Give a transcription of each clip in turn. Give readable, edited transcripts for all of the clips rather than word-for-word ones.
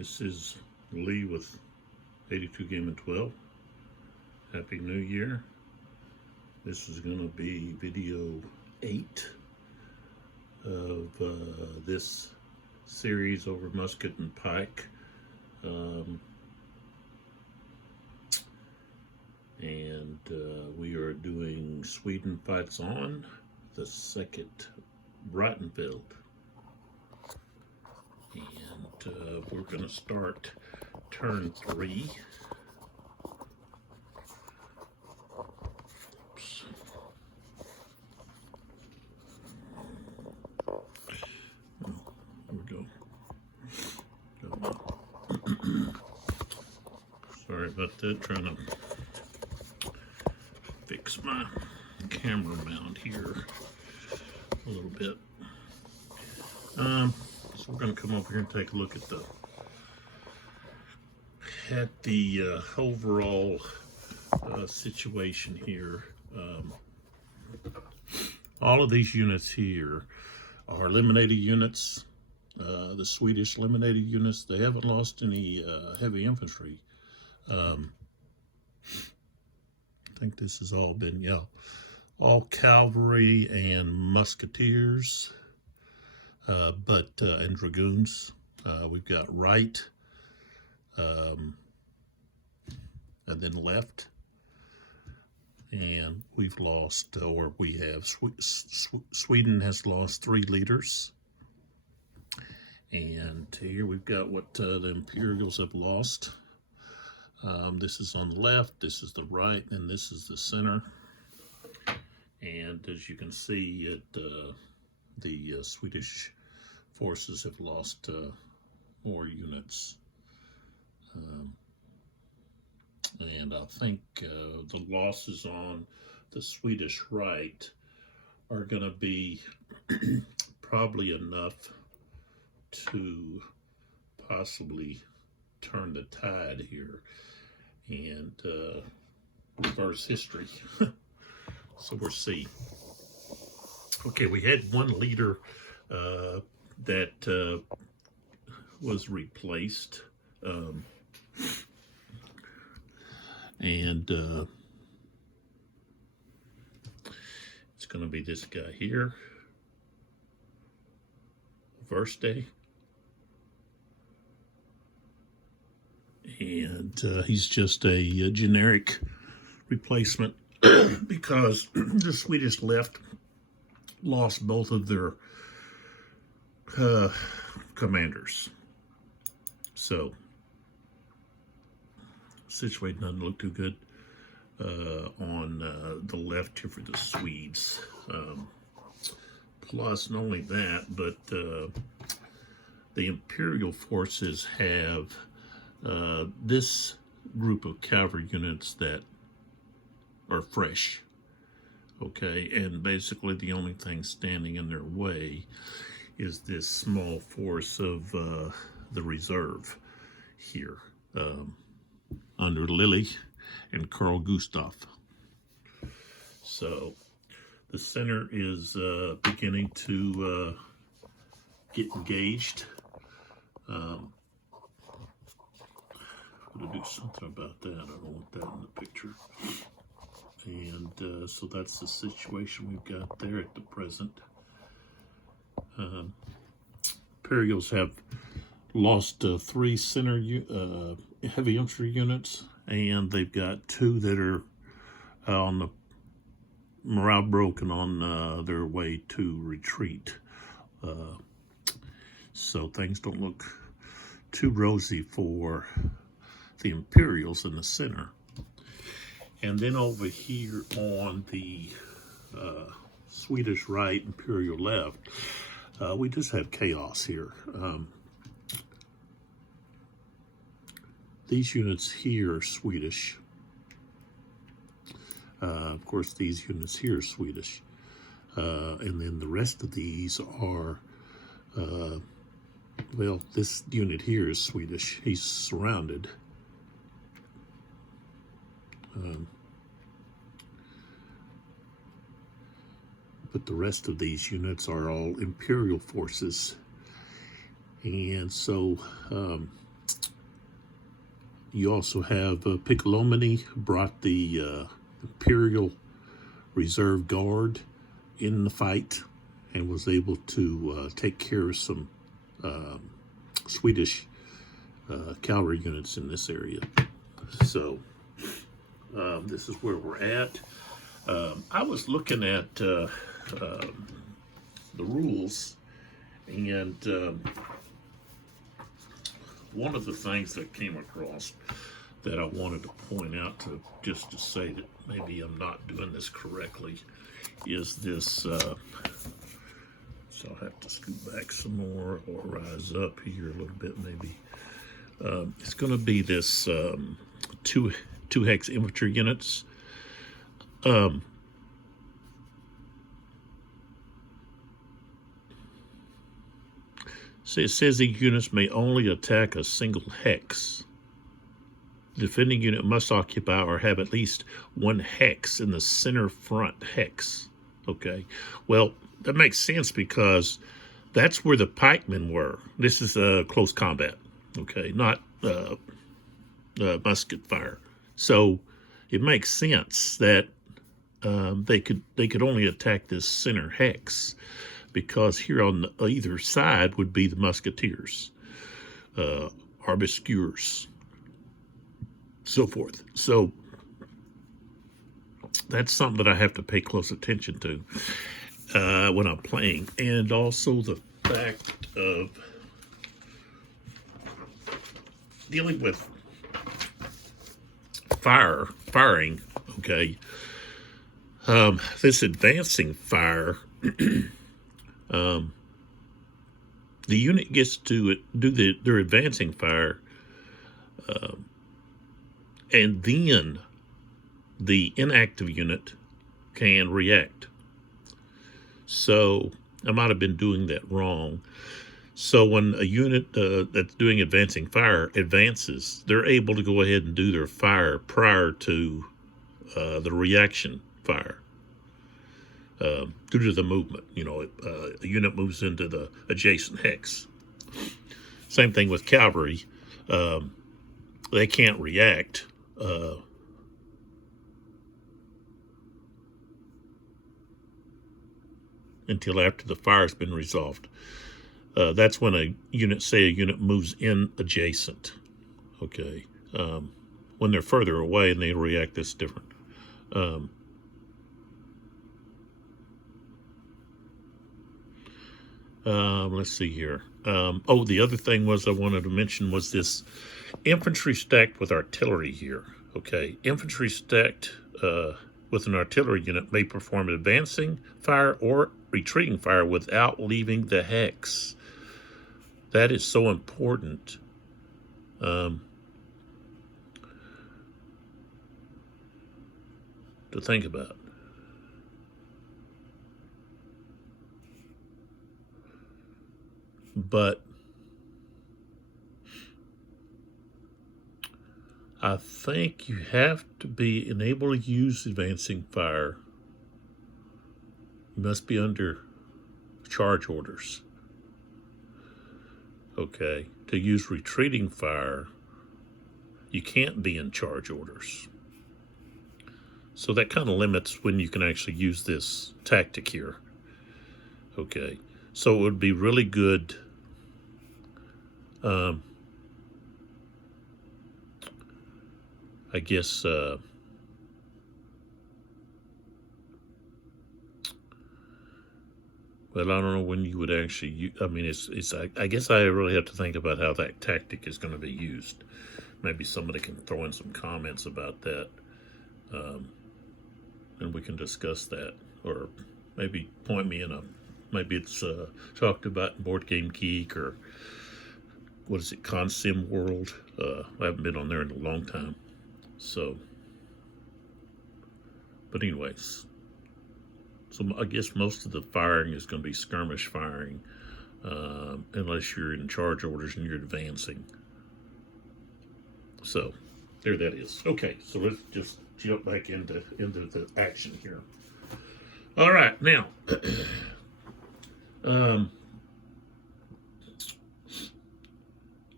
This is Lee with 82 Game and 12. Happy New Year. This is going to be video 8 of this series over Musket and Pike. We are doing Sweden Fights On, the second Breitenfeld. And we're going to start turn 3. Oops. There we go. Sorry about that, trying to fix my camera mount here a little bit. So we're going to come over here and take a look at the overall situation here. All of these units here are eliminated units. The Swedish eliminated units, they haven't lost any heavy infantry. I think this has all been, all cavalry and musketeers, and dragoons. We've got right, and then left, and we've lost, or we have, Sweden has lost 3 leaders. And here we've got what the Imperials have lost. This is on the left, this is the right, and this is the center. And as you can see, the Swedish forces have lost more units. And I think the losses on the Swedish right are going to be probably enough to possibly turn the tide here and reverse history. So we'll see. Okay, we had one leader that was replaced, and it's going to be this guy here, Verste. And he's just a generic replacement because the Swedish left lost both of their commanders. So, situation doesn't look too good on the left here for the Swedes. Plus, not only that, but the Imperial forces have this group of cavalry units that are fresh, okay, and basically the only thing standing in their way is this small force of the reserve here under Lily and Carl Gustav. So the center is beginning to get engaged. I'm going to do something about that. I don't want that in the picture. And so that's the situation we've got there at the present. Imperials have lost 3 center heavy infantry units, and they've got 2 that are on the morale broken on their way to retreat. So things don't look too rosy for the Imperials in the center. And then over here on the Swedish right, Imperial left, we just have chaos here. These units here are Swedish. Of course, these units here are Swedish. And then the rest of these are, well, this unit here is Swedish. He's surrounded. But the rest of these units are all Imperial forces. And so You also have Piccolomini brought the Imperial Reserve Guard in the fight and was able to take care of some Swedish cavalry units in this area. So this is where we're at. I was looking at the rules, and one of the things that came across that I wanted to point out just to say that maybe I'm not doing this correctly is this, so I'll have to scoot back some more or rise up here a little bit maybe. It's going to be this two hex infantry units. So it says the units may only attack a single hex. The defending unit must occupy or have at least one hex in the center front hex. Okay, well, that makes sense because that's where the pikemen were. This is close combat, okay, not musket fire. So it makes sense that they could only attack this center hex, because here on either side would be the musketeers, arbuscuers, so forth. So that's something that I have to pay close attention to when I'm playing. And also the fact of dealing with firing, okay. This advancing fire, the unit gets to do their advancing fire, and then the inactive unit can react. So I might have been doing that wrong. So when a unit that's doing advancing fire advances, they're able to go ahead and do their fire prior to the reaction fire. Due to the movement, a unit moves into the adjacent hex. Same thing with cavalry. They can't react until after the fire's been resolved. That's when a unit moves in adjacent. Okay. When they're further away and they react, that's different. Let's see here. The other thing I wanted to mention was this infantry stacked with artillery here. Okay, infantry stacked with an artillery unit may perform advancing fire or retreating fire without leaving the hex. That is so important. To think about. But I think you have to be able to use advancing fire. You must be under charge orders. Okay, to use retreating fire, you can't be in charge orders. So that kind of limits when you can actually use this tactic here. Okay, so it would be really good. I guess well, I don't know when you would actually. I mean, I guess I really have to think about how that tactic is going to be used. Maybe somebody can throw in some comments about that, and we can discuss that, or maybe point me in maybe it's talked about in Board Game Geek, or what is it, Consim World. I haven't been on there in a long time. So, but anyways, so I guess most of the firing is going to be skirmish firing, unless you're in charge orders and you're advancing. So, there that is. Okay, so let's just jump back into the action here. All right, now,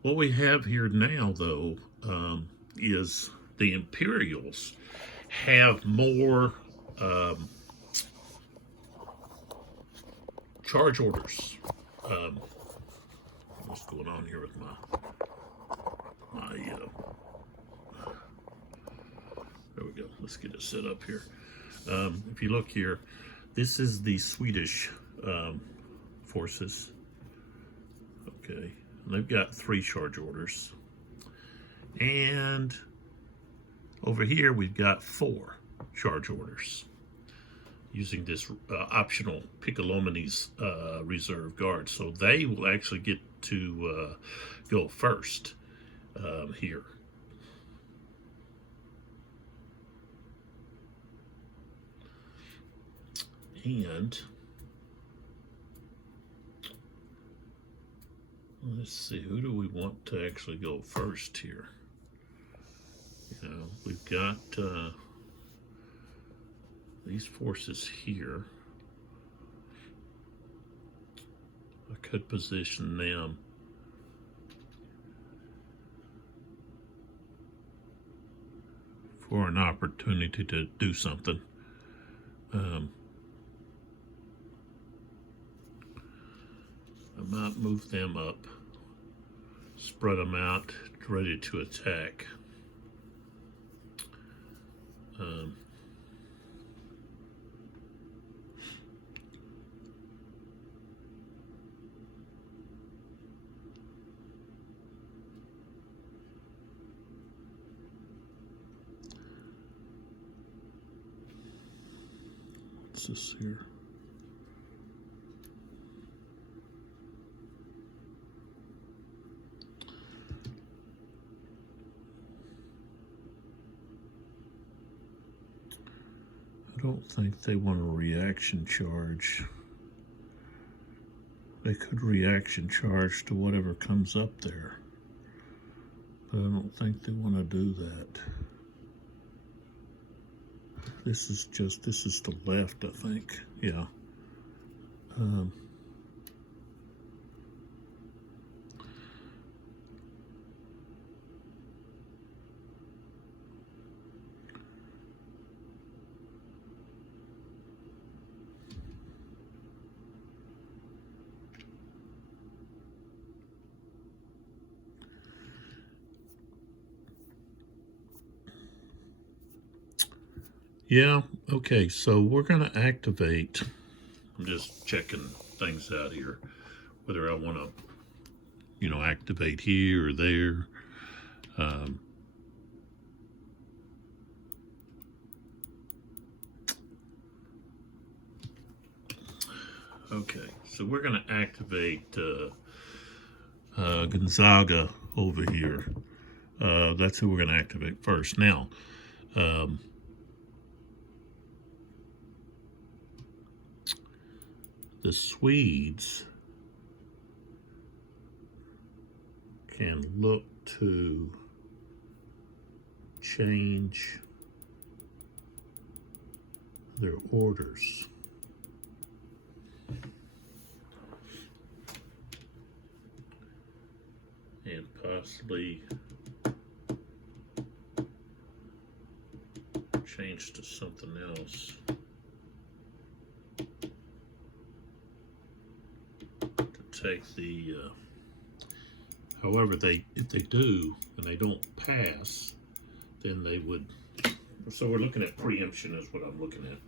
What we have here now, though, is the Imperials have more charge orders. What's going on here with my there we go. Let's get it set up here. If you look here, this is the Swedish forces. Okay, and they've got 3 charge orders. And over here, we've got 4 charge orders using this optional Piccolomini's reserve guard. So they will actually get to go first here. And let's see, who do we want to actually go first here? You know, we've got these forces here. I could position them for an opportunity to do something. I might move them up, spread them out, ready to attack. What's this here? I don't think they want a reaction charge. They could reaction charge to whatever comes up there, but I don't think they want to do that. This is the left, I think. Yeah. Yeah, okay, so we're going to activate. I'm just checking things out here, whether I want to, you know, activate here or there. Okay, so we're going to activate Gonzaga over here. That's who we're going to activate first. Now, the Swedes can look to change their orders. And possibly change to something else. Take the however if they do and they don't pass, then they would. So we're looking at preemption is what I'm looking at.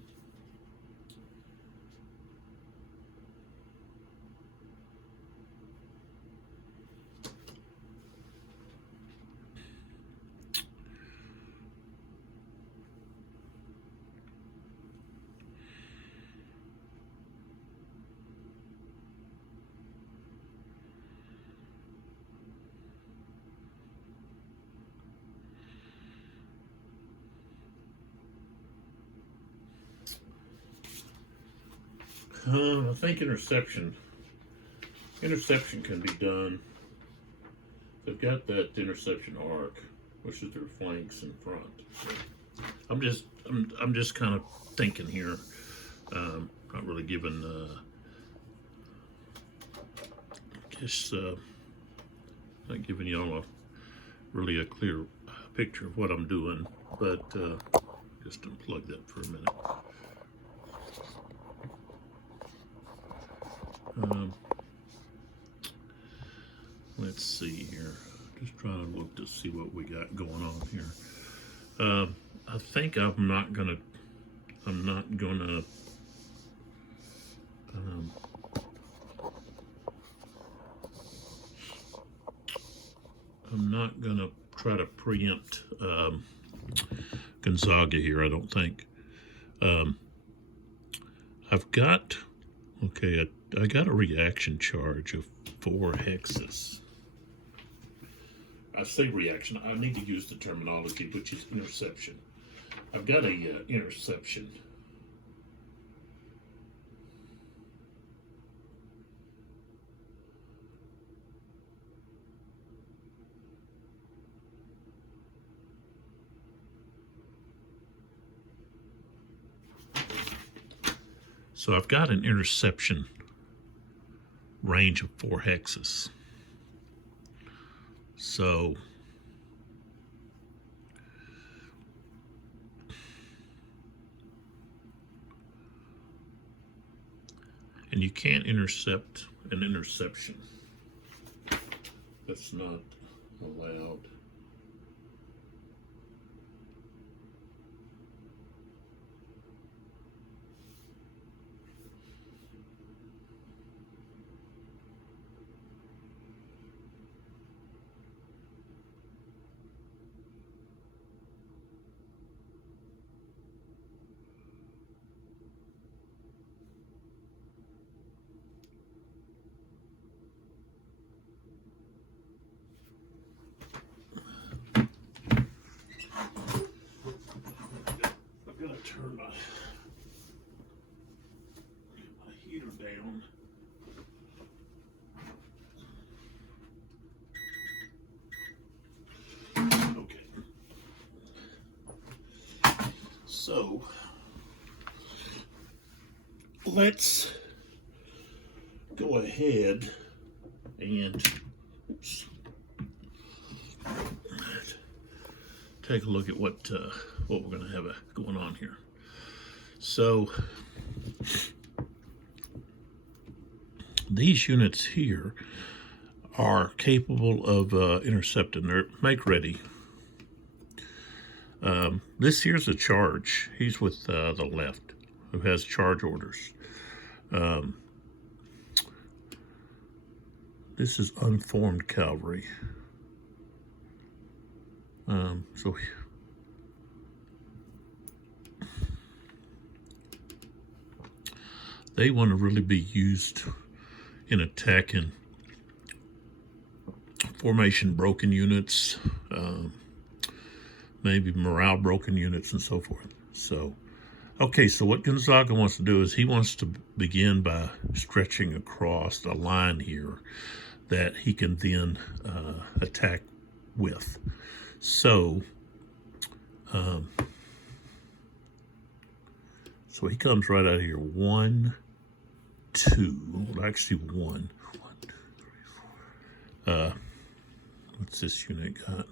I think interception can be done. They've got that interception arc, which is their flanks in front. So I'm just kind of thinking here. Not really giving. not giving y'all really a clear picture of what I'm doing, but just unplug that for a minute. Let's see here. Just trying to look to see what we got going on here. I think I'm not gonna try to preempt Gonzaga here. I don't think. I've got, okay, I got a reaction charge of 4 hexes. I say reaction, I need to use the terminology, which is interception. I've got a interception. So I've got an interception range of 4 hexes. So and you can't intercept an interception. That's not allowed. Turn my heater down. Okay. So let's go ahead and take a look at what we're going to have going on here. So these units here are capable of intercepting. They're make ready. This here's a charge. He's with the left, who has charge orders. This is unformed cavalry. So they want to really be used in attacking formation broken units, maybe morale broken units, and so forth. So, okay, so what Gonzaga wants to do is he wants to begin by stretching across a line here that he can then attack with. So, so he comes right out of here. 1, 2, well, actually 1, 1, 2, 3, 4. What's this unit got?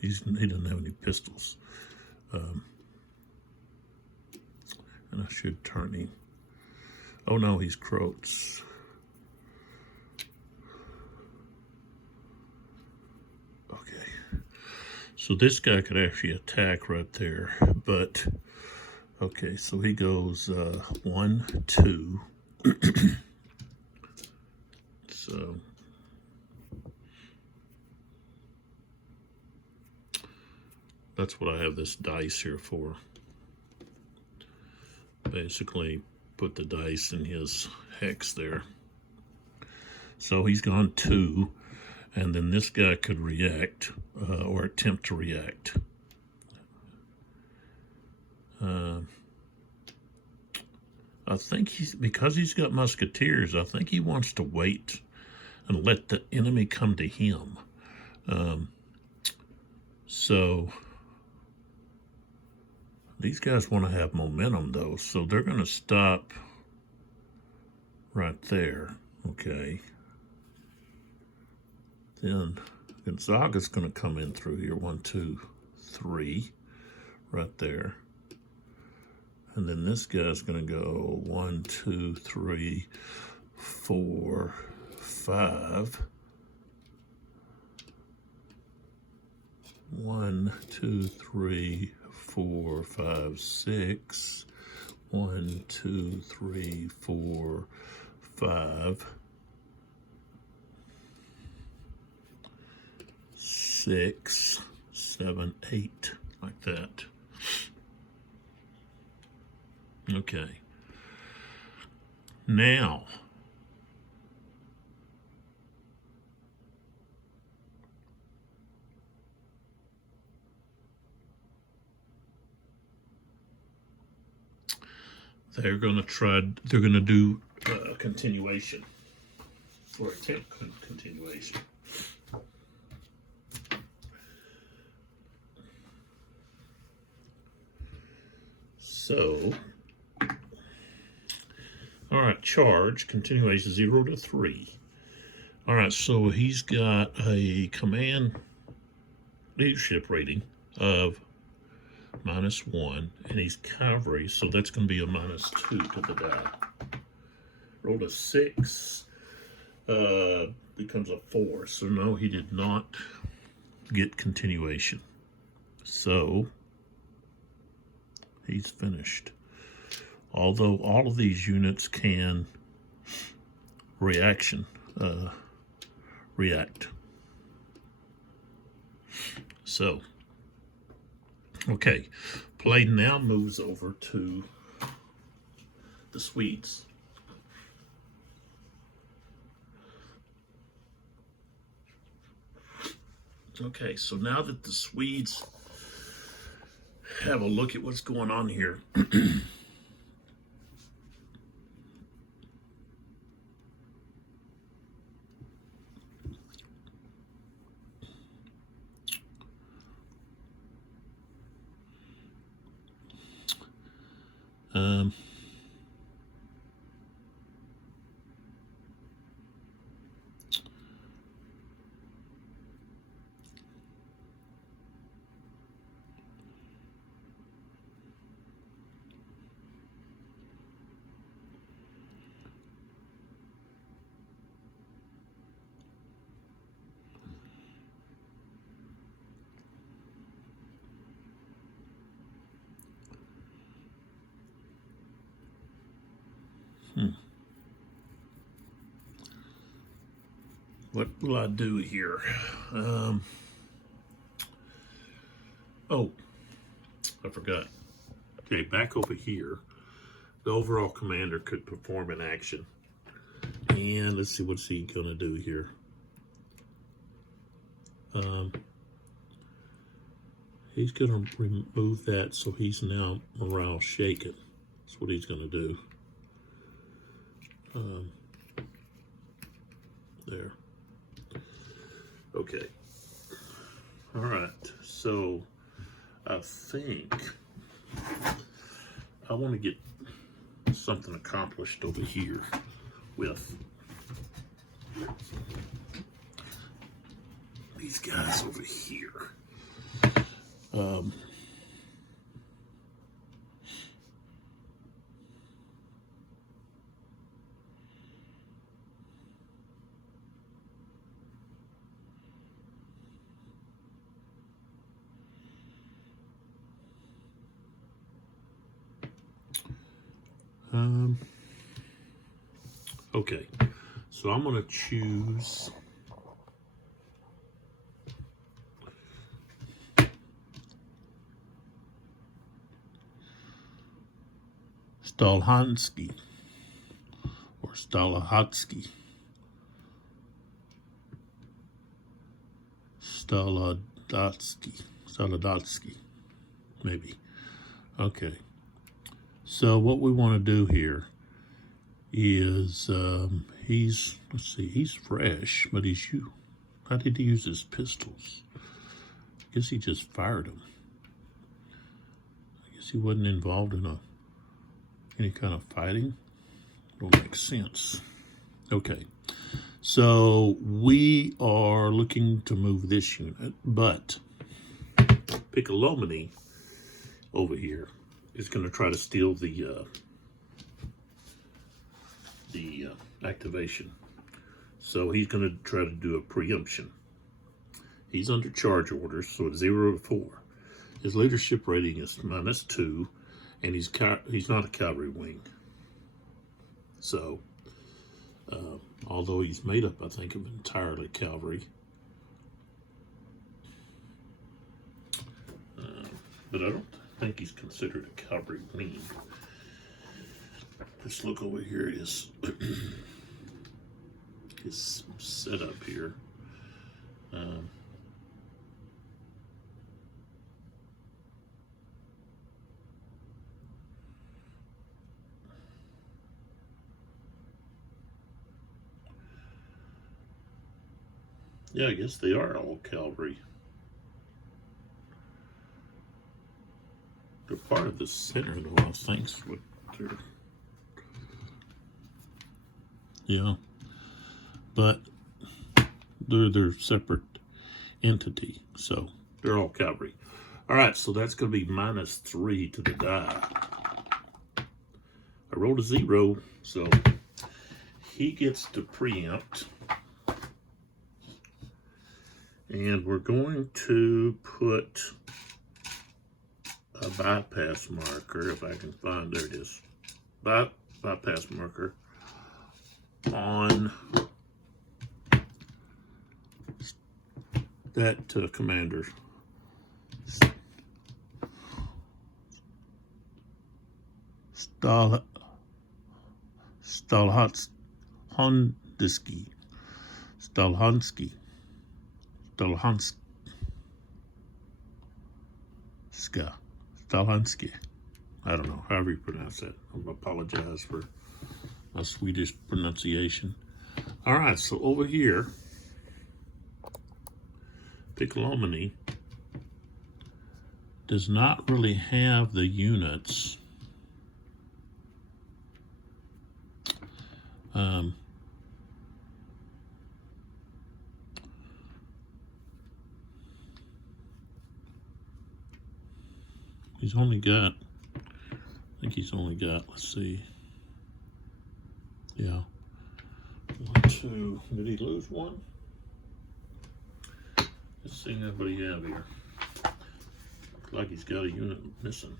He doesn't have any pistols. And I should turn him. Oh no, he's Croats. Okay. So this guy could actually attack right there, but okay, so he goes 1, 2. So that's what I have this dice here for. Basically, put the dice in his hex there. So he's gone 2, and then this guy could react or attempt to react. I think because he's got musketeers, I think he wants to wait and let the enemy come to him. So these guys want to have momentum, though, so they're going to stop right there. Okay. Then Gonzaga's going to come in through here. 1, 2, 3, right there. And then this guy's going to go 1, 2, 3, 4, 5. 1, 2, 3, 4, 5, 6. 1, 2, 3, 4, 5, 6, 7, 8, like that. Okay. Now, they're going to do a continuation, or attempt continuation. So, all right, charge, continuation 0 to 3. All right, so he's got a command leadership rating of -1, and he's cavalry, so that's going to be a -2 to the die. Rolled a 6, becomes a 4. So no, he did not get continuation. So he's finished. Although all of these units can react. So, okay, play now moves over to the Swedes. Okay, so now that the Swedes have a look at what's going on here, what will I do here? Oh, I forgot. Okay, back over here, the overall commander could perform an action. And let's see, what's he gonna do here? He's gonna remove that, so he's now morale shaken. That's what he's gonna do. There. Okay. All right. So I think I want to get something accomplished over here with these guys over here. Okay, so I'm going to choose Stalhansky or Stalahatsky. Staladotsky, maybe. Okay. So what we want to do here is let's see, he's fresh, but how did he use his pistols? I guess he just fired them. I guess he wasn't involved in any kind of fighting. Don't make sense. Okay, So we are looking to move this unit, but Piccolomini over here is going to try to steal the activation. So he's going to try to do a preemption. He's under charge orders, so it's 0 to 4. His leadership rating is -2, and he's not a cavalry wing. So, although he's made up, I think, of entirely cavalry, but I don't think he's considered a cavalry wing. Let's look over here. His setup here. Yeah, I guess they are all cavalry. They're part of the center, though, I think. What they're... Yeah, but they're separate entity, so they're all cavalry. All right, so that's going to be -3 to the die. I rolled a 0, so he gets to preempt. And we're going to put a bypass marker, if I can find, there it is, bypass marker on that commander. Stalhansky. I don't know, however you pronounce that. I apologize for my Swedish pronunciation. All right, so over here, Piccolomini does not really have the units he's only got, I think he's only got, let's see, yeah, 1, 2, did he lose one? Let's see what he have here. Looks like he's got a unit missing.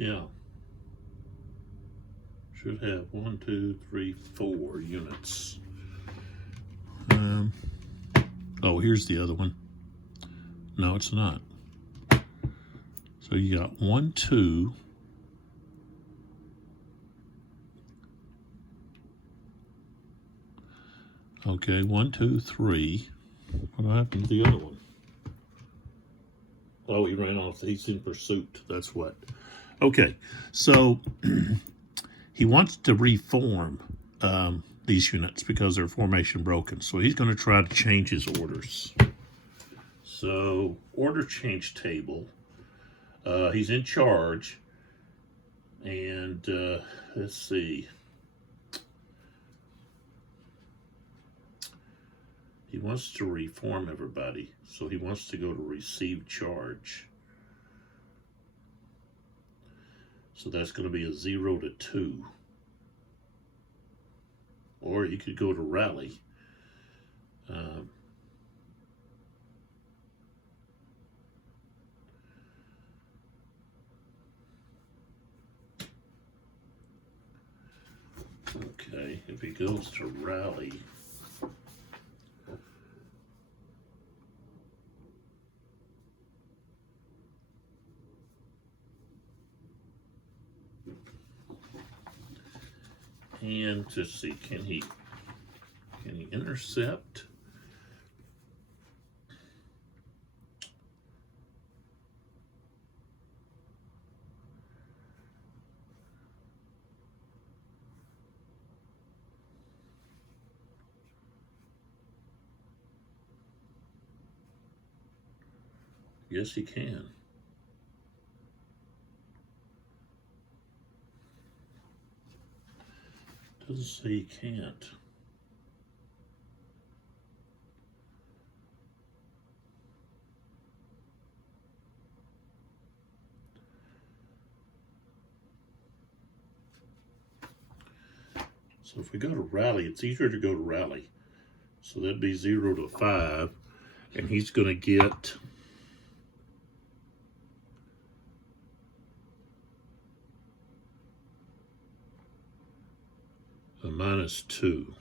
Yeah. Should have 1, 2, 3, 4 units. Oh, here's the other one. No, it's not. So you got 1, 2. Okay, 1, 2, 3. What happened to the other one? Oh, he ran off. He's in pursuit. That's what. Okay, so he wants to reform these units because they're formation broken. So he's going to try to change his orders. So order change table. He's in charge. And let's see. He wants to reform everybody. So he wants to go to receive charge. So that's going to be a 0 to 2. Or you could go to rally. Okay, if he goes to rally, and just see, can he intercept? Yes, he can. Doesn't say he can't. So if we go to rally, it's easier to go to rally. So that'd be 0 to 5, and he's going to get a -2.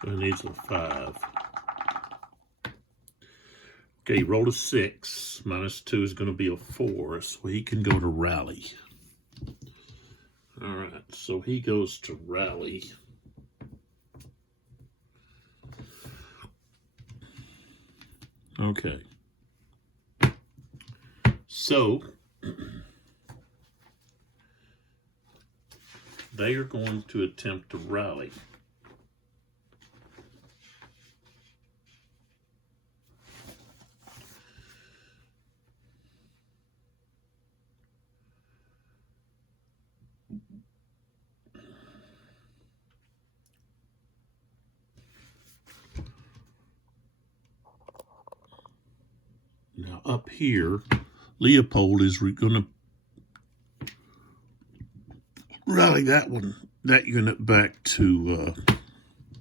So he needs a 5. Okay, he rolled a 6. -2 is going to be a 4, so he can go to rally. All right, so he goes to rally. Okay. So they are going to attempt to rally. Now up here, Leopold is going to rally that unit back to,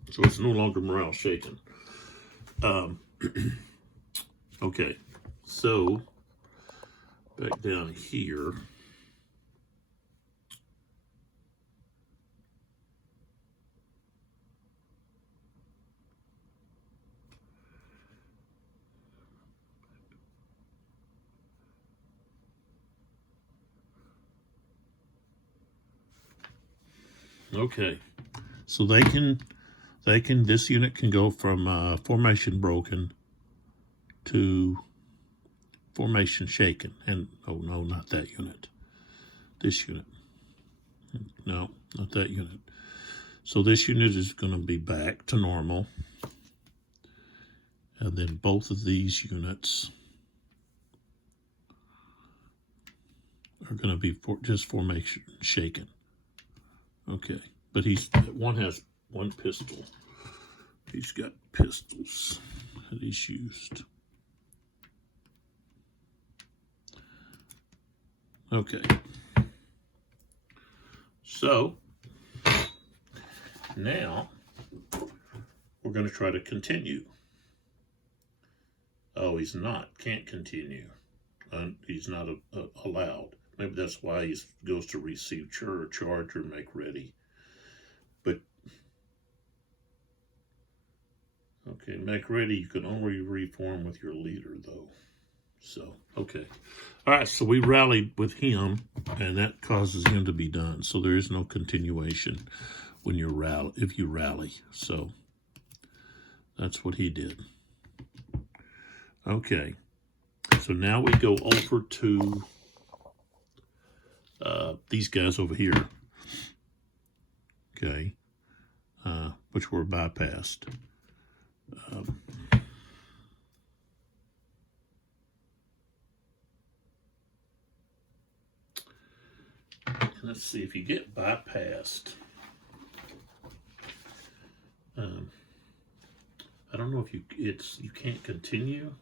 so it's no longer morale shaken. Okay, so back down here. Okay, so this unit can go from formation broken to formation shaken. And oh no, not that unit. This unit. No, not that unit. So this unit is going to be back to normal. And then both of these units are going to be just formation shaken. Okay, but one has one pistol. He's got pistols that he's used. Okay. So now we're going to try to continue. Oh, he's not. Can't continue. He's not allowed. Maybe that's why he goes to receive charge or make ready. But okay, make ready. You can only reform with your leader, though. So okay, all right. So we rallied with him, and that causes him to be done. So there is no continuation when you rally if you rally. So that's what he did. Okay. So now we go over to these guys over here, okay, which were bypassed. Let's see if you get bypassed. I don't know if you can't continue.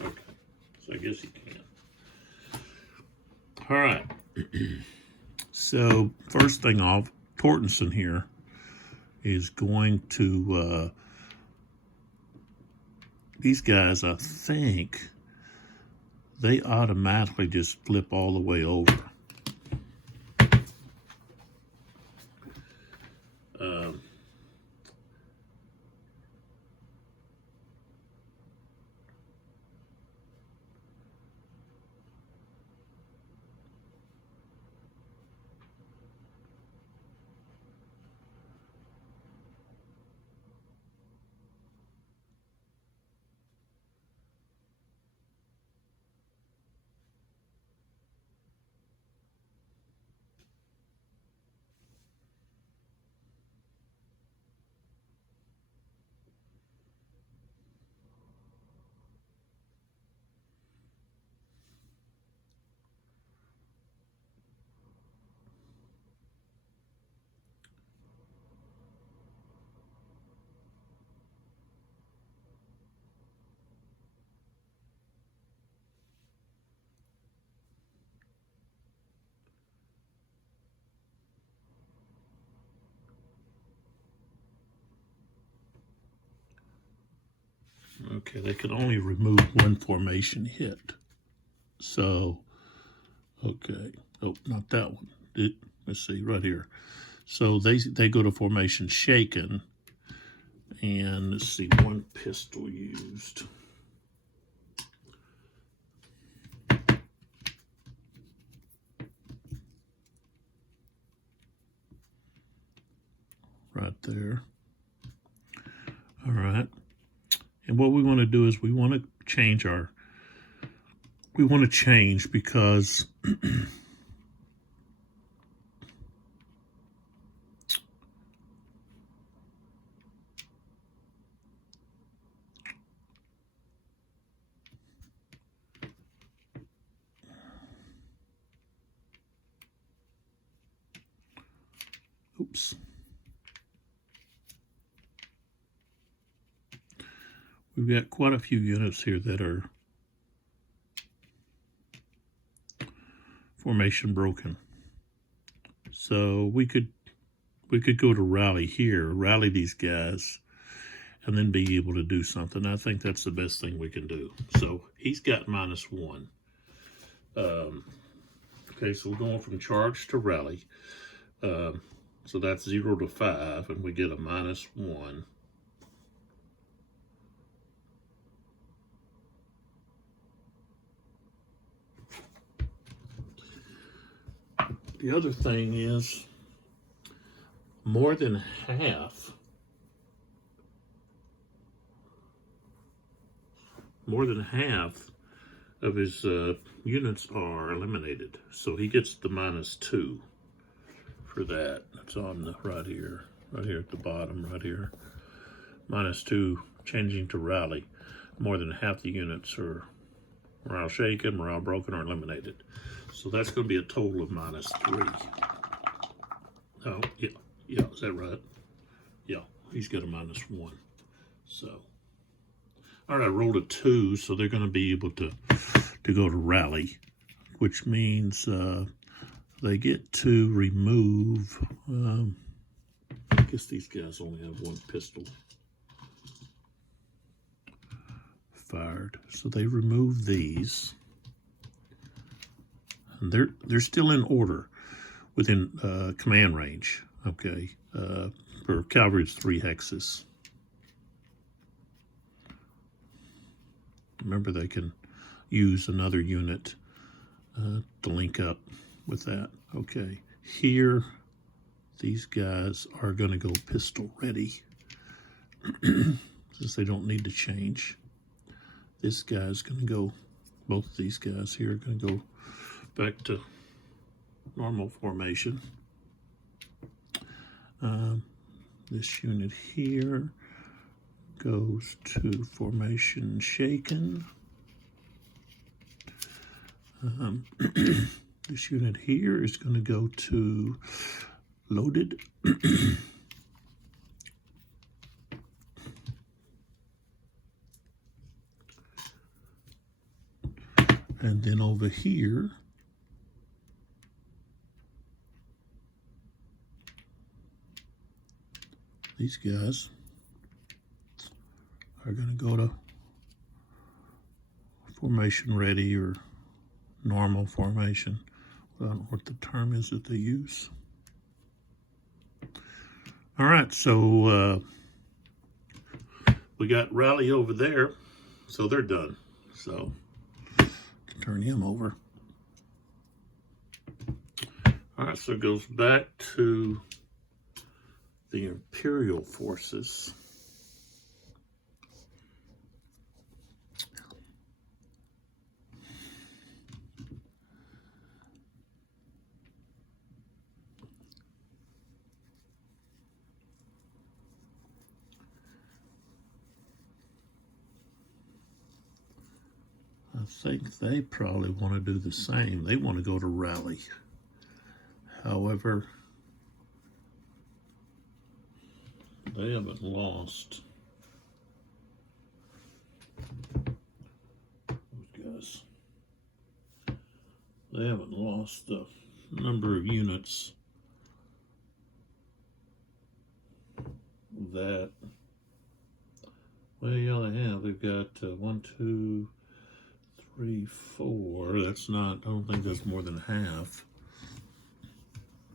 Okay, so I guess you can. All right. So first thing off, Tortenson here is going to these guys, I think they automatically just flip all the way over. Okay, they can only remove one formation hit. So, okay. Oh, not that one. Let's see, right here. So they go to formation shaken. And let's see, one pistol used. Right there. All right. And what we want to do is we want to change because oops. We've got quite a few units here that are formation broken. So we could go to rally here, rally these guys, and then be able to do something. I think that's the best thing we can do. So he's got -1. Okay, so we're going from charge to rally. So that's 0 to 5, and we get a -1. The other thing is more than half of his units are eliminated. So he gets the -2 for that. It's on the right here at the bottom, right here. -2, changing to rally. More than half the units are morale shaken, morale broken, or eliminated. So that's going to be a total of -3. Oh, yeah, is that right? Yeah, he's got a -1. So, all right, I rolled a 2, so they're going to be able to go to rally, which means they get to remove, I guess these guys only have one pistol fired. So they remove these. And they're still in order within command range, okay? For cavalry, it's 3 hexes. Remember, they can use another unit to link up with that. Okay, here, these guys are going to go pistol ready since they don't need to change. This guy's going to go, both of these guys here are going to go back to normal formation. This unit here goes to formation shaken. This unit here is going to go to loaded. And then over here, these guys are going to go to formation ready or normal formation. I don't know what the term is that they use. All right, so we got rally over there, so they're done. So turn him over. All right, so it goes back to the Imperial forces. I think they probably want to do the same. They want to go to rally. However, they haven't lost. Those guys. They haven't lost the number of units that Well, yeah, they have. They've got 1, 2, 3, 4. That's not, I don't think that's more than half.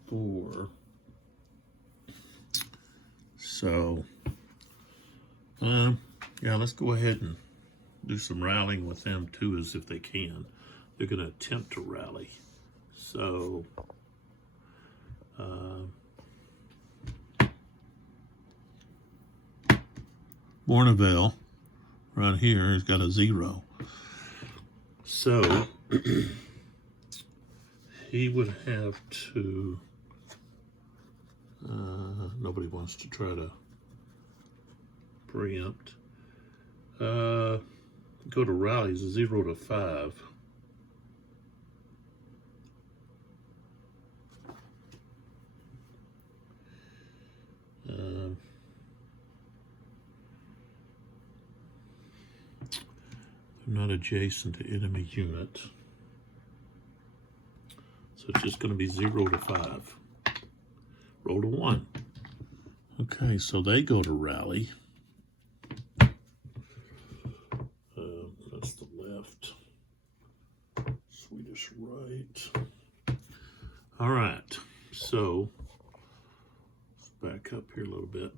4. So, yeah, let's go ahead and do some rallying with them too, as if they can. They're going to attempt to rally. So, Bourneville, right here, has got a 0. So, he would have to, nobody wants to try to preempt. Go to rallies, 0 to 5. Not adjacent to enemy unit. So it's just going to be 0 to 5. Roll to 1. Okay, so they go to rally. That's the left. Swedish right. All right, so let's back up here a little bit.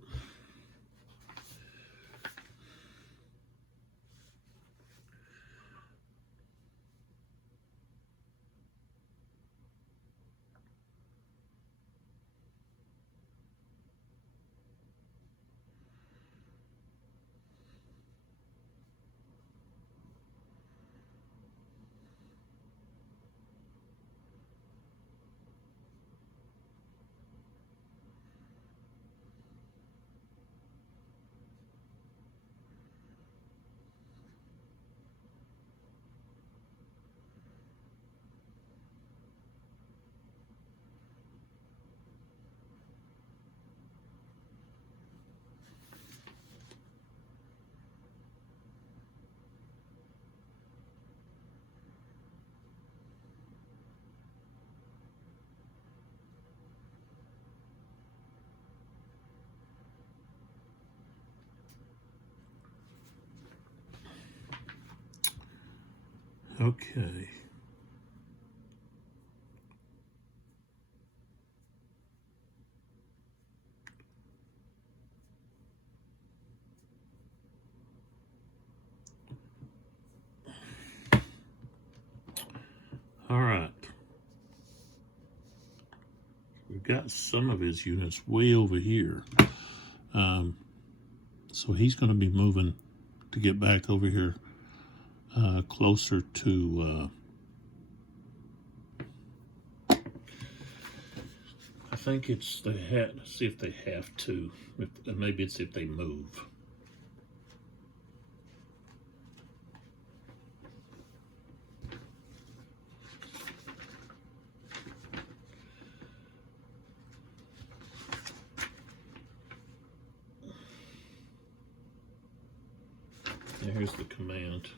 Okay. All right. We've got some of his units way over here. So he's going to be moving to get back over here closer to, I think it's the see if they have to, maybe it's if they move. And here's the command.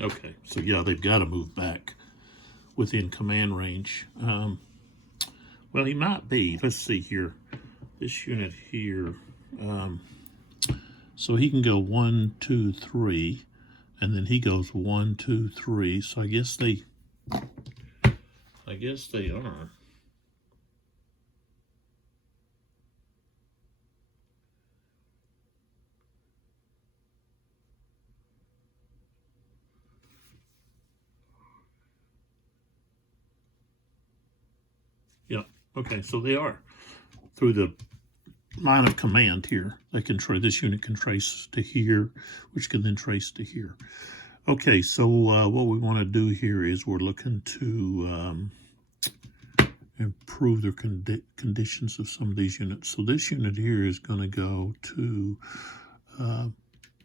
Okay, so yeah, they've got to move back within command range. Well, he might be. Let's see here. This unit here. So he can go 1, 2, 3, and then he goes 1, 2, 3. So I guess they are. Yeah. Okay. So they are through the line of command here. They can this unit can trace to here, which can then trace to here. Okay. So what we want to do here is we're looking to improve the conditions of some of these units. So this unit here is going to go to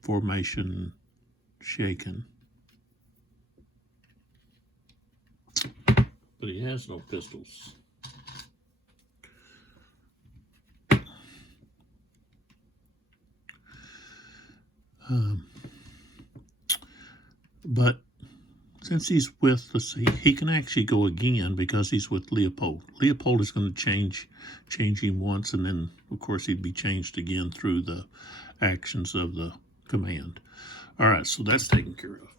formation shaken. But he has no pistols. But since he's with, let's see, he can actually go again because he's with Leopold. Leopold is going to change him once, and then, of course, he'd be changed again through the actions of the command. All right, so that's taken care of.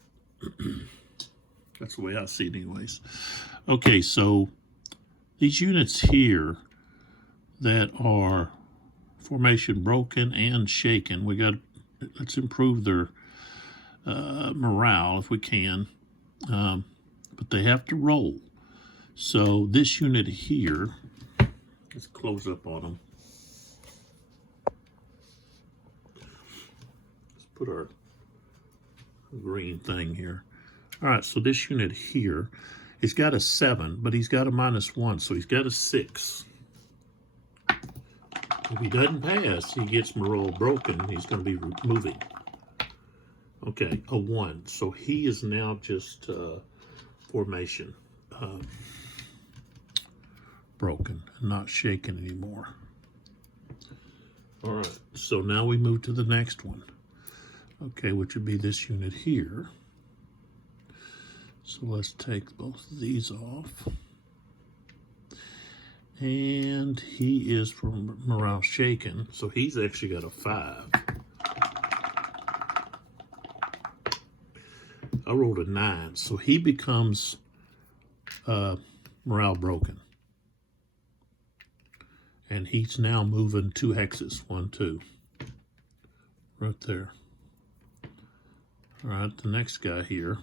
That's the way I see it anyways. Okay, so these units here that are formation broken and shaken, let's improve their morale if we can. But they have to roll. So this unit here, let's close up on them. Let's put our green thing here. All right, so this unit here, he's got a 7, but he's got a -1, so he's got a 6. If he doesn't pass, he gets morale broken. He's going to be moving. Okay, a 1. So he is now just formation broken, not shaken anymore. All right, so now we move to the next one. Okay, which would be this unit here. So let's take both of these off. And he is from morale shaken, so he's actually got a 5. I rolled a 9, so he becomes morale broken. And he's now moving 2 hexes, 1, 2. Right there. All right, the next guy here.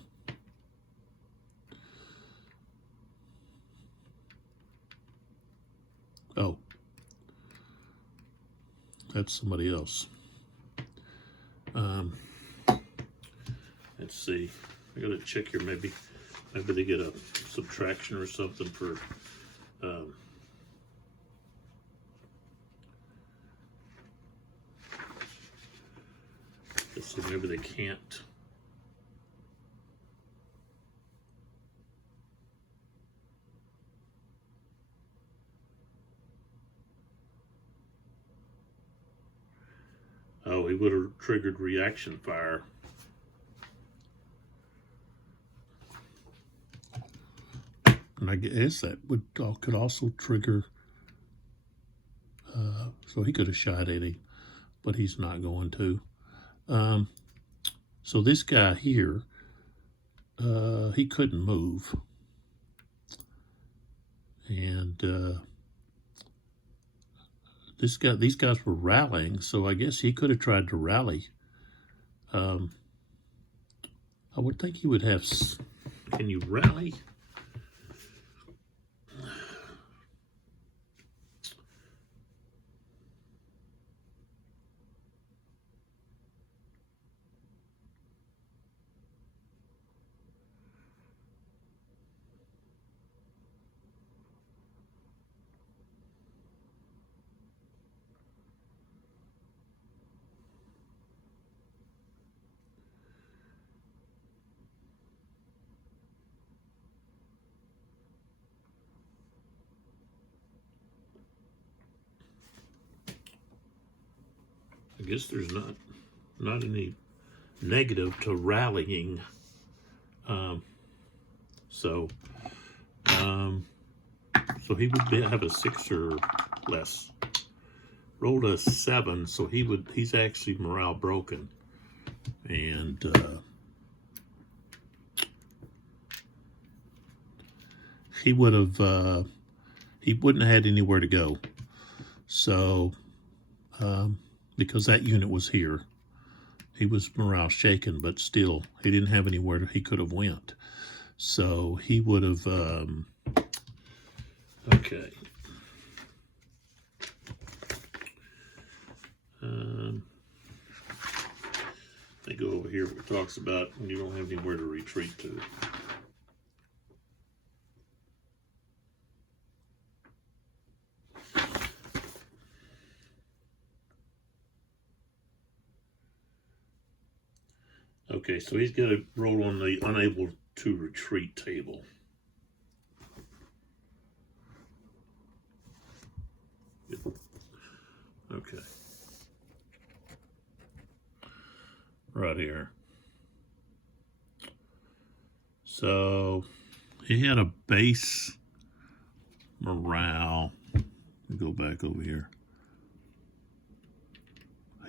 Oh, that's somebody else. Let's see. I gotta check here. Maybe they get a subtraction or something for. Let's see. Maybe they can't. Oh, he would have triggered reaction fire. And I guess that could also trigger, so he could have shot at him, but he's not going to. So this guy here, he couldn't move. And these guys were rallying, so I guess he could have tried to rally. I would think he would have. Can you rally? I guess there's not any negative to rallying. So he would have a 6 or less. Rolled a 7, so he's actually morale broken. And he wouldn't have had anywhere to go. So because that unit was here, he was morale shaken, but still he didn't have anywhere he could have went. So he would have okay. They go over here where it talks about when you don't have anywhere to retreat to. Okay, so he's got to roll on the unable to retreat table. Okay. Right here. So he had a base morale. Go back over here.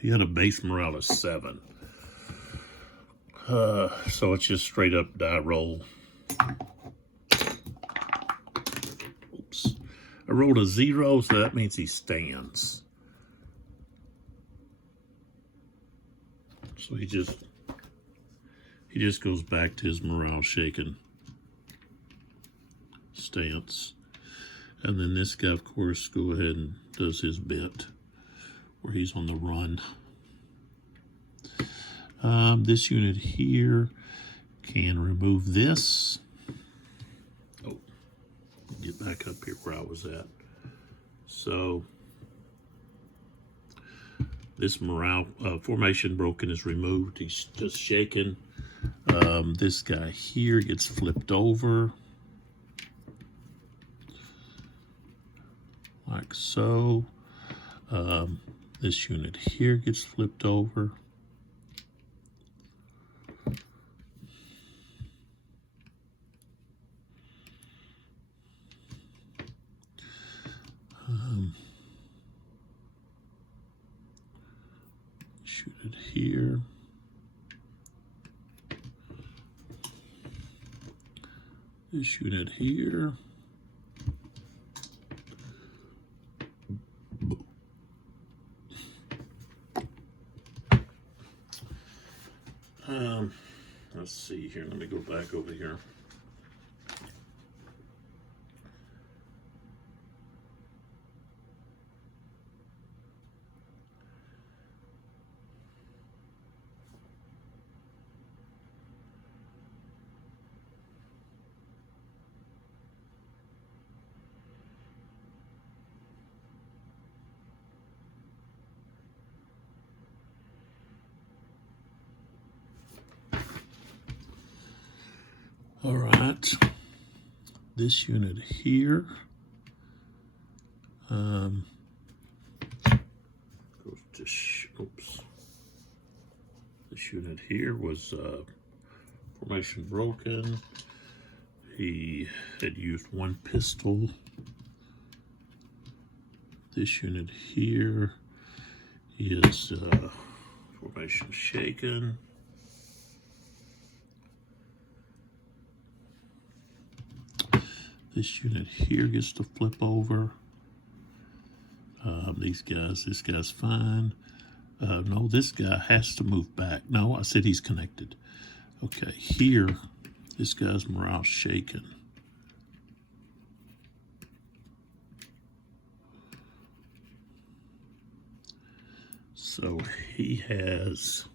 He had a base morale of 7. So it's just straight up die roll. Oops. I rolled a 0, so that means he stands. So he just goes back to his morale shaken stance. And then this guy, of course, go ahead and does his bit where he's on the run. This unit here can remove this. Oh, get back up here where I was at. So this morale formation broken is removed. He's just shaken. This guy here gets flipped over. Like so. This unit here gets flipped over. Shoot it here. This unit here. Let's see here. Let me go back over here. All right, this unit here goes to oops. This unit here was formation broken. He had used 1 pistol. This unit here is formation shaken. This unit here gets to flip over. This guy's fine. No, this guy has to move back. No, I said he's connected. Okay, here, this guy's morale shaken. So he has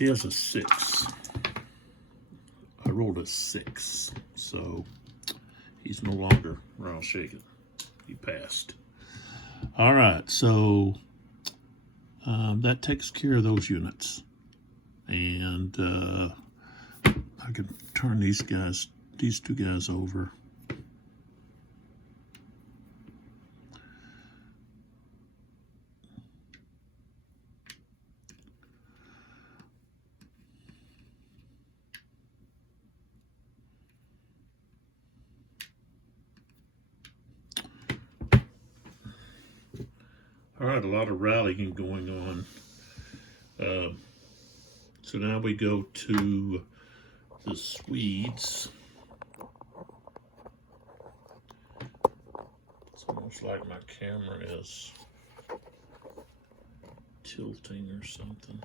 a 6. I rolled a 6, so he's no longer morale shaken. He passed. All right, so that takes care of those units, and I can turn these 2 guys over. All right, a lot of rallying going on. So now we go to the Swedes. It's almost like my camera is tilting or something.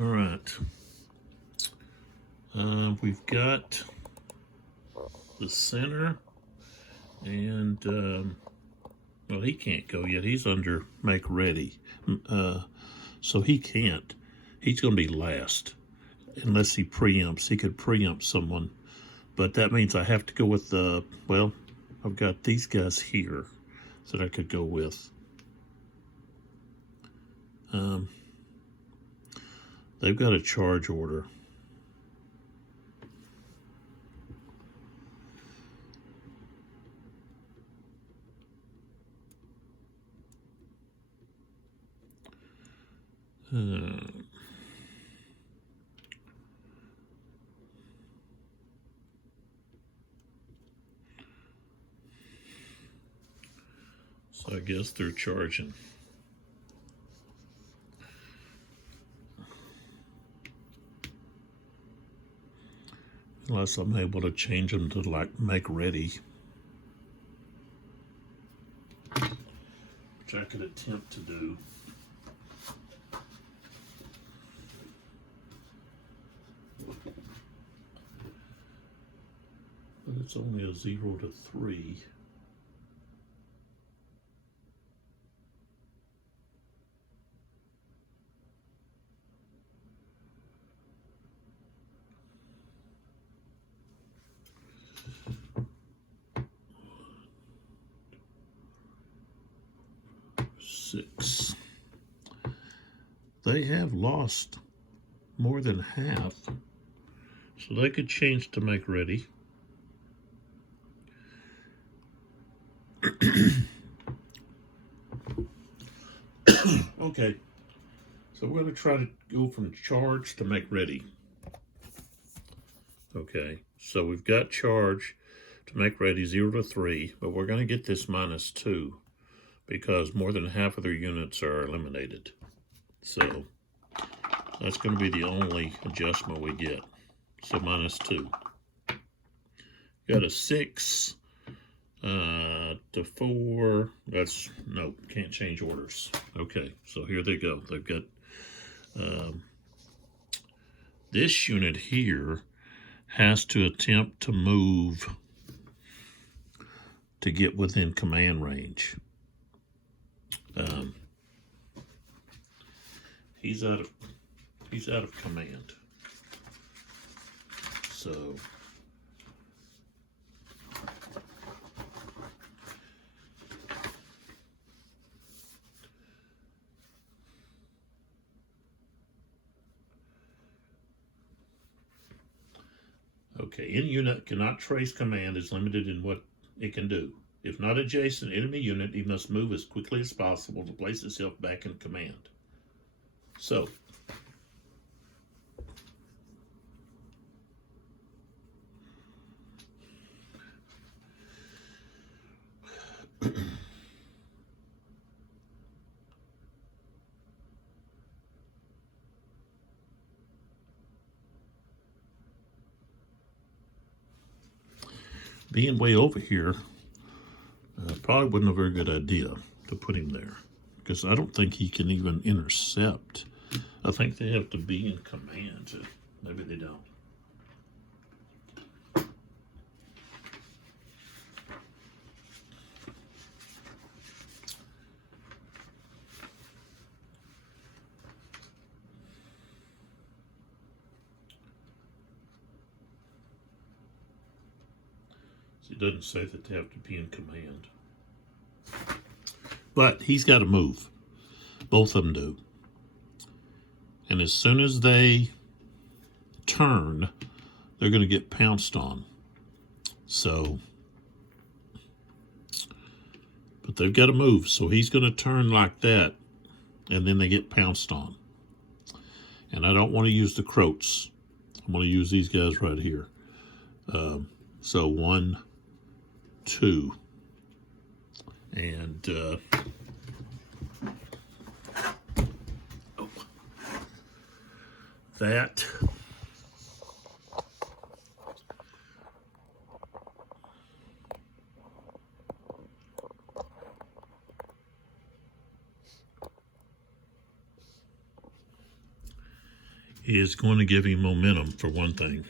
All right. We've got the center, and well, he can't go yet. He's under make ready. So he can't. He's going to be last unless he preempts. He could preempt someone, but that means I have to go with well, I've got these guys here that I could go with. They've got a charge order. guess they're charging. Unless I'm able to change them to like make ready. Which I could attempt to do. But it's only a 0 to 3. Six. They have lost more than half, so they could change to make ready. Okay, so we're going to try to go from charge to make ready. Okay, so we've got charge to make ready 0 to 3, but we're going to get this -2 because more than half of their units are eliminated. So that's going to be the only adjustment we get. So -2. Got a 6 to 4. That's, no, can't change orders. Okay, so here they go. They've got this unit here has to attempt to move to get within command range. He's out of command. So okay, any unit cannot trace command, is limited in what it can do. If not adjacent enemy unit, he must move as quickly as possible to place itself back in command. So, being way over here probably wasn't a very good idea to put him there, because I don't think he can even intercept. I think they have to be in command. Maybe they don't. It doesn't say that they have to be in command. But he's got to move. Both of them do. And as soon as they turn, they're going to get pounced on. So, but they've got to move. So he's going to turn like that, and then they get pounced on. And I don't want to use the croats. I'm going to use these guys right here. So 1, 2, and that is going to give him momentum, for one thing.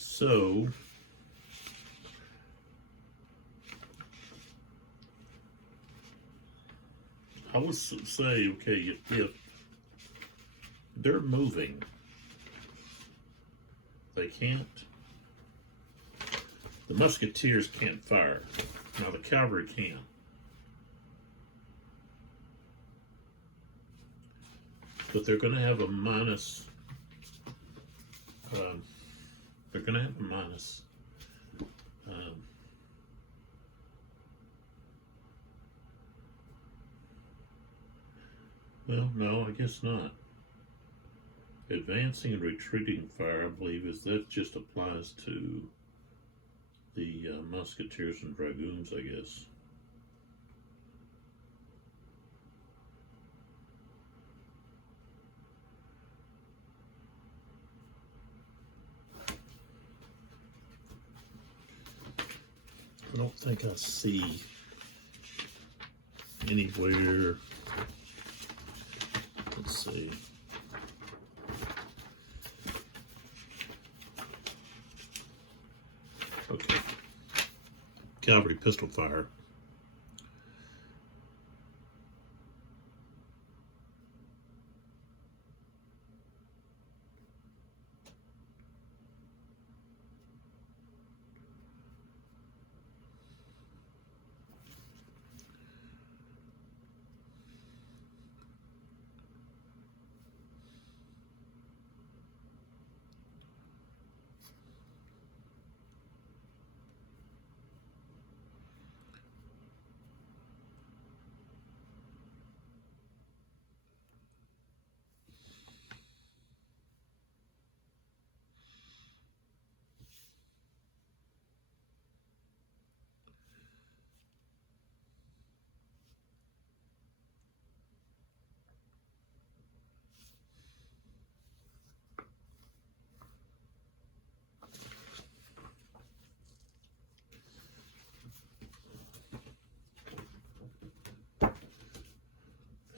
So I would say, okay, if they're moving, they can't, the musketeers can't fire. Now the cavalry can. But they're going to have a minus, they're going to have a minus. Well, no, I guess not. Advancing and retreating fire, I believe, is that just applies to the musketeers and dragoons, I guess. I don't think I see anywhere. Let's see. Okay. Cavalry pistol fire.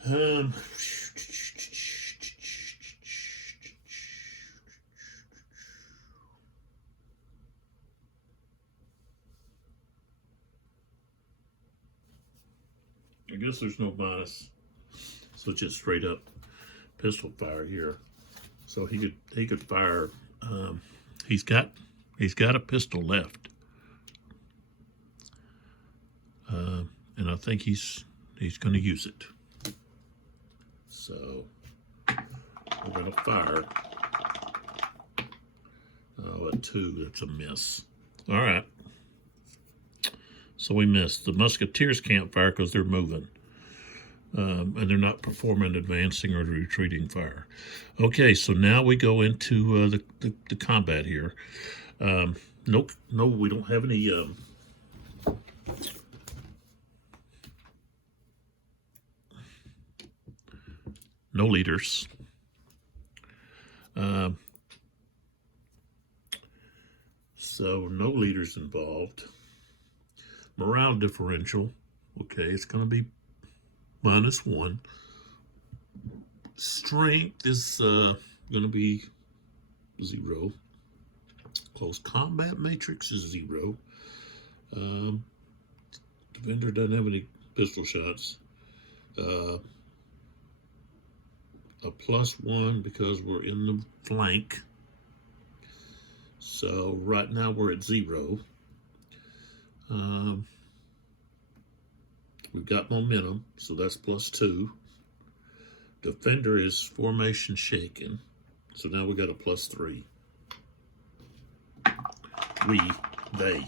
Um, I guess there's no minus, so just straight up pistol fire here. So he could fire. He's got a pistol left, and I think he's going to use it. So we're going to fire. Oh, a 2. That's a miss. All right. So we missed. The musketeers can't fire because they're moving. And they're not performing advancing or retreating fire. Okay, so now we go into the combat here. No, we don't have any no leaders. So no leaders involved. Morale differential. Okay, it's going to be -1. Strength is going to be 0. Close combat matrix is 0. Defender doesn't have any pistol shots. A +1 because we're in the flank. So right now we're at 0. We've got momentum, so that's +2. Defender is formation shaken, so now we got a +3. They.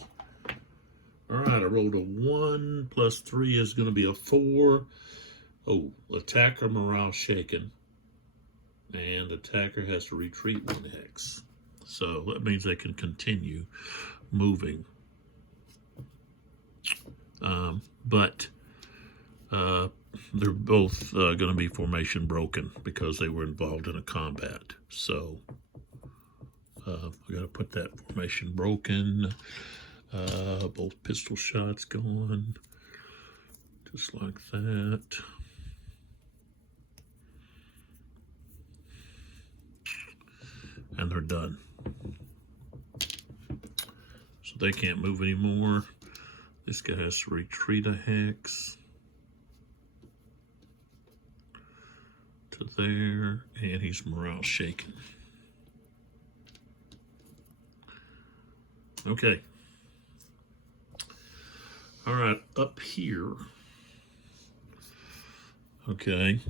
All right, I rolled a 1. +3 is going to be a 4. Oh, attacker morale shaken. And attacker has to retreat 1 hex. So that means they can continue moving. But they're both going to be formation broken because they were involved in a combat. So we got to put that formation broken. Both pistol shots going, just like that. And they're done. So they can't move anymore. This guy has to retreat a hex to there, and he's morale shaken. Okay. All right, up here. Okay.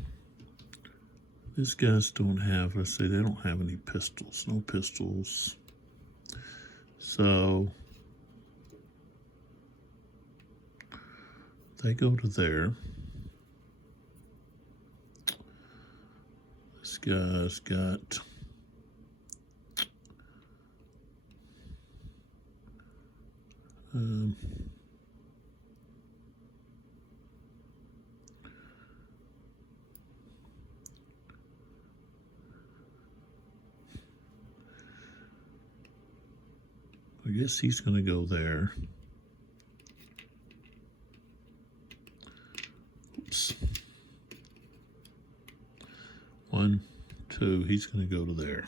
These guys don't have, let's say they don't have any pistols, no pistols. So they go to there. This guy's got I guess he's going to go there. Oops. 1, 2, he's going to go to there.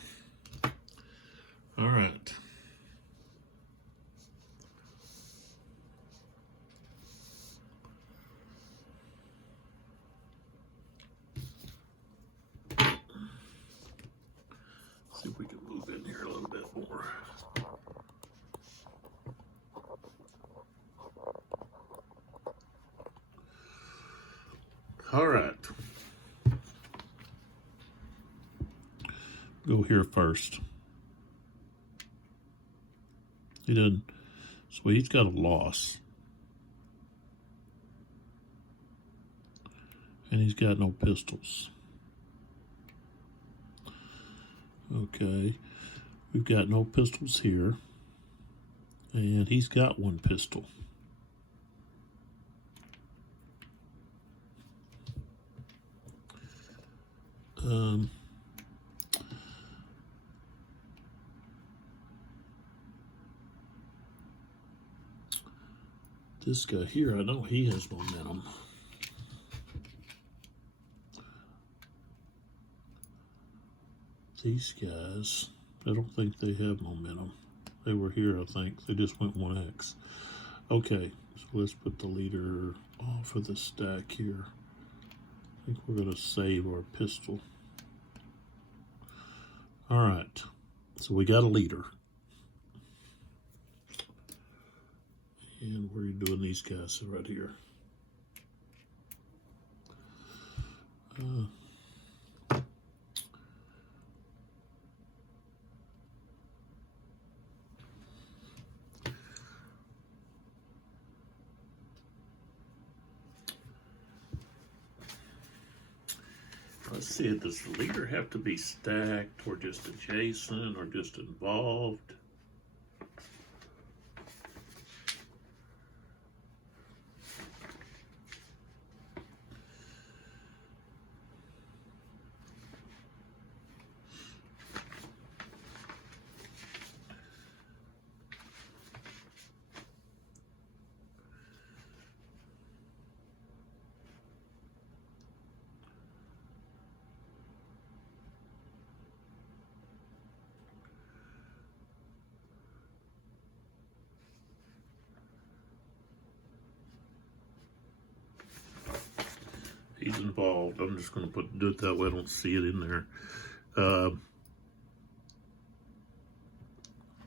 All right. See if we can move in here a little bit more. All right. Go here first. He didn't. So he's got a loss. And he's got no pistols. Okay. We've got no pistols here. And he's got one pistol. This guy here, I know he has momentum. These guys, I don't think they have momentum. They were here, I think. They just went 1x. Okay, so let's put the leader off of the stack here. I think we're going to save our pistol. All right, so we got a leader. And we're doing these guys right here. Let's see, does the leader have to be stacked or just adjacent or just involved? He's involved. I'm just going to do it that way. I don't see it in there. But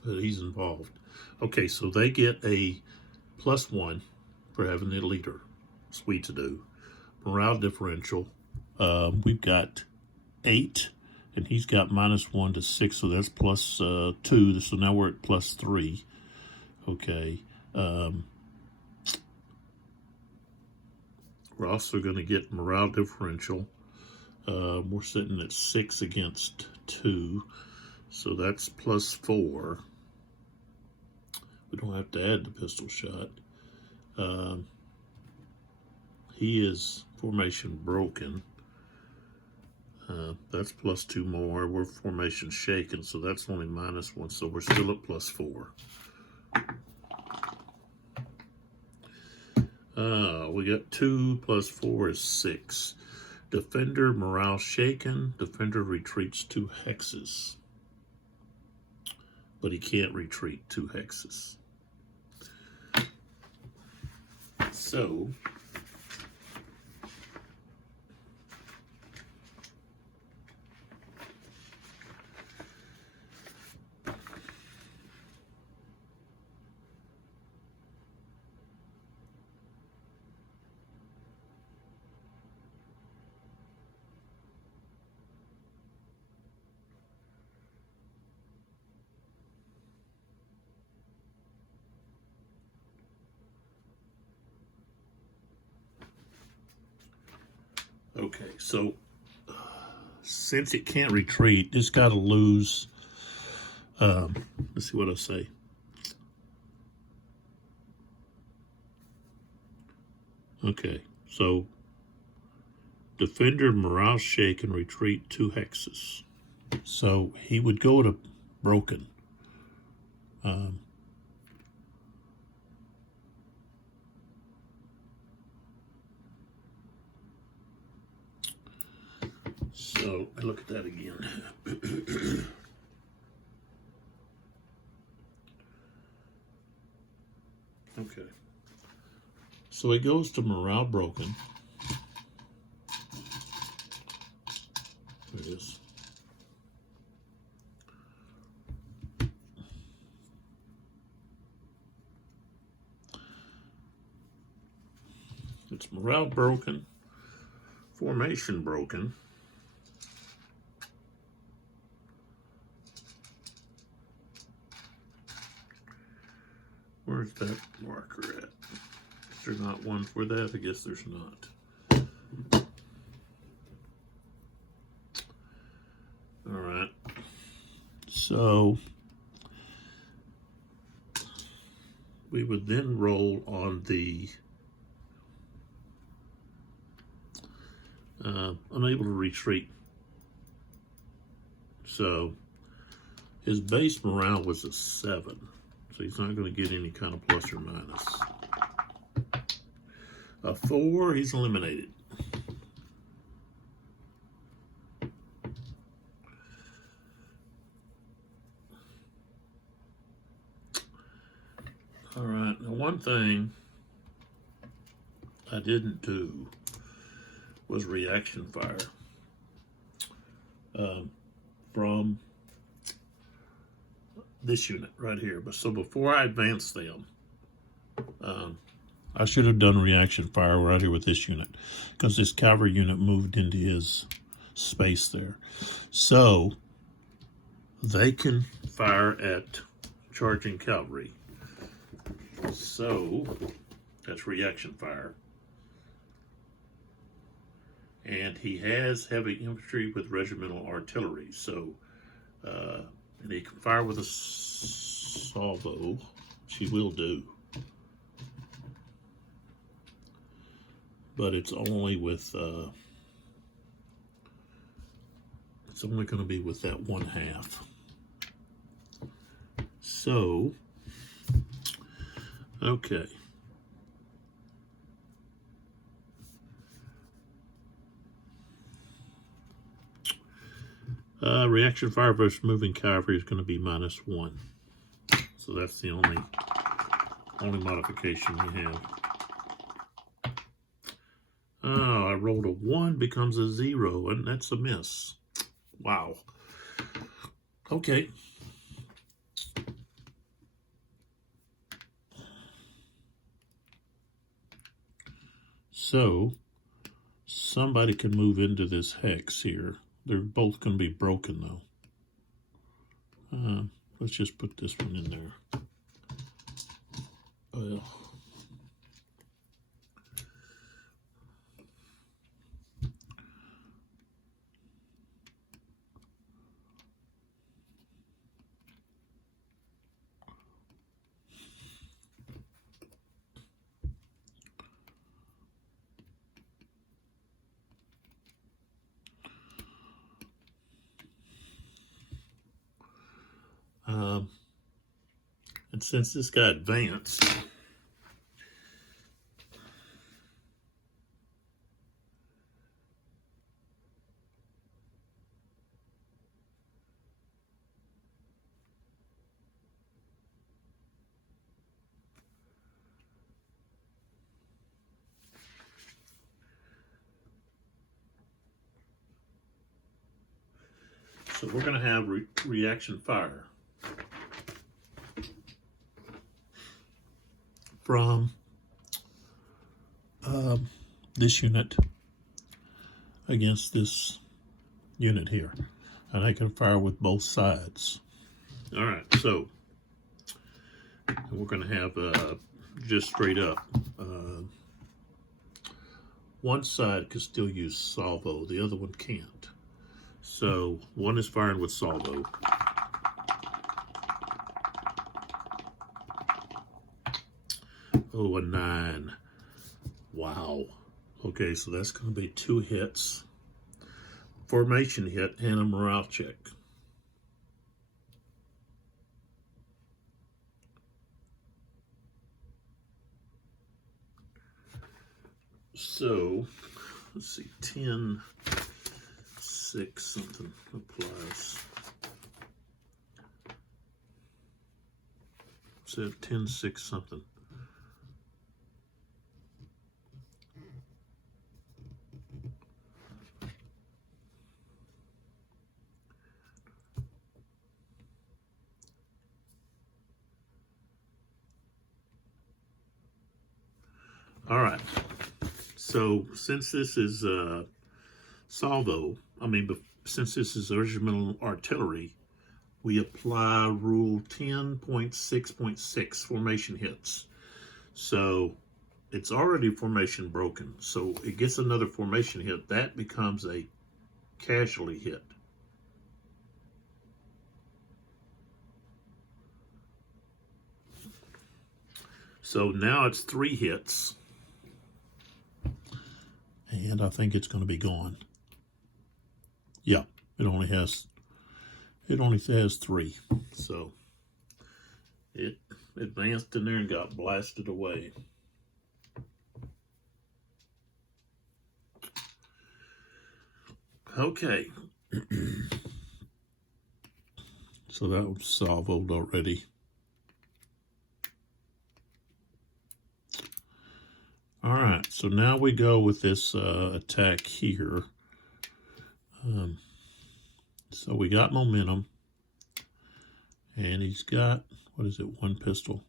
he's involved. Okay, so they get a +1 for having the leader. Sweet to do. Morale differential. We've got 8, and he's got -1 to 6, so that's +2. So now we're at +3. Okay. We're also going to get morale differential. We're sitting at 6 against 2, so that's +4. We don't have to add the pistol shot. He is formation broken. That's +2 more. We're formation shaken, so that's only -1, so we're still at +4. We got 2 + 4 is 6. Defender morale shaken. Defender retreats 2 hexes. But he can't retreat 2 hexes. So okay, so since it can't retreat, it's got to lose. Let's see what I say. Okay, so defender morale shake and retreat 2 hexes. So he would go to broken. So I look at that again. Okay. So he goes to morale broken. There it is. It's morale broken, formation broken. Where's that marker at? Is there not one for that? I guess there's not. All right. So we would then roll on the unable to retreat. So his base morale was a 7. So he's not going to get any kind of plus or minus. A 4, he's eliminated. All right, now one thing I didn't do was reaction fire from this unit right here. But so before I advance them, I should have done reaction fire right here with this unit, because this cavalry unit moved into his space there. So they can fire at charging cavalry. So that's reaction fire. And he has heavy infantry with regimental artillery. So, and he can fire with a salvo, which he will do. But it's only with, it's only going to be with that 1/2. So, okay. Reaction fire versus moving cavalry is going to be -1. So that's the only modification we have. Oh, I rolled a 1, becomes a 0, and that's a miss. Wow. Okay. So somebody can move into this hex here. They're both going to be broken, though. Let's just put this one in there. Well, and since this guy advanced, so we're going to have reaction fire from this unit against this unit here. And I can fire with both sides. All right, so we're going to have just straight up. One side can still use salvo, the other one can't. So one is firing with salvo. Oh, a 9. Wow. Okay, so that's going to be 2 hits. Formation hit and a morale check. So, let's see, 10, 6 something applies. So 10, 6 something. All right. So since this is salvo, since this is regimental artillery, we apply rule 10.6.6, formation hits. So it's already formation broken. So it gets another formation hit. That becomes a casualty hit. So now it's 3 hits. And I think it's going to be gone. Yeah, it only has 3. So it advanced in there and got blasted away. Okay. So that was salvoed already. All right, so now we go with this attack here. So we got momentum, and he's got, what is it, 1 pistol.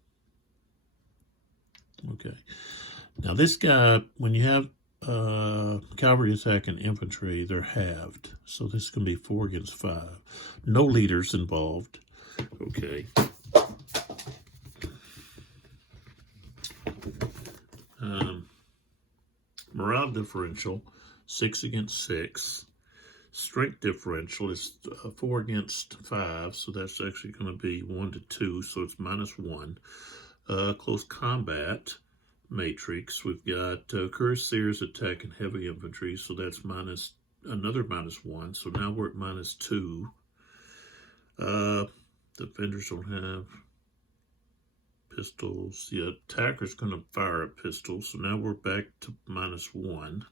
Okay. Now this guy, when you have cavalry attack and infantry, they're halved. So this is going to be 4 against 5. No leaders involved. Okay. Morale differential, 6 against 6. Strength differential is 4 against 5, so that's actually going to be 1 to 2, so it's -1. Close combat matrix, we've got cuirassiers attacking heavy infantry, so that's another -1, so now we're at -2. Defenders don't have pistols. The attacker's going to fire a pistol, so now we're back to -1.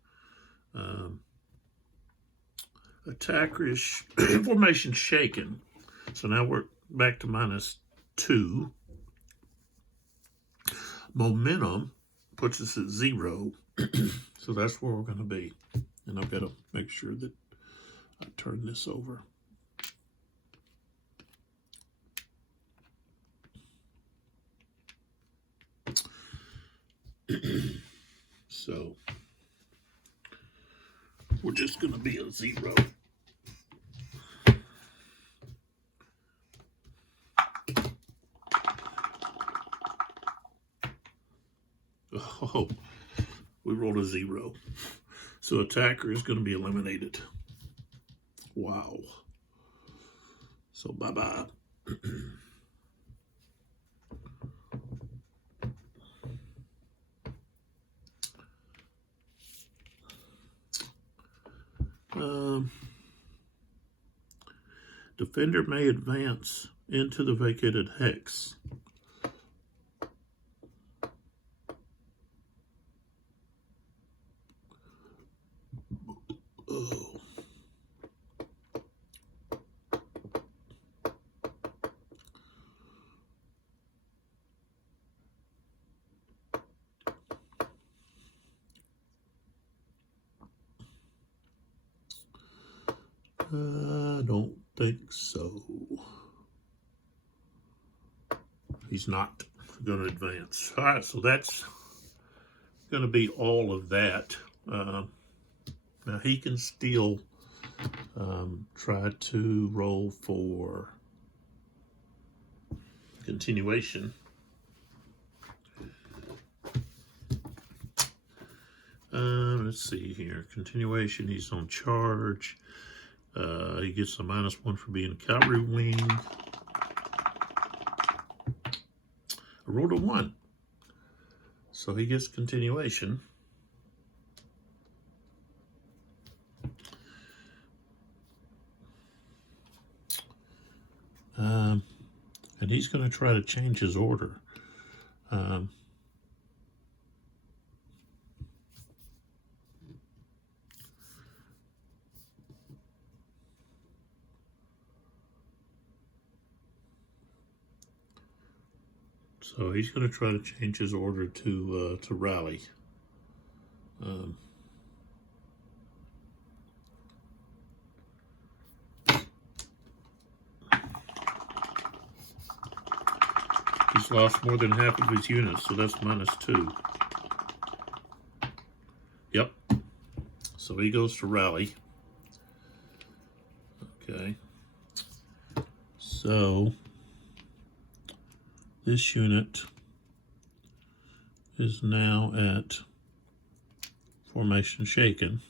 Attacker is formation shaken, so now we're back to -2. Momentum puts us at 0, so that's where we're going to be. And I've got to make sure that I turn this over. So we're just going to be a 0. Oh, we rolled a 0. So attacker is going to be eliminated. Wow. So bye-bye. Defender may advance into the vacated hex. Oh. I don't think so. He's not going to advance. All right, so that's going to be all of that. Now he can still try to roll for continuation. Let's see here. Continuation, he's on charge. He gets a -1 for being a cavalry wing. I rolled a 1. So he gets continuation. And he's going to try to change his order. So he's going to try to change his order to rally. He's lost more than half of his units, so that's -2. Yep. So he goes to rally. Okay. So this unit is now at formation shaken.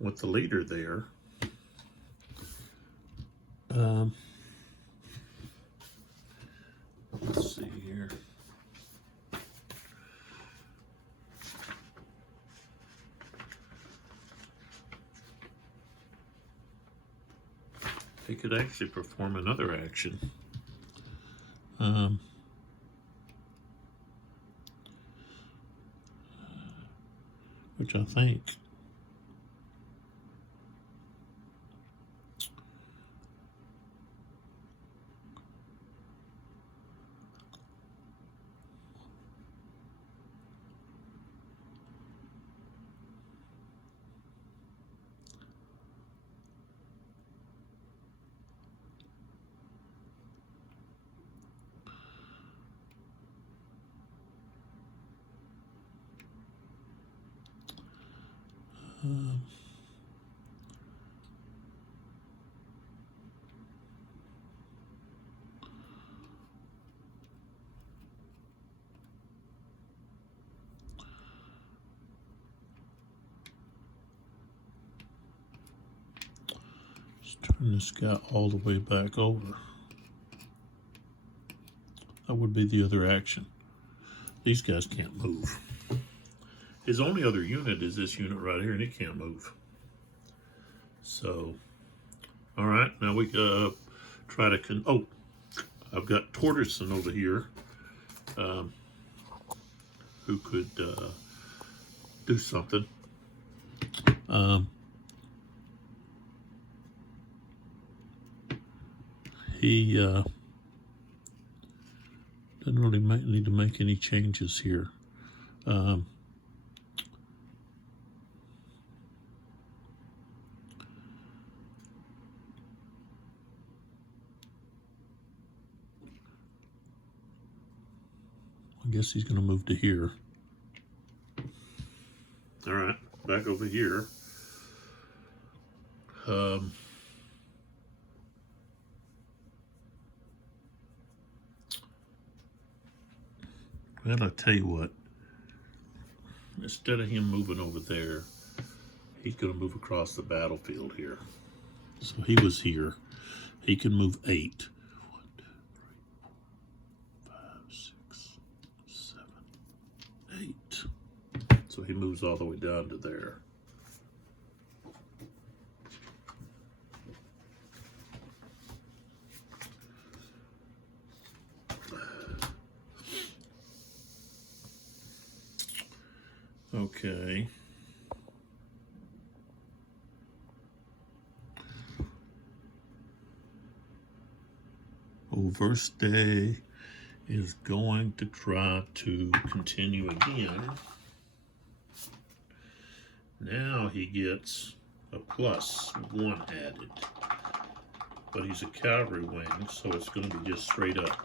With the leader there, let's see here. He could actually perform another action. Which I think let's turn this guy all the way back over. That would be the other action. These guys can't move. His only other unit is this unit right here, and it can't move. So, all right, now we try to oh, I've got Tortoisen over here, who could do something. He doesn't really need to make any changes here. I guess he's going to move to here. All right, back over here. Well, I'll tell you what. Instead of him moving over there, he's going to move across the battlefield here. So he was here. He can move 8. 1, 2, 3, 4, 5, 6, 7, 8. So he moves all the way down to there. Okay. Overstay is going to try to continue again. Now he gets a +1 added. But he's a cavalry wing, so it's going to be just straight up.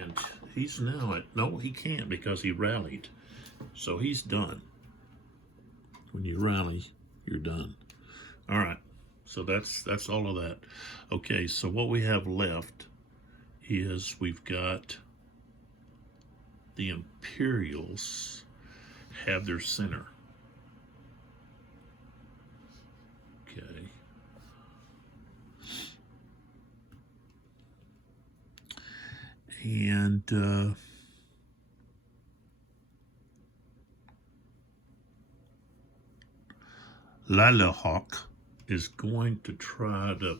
And he's now at, no, he can't because he rallied. So he's done. When you rally, you're done. All right. So that's all of that. Okay, so what we have left is we've got the Imperials have their center. Okay. And Lalahawk is going to try to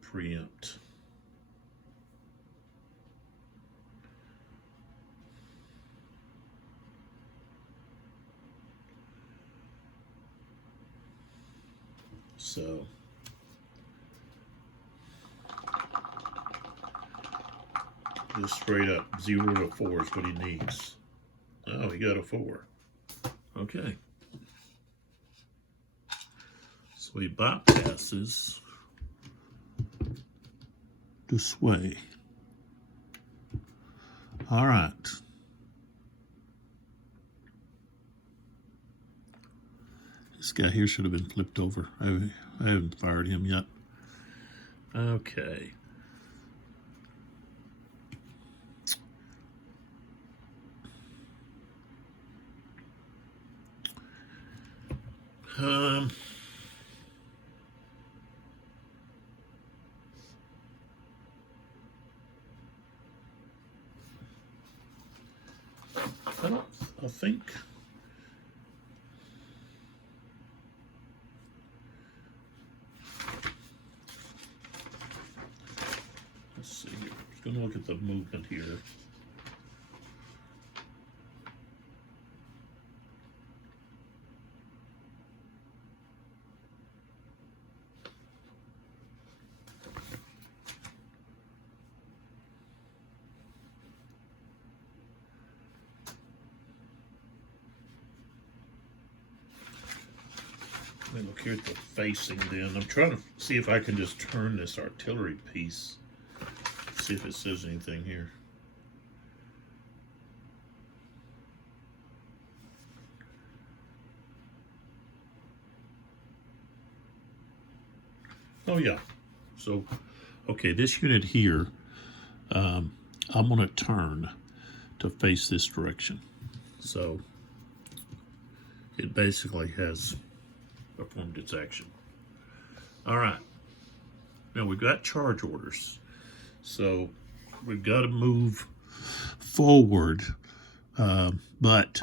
preempt. So just straight up 0 to 4 is what he needs. Oh, he got a 4. Okay. So he bypasses to sway. All right. This guy here should have been flipped over. I haven't fired him yet. Okay. I think let's see here. I'm going to look at the movement here. Let me look here at the facing then. I'm trying to see if I can just turn this artillery piece. See if it says anything here. Oh yeah. So, okay, this unit here, I'm going to turn to face this direction. So, it basically has performed its action. All right. Now we've got charge orders. So we've got to move forward, but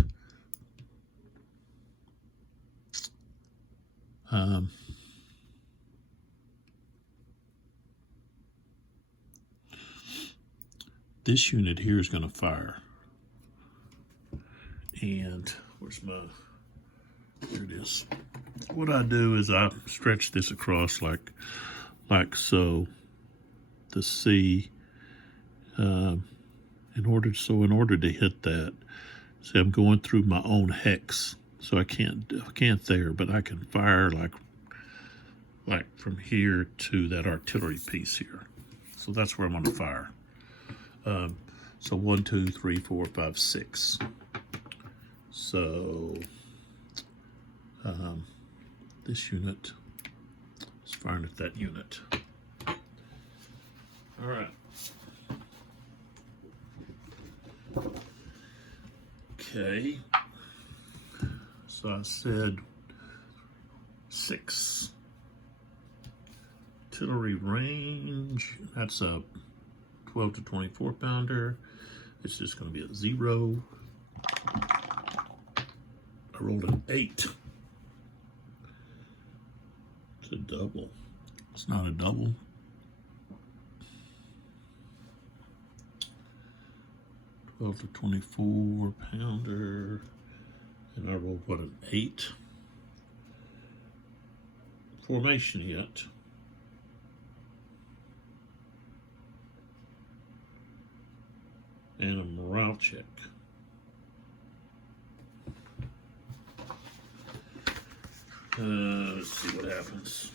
this unit here is going to fire. And where's my, there it is. What I do is I stretch this across like so to see in order to hit that, see, I'm going through my own hex, so I can't there, but I can fire like from here to that artillery piece here. So that's where I'm going to fire. So 1, 2, 3, 4, 5, 6. So this unit is firing at that unit. All right. Okay. So I said 6. Artillery range, that's a 12 to 24 pounder. It's just going to be a 0. I rolled an 8. It's a double. It's not a double. Twelve to 24 pounder, and I rolled what, an 8. Formation yet. And a morale check. Let's see what happens.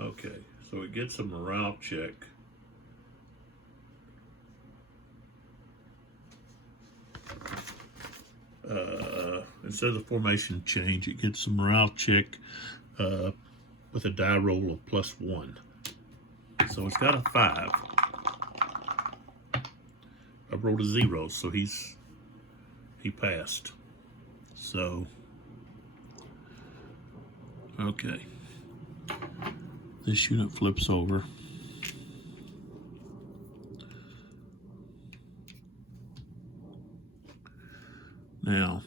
Okay, so it gets a morale check. Instead of the formation change, it gets a morale check with a die roll of +1. So it's got a 5. I rolled a 0, so he passed. So, okay. This unit flips over. Now,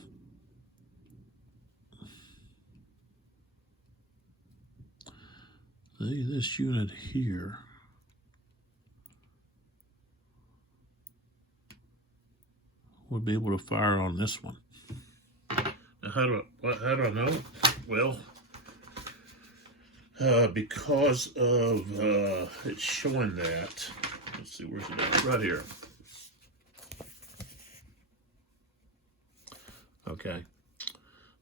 this unit here would be able to fire on this one. Now, how do I know? Well, because of it's showing that. Let's see, where's it at? Right here. Okay.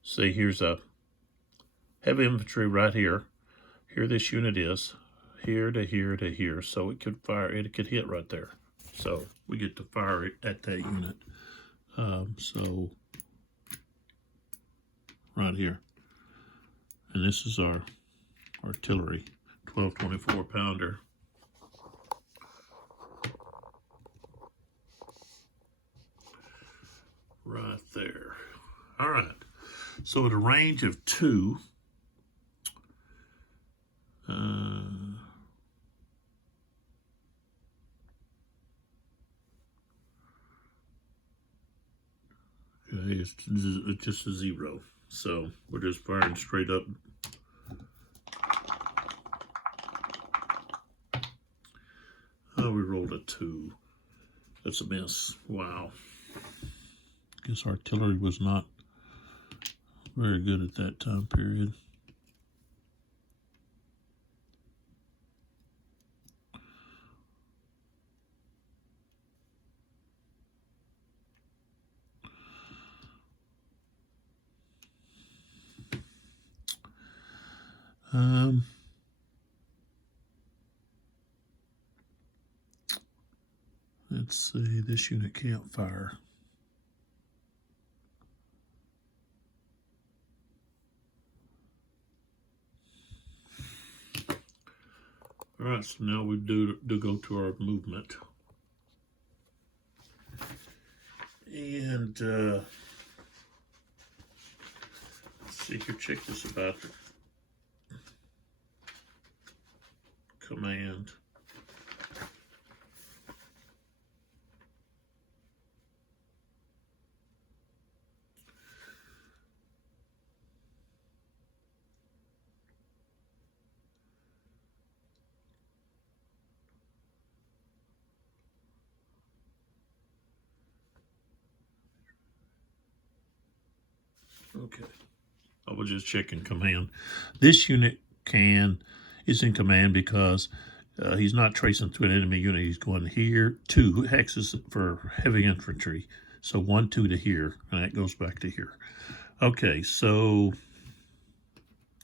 See, here's a heavy infantry right here. Here this unit is. Here to here to here. So it could fire, it could hit right there. So we get to fire it at that unit. So right here. And this is our artillery, 12 24 pounder. Right there. All right. So at a range of 2, okay, it's just a 0. So we're just firing straight up. Oh, we rolled a 2. That's a miss. Wow. Guess artillery was not very good at that time period. Let's see, this unit can't fire. All right, so now we do go to our movement. And let's see here, check this about the command. Okay, I was just checking command. This unit is in command because he's not tracing through an enemy unit. He's going here, 2 hexes for heavy infantry. So 1, 2 to here, and that goes back to here. Okay, so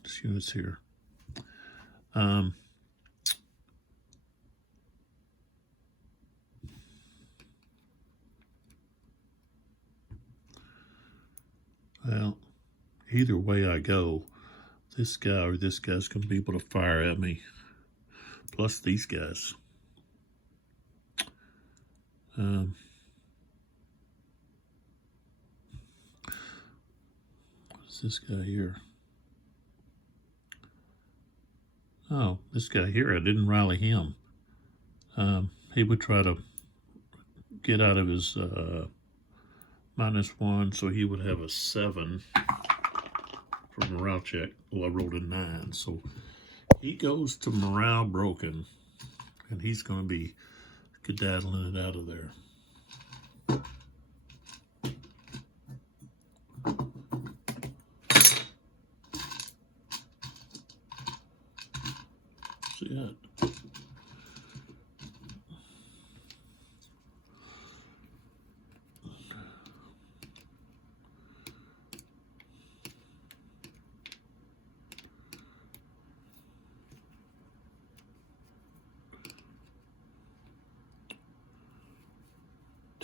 this unit's here. Well, either way I go, this guy or this guy's going to be able to fire at me. Plus these guys. What's this guy here? Oh, this guy here, I didn't rally him. He would try to get out of his -1, so he would have a 7 for morale check. Well, I rolled a 9, so he goes to morale broken, and he's going to be skedaddling it out of there. See that?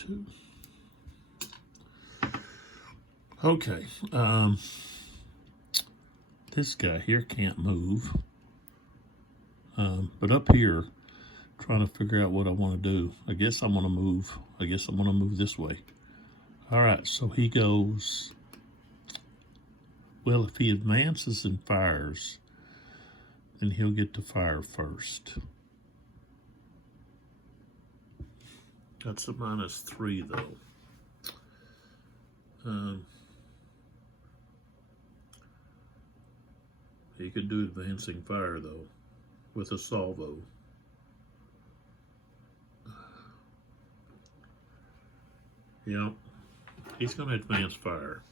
2. Okay. This guy here can't move. But up here, trying to figure out what I want to do. I guess I'm going to move. I guess I'm going to move this way. All right, so he goes. Well, if he advances and fires, then he'll get to fire first. That's a -3, though. He could do advancing fire, though, with a salvo. Yeah, he's going to advance fire.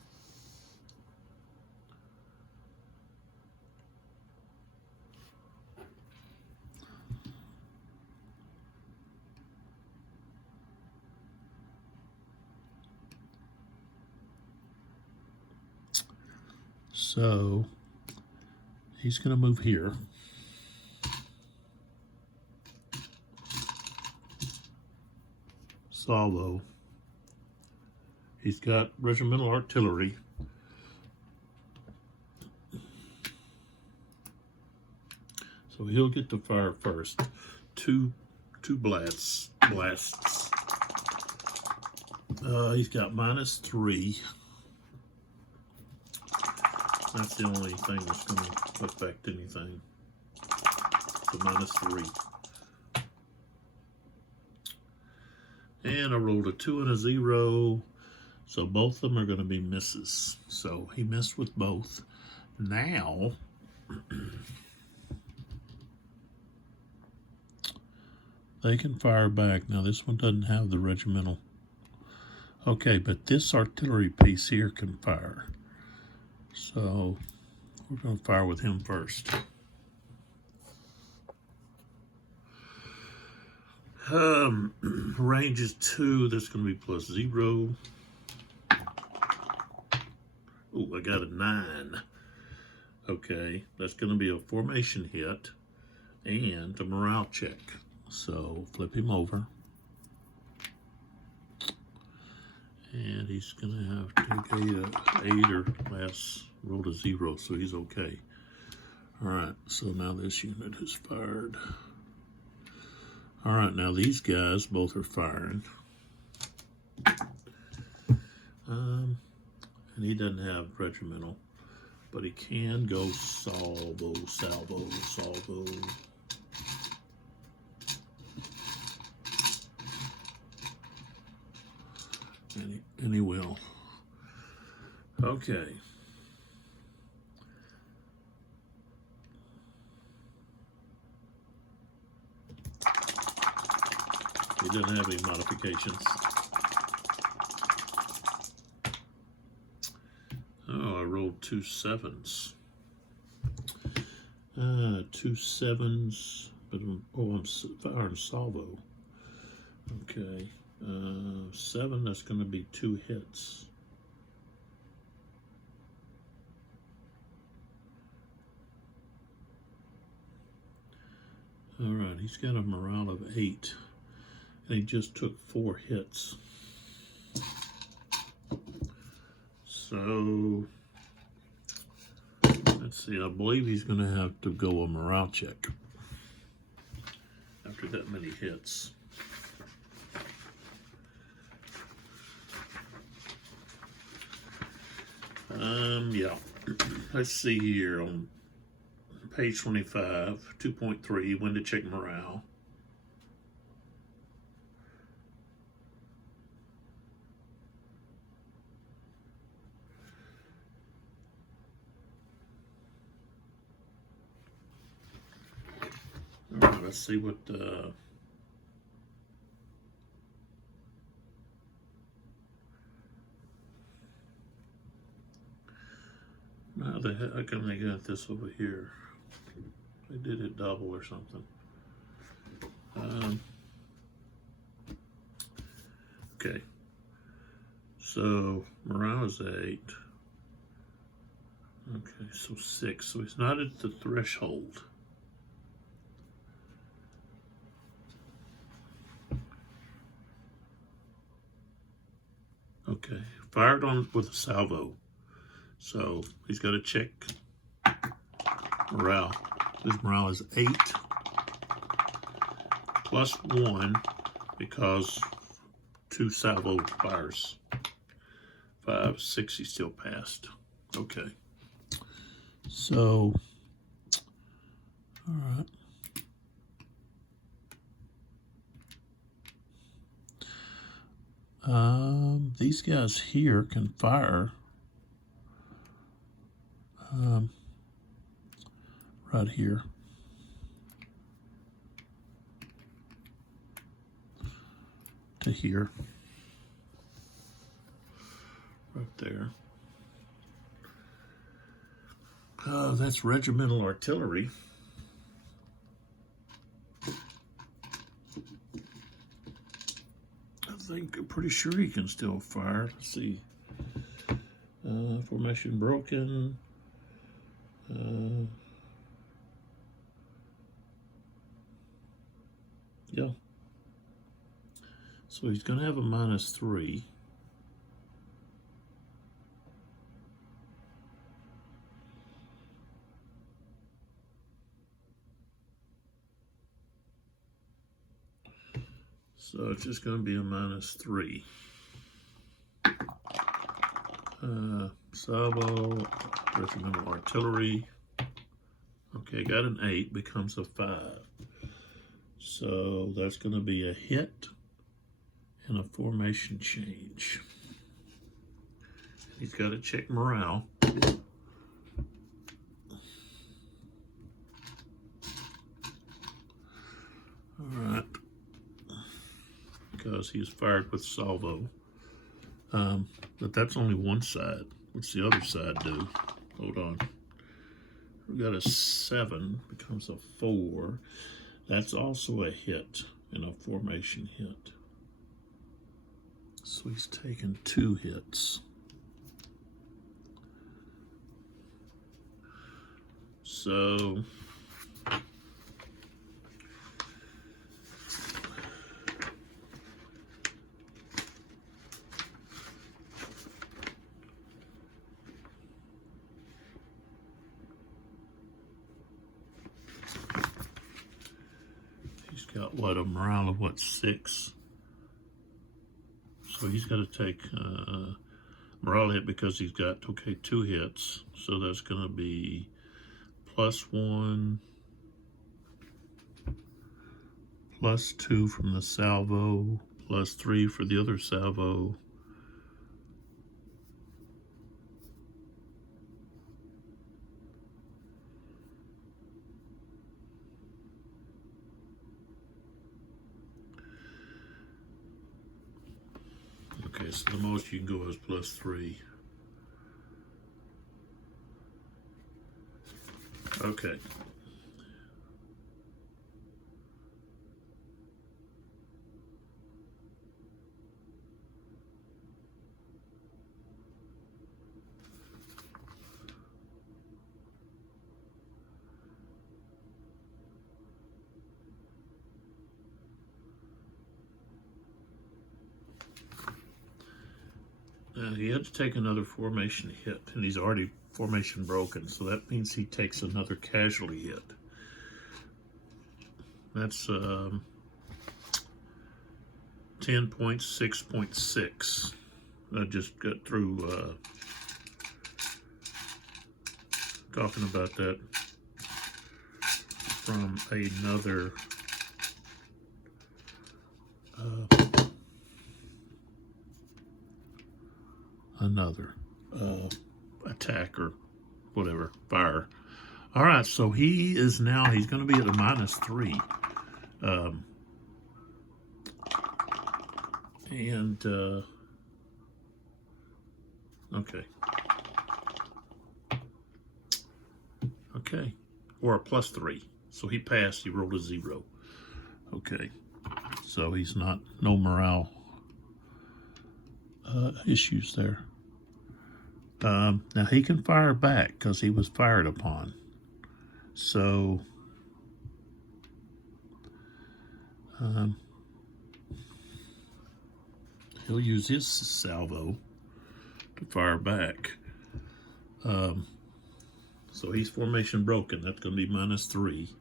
So he's going to move here. Salvo. He's got regimental artillery. So he'll get to fire first. Two blasts. He's got -3. That's the only thing that's going to affect anything. So -3. And I rolled a 2 and a 0. So both of them are going to be misses. So he missed with both. Now, they can fire back. Now this one doesn't have the regimental. Okay, but this artillery piece here can fire. So we're going to fire with him first. Range is 2. That's going to be +0. Oh, I got a 9. Okay, that's going to be a formation hit and a morale check. So flip him over. And he's going to have to get a 8 or less. Rolled a 0, so he's okay. All right, so now this unit has fired. All right, now these guys both are firing. And he doesn't have regimental, but he can go salvo. And he will. Okay. He doesn't have any modifications. Oh, I rolled 2 7s. 2 7s, but I'm firing salvo. Okay. 7, that's going to be 2 hits. All right, he's got a morale of 8. And he just took 4 hits. So, let's see, I believe he's going to have to go a morale check after that many hits. Yeah. Let's see here on page 25, 2.3, when to check morale. All right, let's see what now how come they got this over here? They did it double or something. Okay, so morale is 8. Okay, so 6. So he's not at the threshold. Okay, fired on with a salvo. So he's got to check morale. His morale is 8 plus 1 because 2 salvo fires. 5, 6, he still passed. Okay. So, all right. These guys here can fire right here. To here. Right there. That's regimental artillery. I'm pretty sure he can still fire. Let's see. Formation broken. Yeah. So he's going to have a -3. So it's just going to be a -3. Salvo, regimental artillery. Okay, got an 8, becomes a 5. So that's going to be a hit and a formation change. He's got to check morale. All right. Because he's fired with salvo. But that's only one side. What's the other side do? Hold on. We got a 7, becomes a 4. That's also a hit and a formation hit. So he's taken 2 hits. So he's got what, a morale of what, 6? So he's got to take morale hit because he's got, okay, 2 hits. So that's going to be +1, +2 from the salvo, +3 for the other salvo. Okay, so the most you can go is +3. Okay. He had to take another formation hit, and he's already formation broken, so that means he takes another casualty hit. That's 10.6.6. I just got through talking about that from another attack or whatever, fire. All right, so he is now, he's going to be at a -3. Okay. Okay, or a +3. So he passed, he rolled a 0. Okay, so he's not, no morale issues there. Now he can fire back because he was fired upon. So he'll use his salvo to fire back. So he's formation broken. That's going to be -3.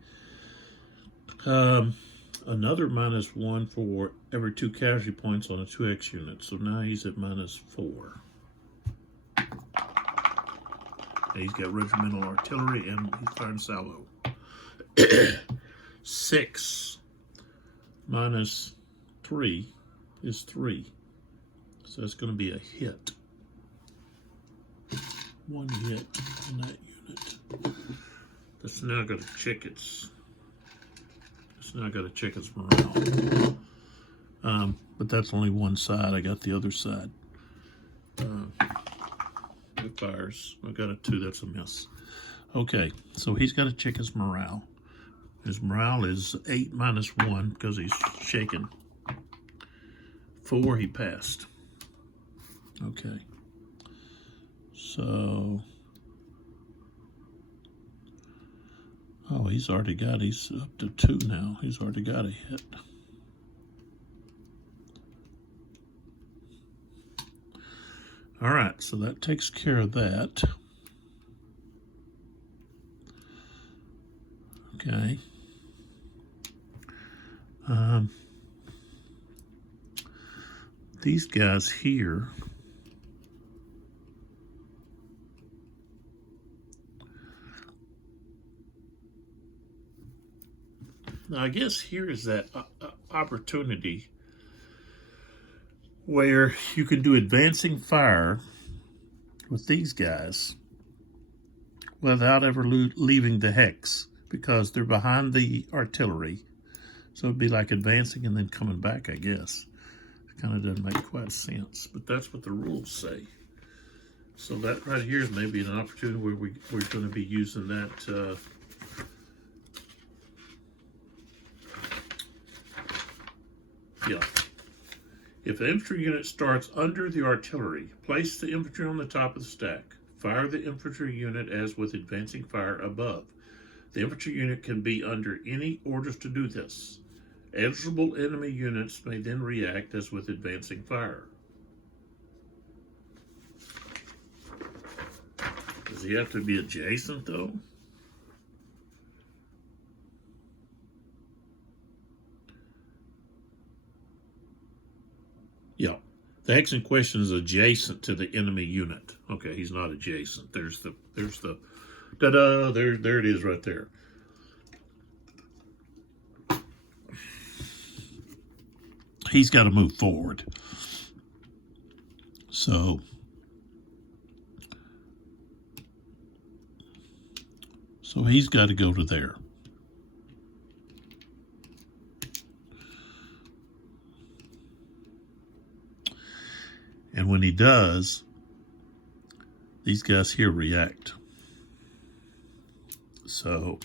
Another -1 for every 2 casualty points on a 2X unit. So now he's at -4. And he's got regimental artillery and he's firing salvo. 6 -3 is 3. So that's going to be a hit. 1 hit in that unit. That's now got to check its. It's now got to check its morale. But that's only one side. I got the other side. It fires. I got a 2. That's a miss. Okay, so he's got to check his morale. His morale is 8 -1 because he's shaken. 4, he passed. Okay. So, oh, he's up to 2 now. He's already got a hit. All right, so that takes care of that. Okay. These guys here, now I guess here is that opportunity where you can do advancing fire with these guys without ever leaving the hex, because they're behind the artillery. So it'd be like advancing and then coming back, I guess. It kind of doesn't make quite sense, but that's what the rules say. So that right here is maybe an opportunity where we're going to be using that. Yeah. If the infantry unit starts under the artillery, place the infantry on the top of the stack. Fire the infantry unit as with advancing fire above. The infantry unit can be under any orders to do this. Eligible enemy units may then react as with advancing fire. Does he have to be adjacent, though? Yeah. The hex in question is adjacent to the enemy unit. Okay, he's not adjacent. There's the ta-da, there it is right there. He's got to move forward. So he's got to go to there. And when he does, these guys here react. So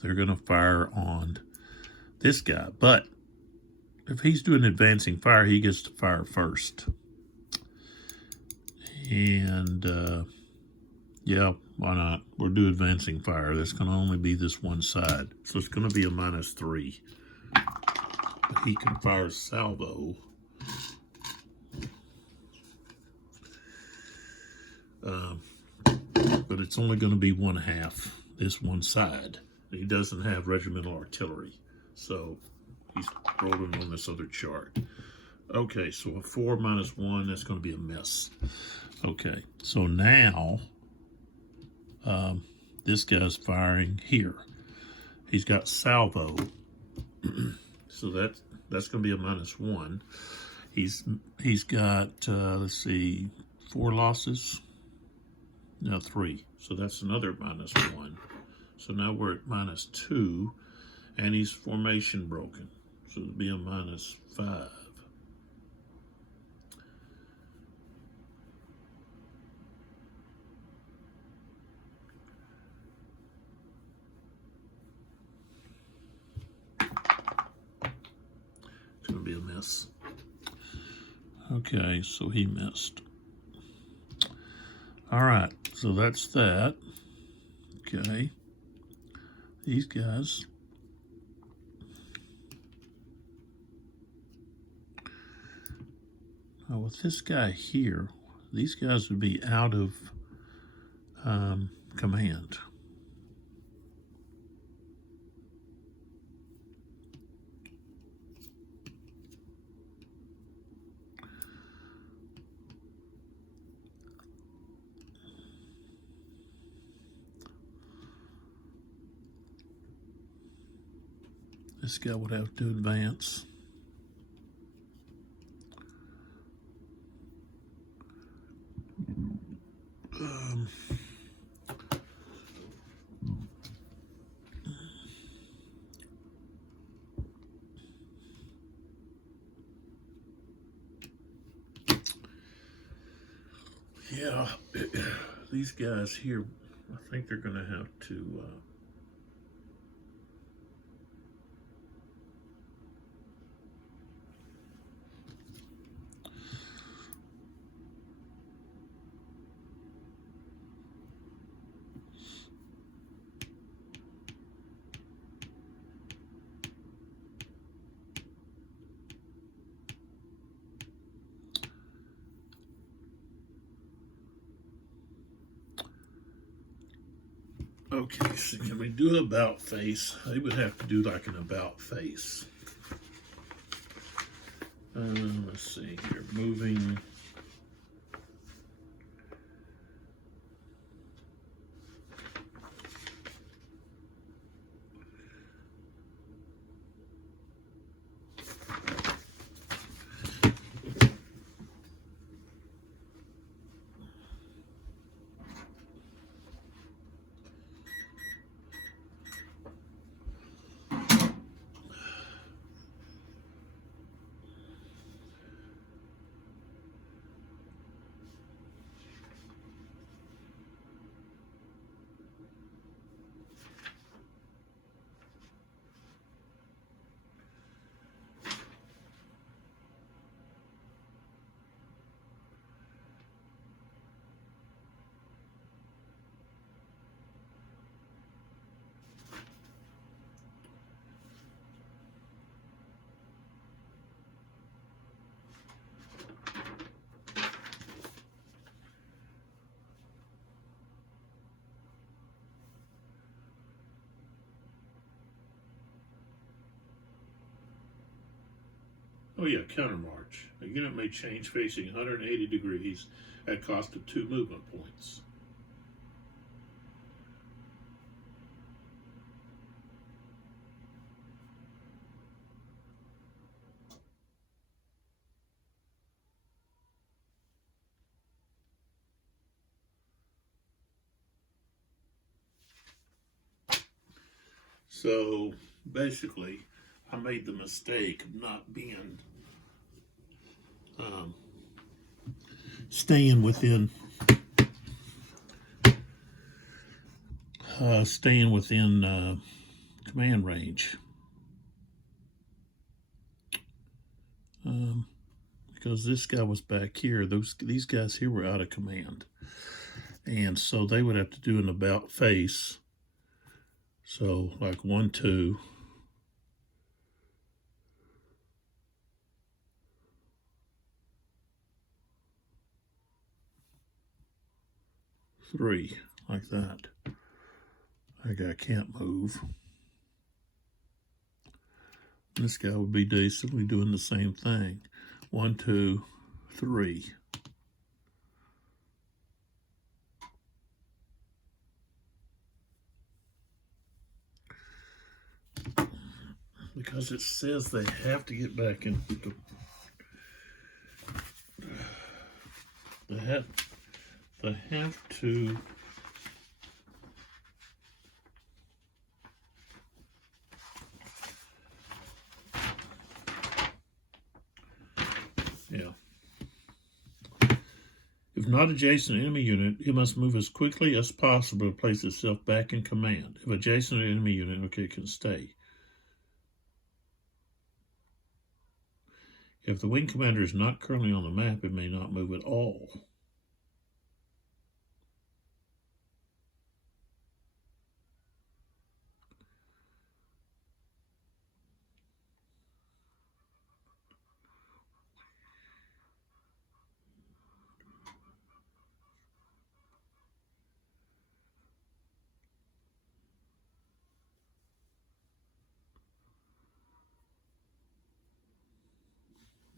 they're going to fire on this guy. But if he's doing advancing fire, he gets to fire first. And yeah, why not? We'll do advancing fire. That's going to only be this one side. So it's going to be a -3. But he can fire salvo. But it's only going to be 1/2 this one side. He doesn't have regimental artillery, so he's rolling on this other chart. Okay, so a 4 -1, that's going to be a miss. Okay, so now this guy's firing here. He's got salvo, so that's going to be a -1. He's got let's see, 4 losses. Now 3. So that's another -1. So now we're at -2, and he's formation broken. So it'll be a -5. It's going to be a miss. Okay, so he missed. All right, so that's that. Okay, these guys. with this guy here, these guys would be out of command. This guy would have to advance. Yeah, these guys here, I think they're going to have to okay, so can we do an about face? They would have to do like an about face. Let's see here, moving. Oh yeah, countermarch. A unit may change facing 180 degrees at cost of 2 movement points. So basically, I made the mistake of not being staying within command range, because this guy was back here. These guys here were out of command, and so they would have to do an about face. So like 1, 2. 3, like that. That guy can't move. This guy would be basically doing the same thing. 1, 2, 3. Because it says they have to get back into they have to If not adjacent to enemy unit, it must move as quickly as possible to place itself back in command. If adjacent to enemy unit, okay, it can stay. If the wing commander is not currently on the map, it may not move at all.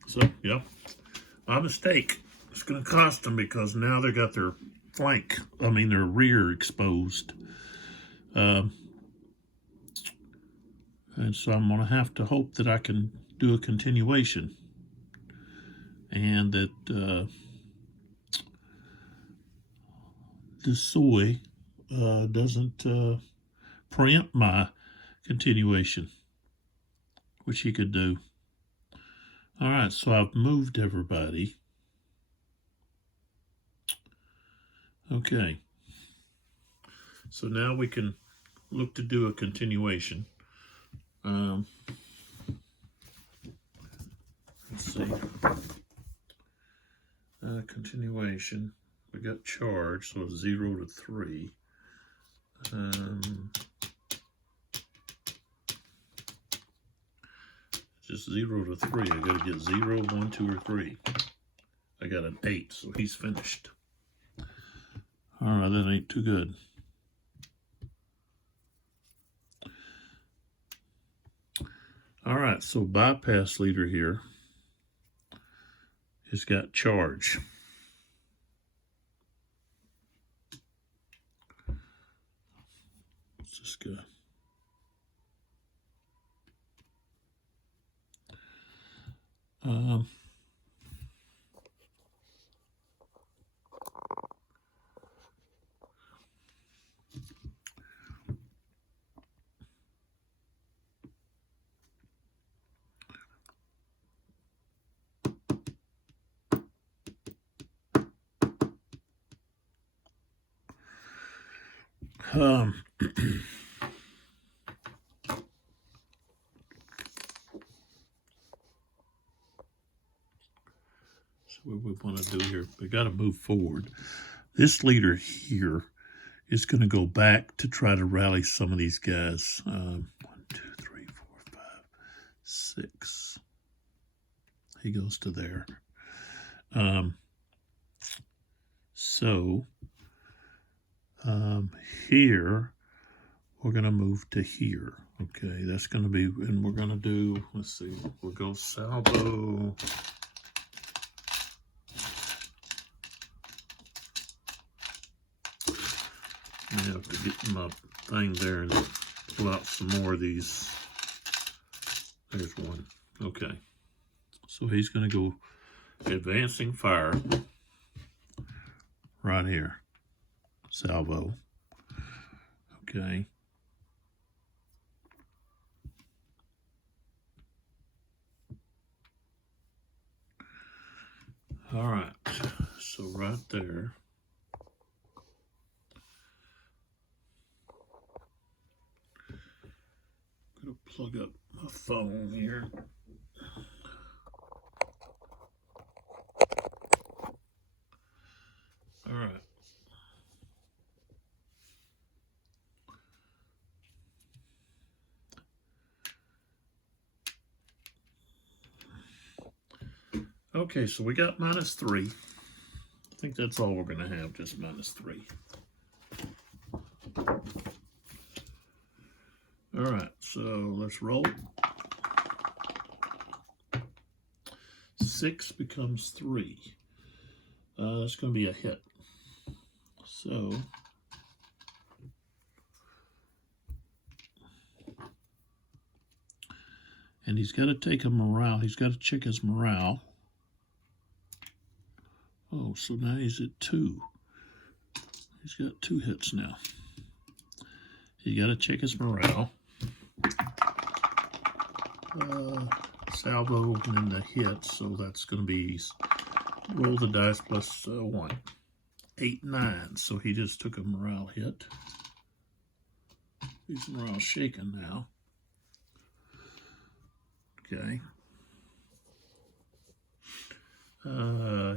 So, yeah, my mistake. It's going to cost them because now they got their their rear exposed. And so I'm going to have to hope that I can do a continuation and that this soy doesn't preempt my continuation, which he could do. All right, so I've moved everybody. Okay. So now we can look to do a continuation. Let's see. Continuation. We got charge, so it's 0 to 3. Just 0 to 3. I got to get 0, 1, 2, or 3. I got an 8, so he's finished. All right, that ain't too good. All right, so bypass leader here has got charge. What's this guy? So what we want to do here, we got to move forward. This leader here is going to go back to try to rally some of these guys. 1, 2, 3, 4, 5, 6. He goes to there. Here we're going to move to here. Okay, that's going to be, and we're going to do, let's see, we'll go salvo. I have to get my thing there and pull out some more of these. There's one. Okay. So he's going to go advancing fire right here. Salvo. Okay. All right. So right there. I'm going to plug up my phone here. All right. Okay, so we got -3. I think that's all we're going to have, just -3. All right, so let's roll. 6 becomes 3. That's going to be a hit. So and he's got to take a morale. He's got to check his morale. Oh, so now he's at 2. He's got 2 hits now. You got to check his morale. Salvo and then the hit, so that's going to be roll the dice plus 1. 8, 9. So he just took a morale hit. His morale shaken now. Okay.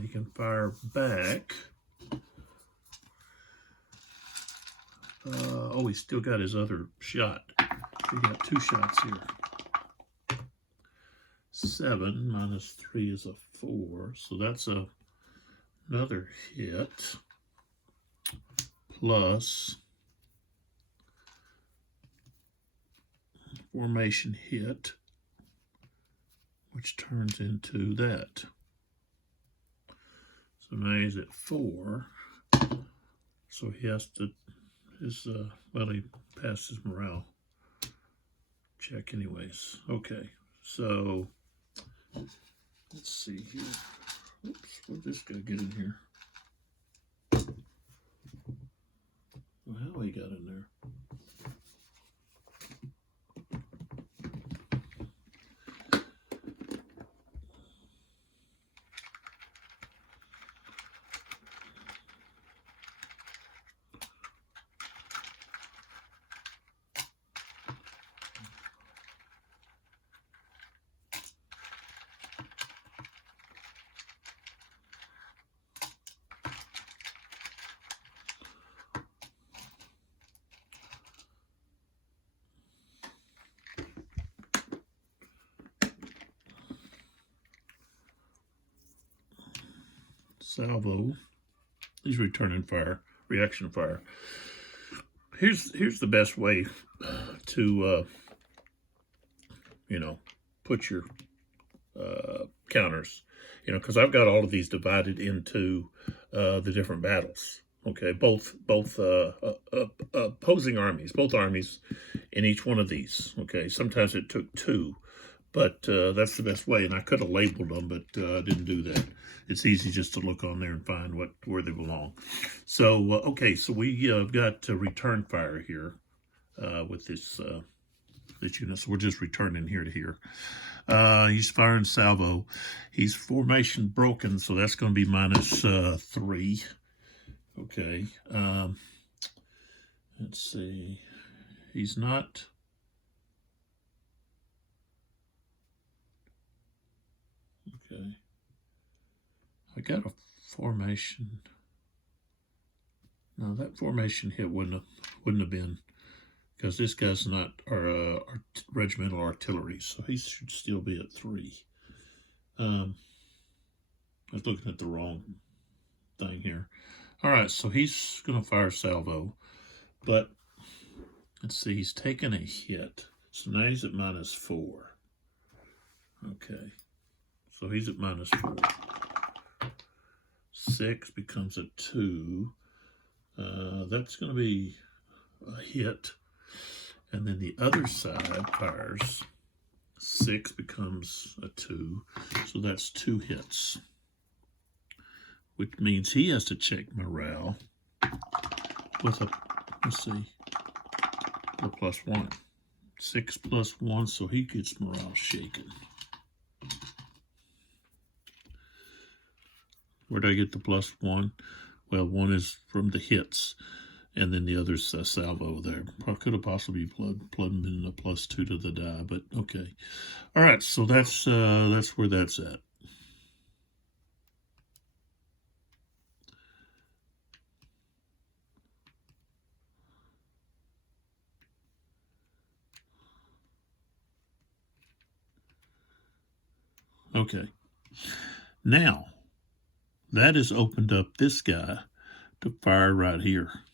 He can fire back. Oh, he's still got his other shot. He got 2 shots here. 7 minus 3 is a 4, so that's another hit. Plus formation hit, which turns into that. So now he's at 4. So he has to, well, he passed his morale check anyways. Okay, so let's see here. Oops, where'd this guy get in here? Well, how he got in there? Salvo. He's returning fire, reaction fire. Here's the best way to put your counters. Because I've got all of these divided into the different battles. Okay, both opposing armies, both armies in each one of these. Okay, sometimes it took 2. But that's the best way, and I could have labeled them, but I didn't do that. It's easy just to look on there and find where they belong. So, okay, so we got return fire here with this unit. So we're just returning here to here. He's firing salvo. He's formation broken, so that's going to be -3. Okay. Let's see. He's not... Okay. I got a formation. No, that formation hit wouldn't have been, because this guy's not our regimental artillery, so he should still be at 3. I was looking at the wrong thing here. All right, so he's going to fire salvo, but let's see, he's taken a hit, so now he's at -4. Okay. So he's at -4. 6 becomes a 2. That's going to be a hit. And then the other side fires. 6 becomes a 2. So that's 2 hits. Which means he has to check morale with a, let's see, a +1. 6 + 1, so he gets morale shaken. Where did I get the +1? Well, 1 is from the hits, and then the other's salvo there. I could have possibly plugged in a +2 to the die, but okay. All right, so that's where that's at. Okay. Now, that has opened up this guy to fire right here.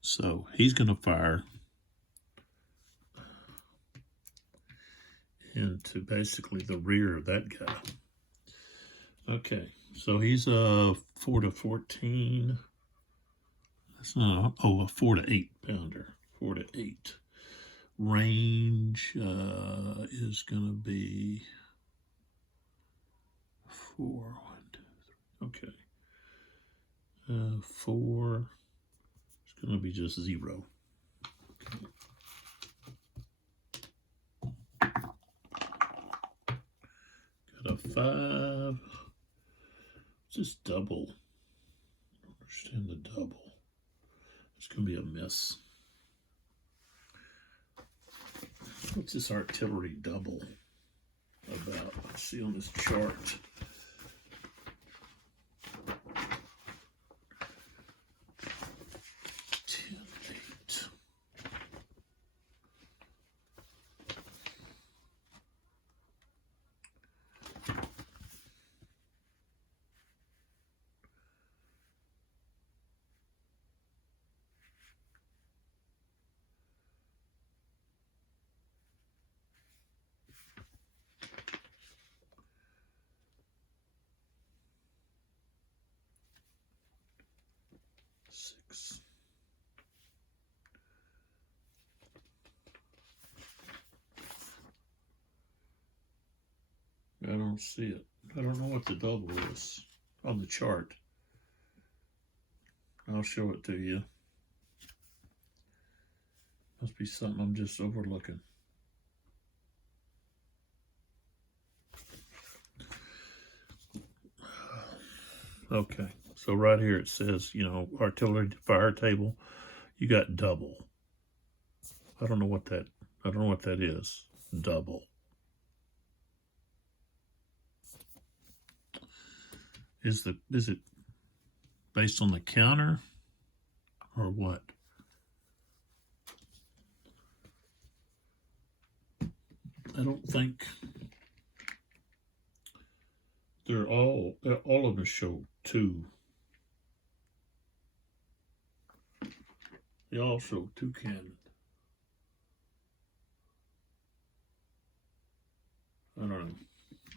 So he's going to fire into basically the rear of that guy. Okay, so he's a 4 to 14. That's not a 4 to 8 pounder. 4 to 8. Range is going to be 4. 1, 2, 3. Okay. 4. It's going to be just 0. Okay. Got a 5. Just double. I don't understand the double. It's going to be a miss. What's this artillery double about? Let's see on this chart. don't see it. I don't know what the double is on the chart. I'll show it to you. Must be something I'm just overlooking. Okay, so right here it says, you know, artillery fire table. You got double. I don't know what that is. Double. Is it based on the counter or what? I don't think they're all of them show 2. They all show 2 cannon. I don't know.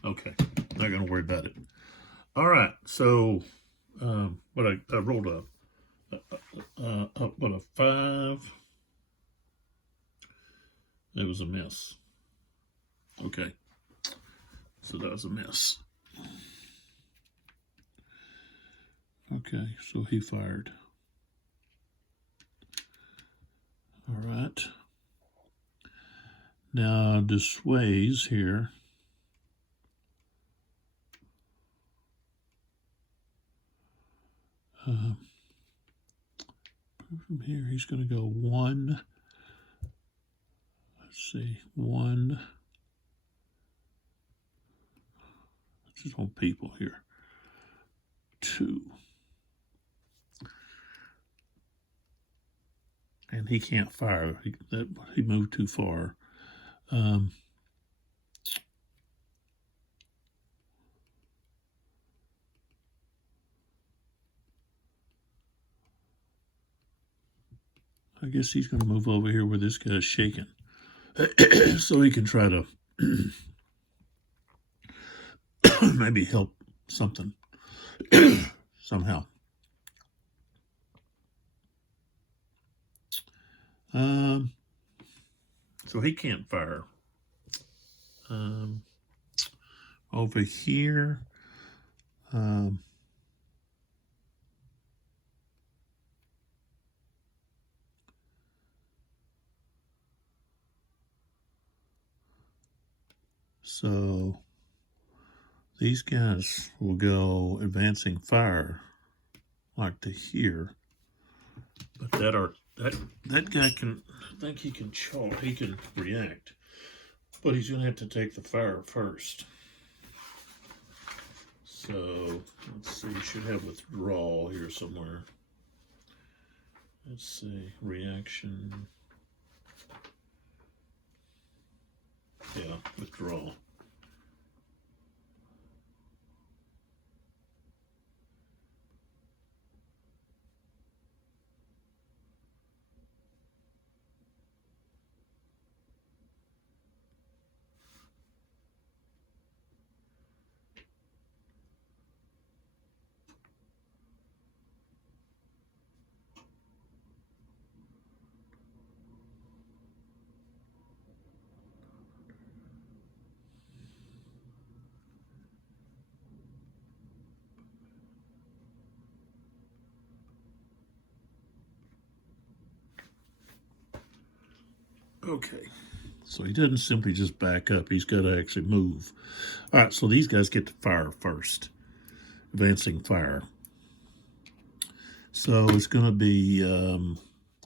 Okay, not gonna worry about it. All right, so what I rolled a 5. It was a miss. Okay, so that was a miss. Okay, so he fired. All right. Now dissuades here. From here, he's going to go 1. Let's see, 1. I just want people here. 2. And he can't fire. He moved too far. I guess he's going to move over here where this guy's shaking. So he can try to maybe help something somehow. So he can't fire. Over here, so these guys will go advancing fire like to here, but that guy can, I think he can charge, he can react, but he's gonna have to take the fire first. So let's see, you should have withdrawal here somewhere. Let's see, reaction. Yeah, withdrawal. Okay, so he doesn't simply just back up. He's got to actually move. All right, so these guys get to fire first. Advancing fire. So it's going to be,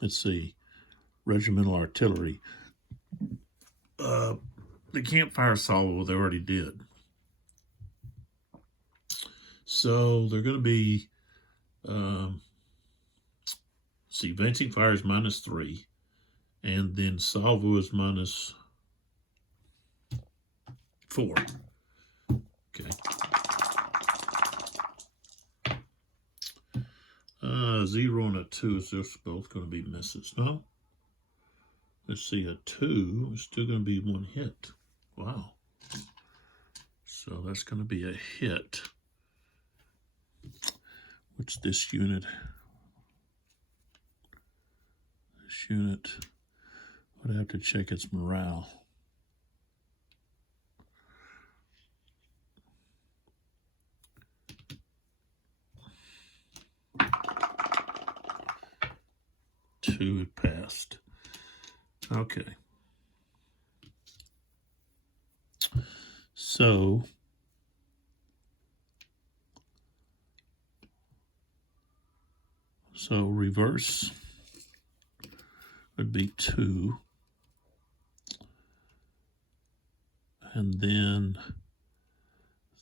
let's see, regimental artillery. They can't fire salvo, they already did. So they're going to be, see, advancing fire is -3. And then salvo is -4. Okay. 0 and a 2 is just both going to be misses. No? Let's see, a 2 is still going to be 1 hit. Wow. So that's going to be a hit. What's this unit? This unit would have to check its morale. 2 had passed. Okay. So reverse would be 2. And then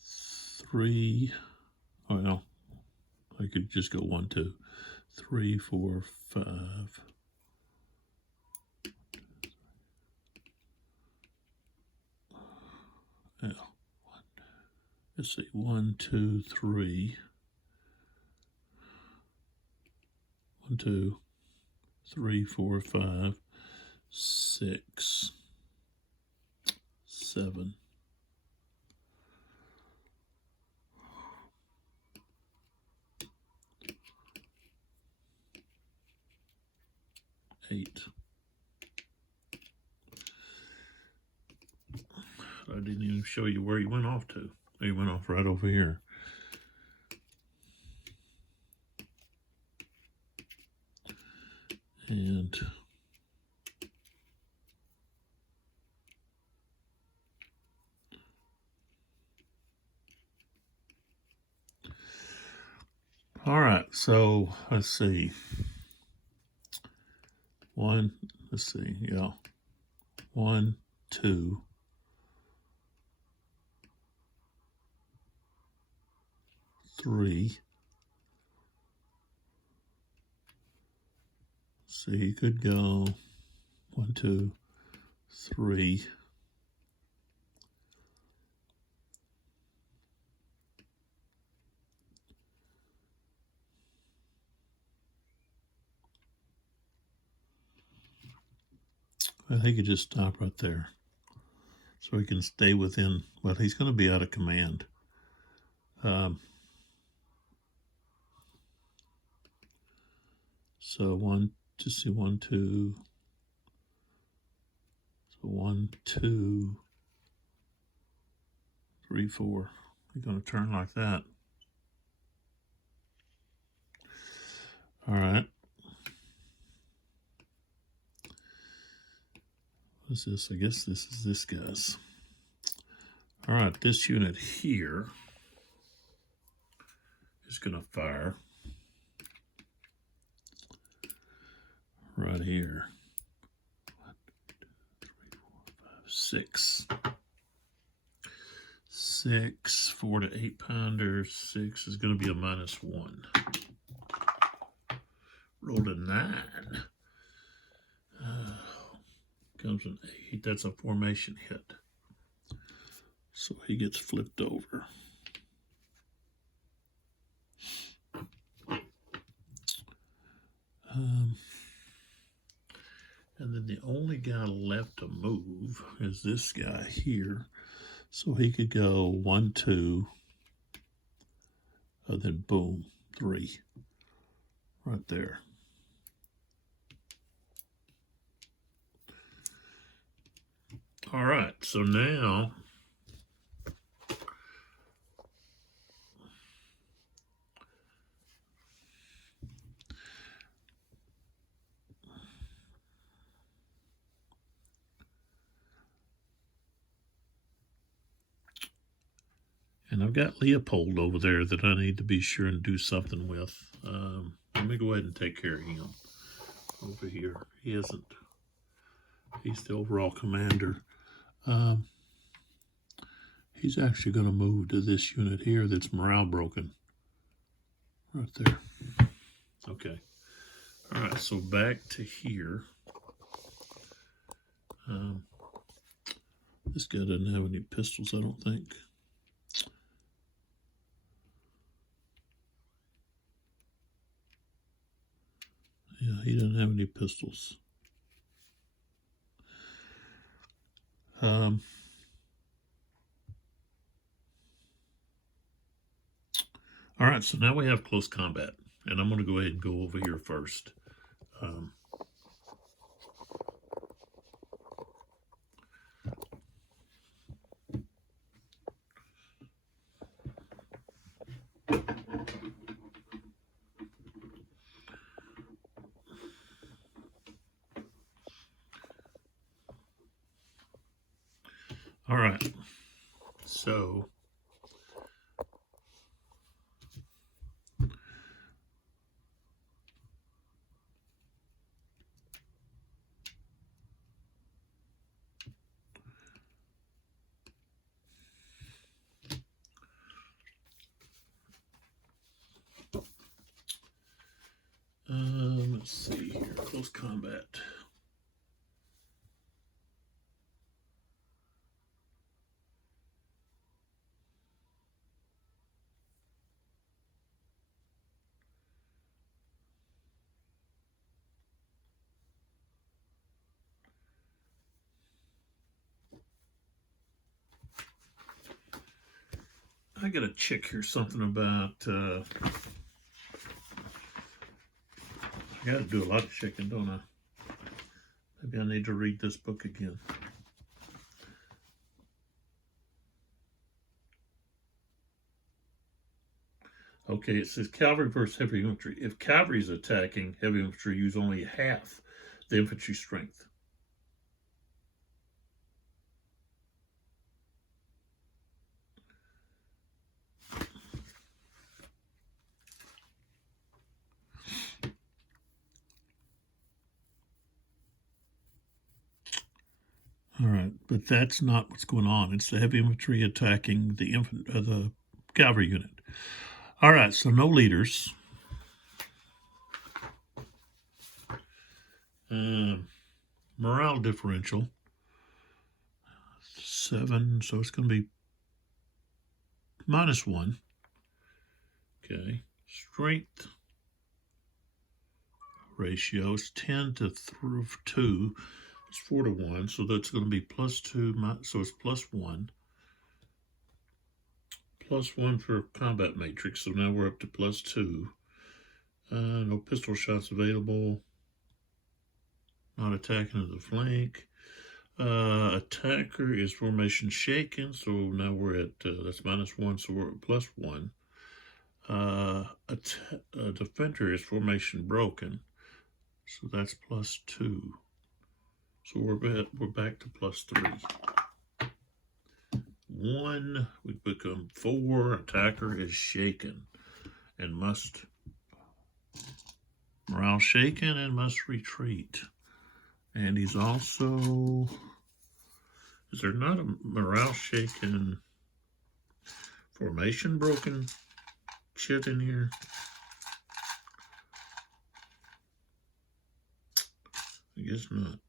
3. Oh, no. I could just go 1, 2, 3, 4, 5. Yeah. Let's see. 1, 2, 3. 1, 2, 3, 4, 5, 6, 7. 8. I didn't even show you where you went off to. You went off right over here. And all right, so let's see. 1, let's see, yeah. 1, 2, 3. So you could go 1, 2, 3. I think he could just stop right there. So he can stay within, well, he's going to be out of command. So 1, just see 1, 2. So 1, 2, 3, 4. He's going to turn like that. All right. What's this? I guess this is this guy's. All right, this unit here is going to fire right here. 1, 2, 3, 4, 5, 6. 6, 4 to 8 pounder. 6 is going to be a -1. Rolled a 9. Comes an 8. That's a formation hit. So he gets flipped over. And then the only guy left to move is this guy here. So he could go 1, 2, then boom, 3. Right there. All right, so now and I've got Leopold over there that I need to be sure and do something with. Let me go ahead and take care of him over here. He's the overall commander. He's actually going to move to this unit here that's morale broken. Right there. Okay. All right, so back to here. This guy doesn't have any pistols, I don't think. Yeah, he doesn't have any pistols. All right, so now we have close combat, and I'm going to go ahead and go over here first. All right. So let's see here. Close combat. I gotta check here something about. I gotta do a lot of checking, don't I? Maybe I need to read this book again. Okay, it says cavalry versus heavy infantry. If cavalry is attacking, heavy infantry use only half the infantry strength. All right, but that's not what's going on. It's the heavy infantry attacking the cavalry unit. All right, so no leaders. Morale differential 7, so it's going to be -1. Okay, strength ratio is 10 to 2. It's 4 to 1, so that's going to be +2. So it's +1. +1 for combat matrix, so now we're up to +2. No pistol shots available. Not attacking to the flank. Attacker is formation shaken, so now we're at that's -1, so we're at +1. Defender is formation broken, so that's +2. So we're back to +3. 1, we become 4. Attacker is shaken and must morale shaken and must retreat. And he's also, is there not a morale shaken formation broken shit in here? I guess not.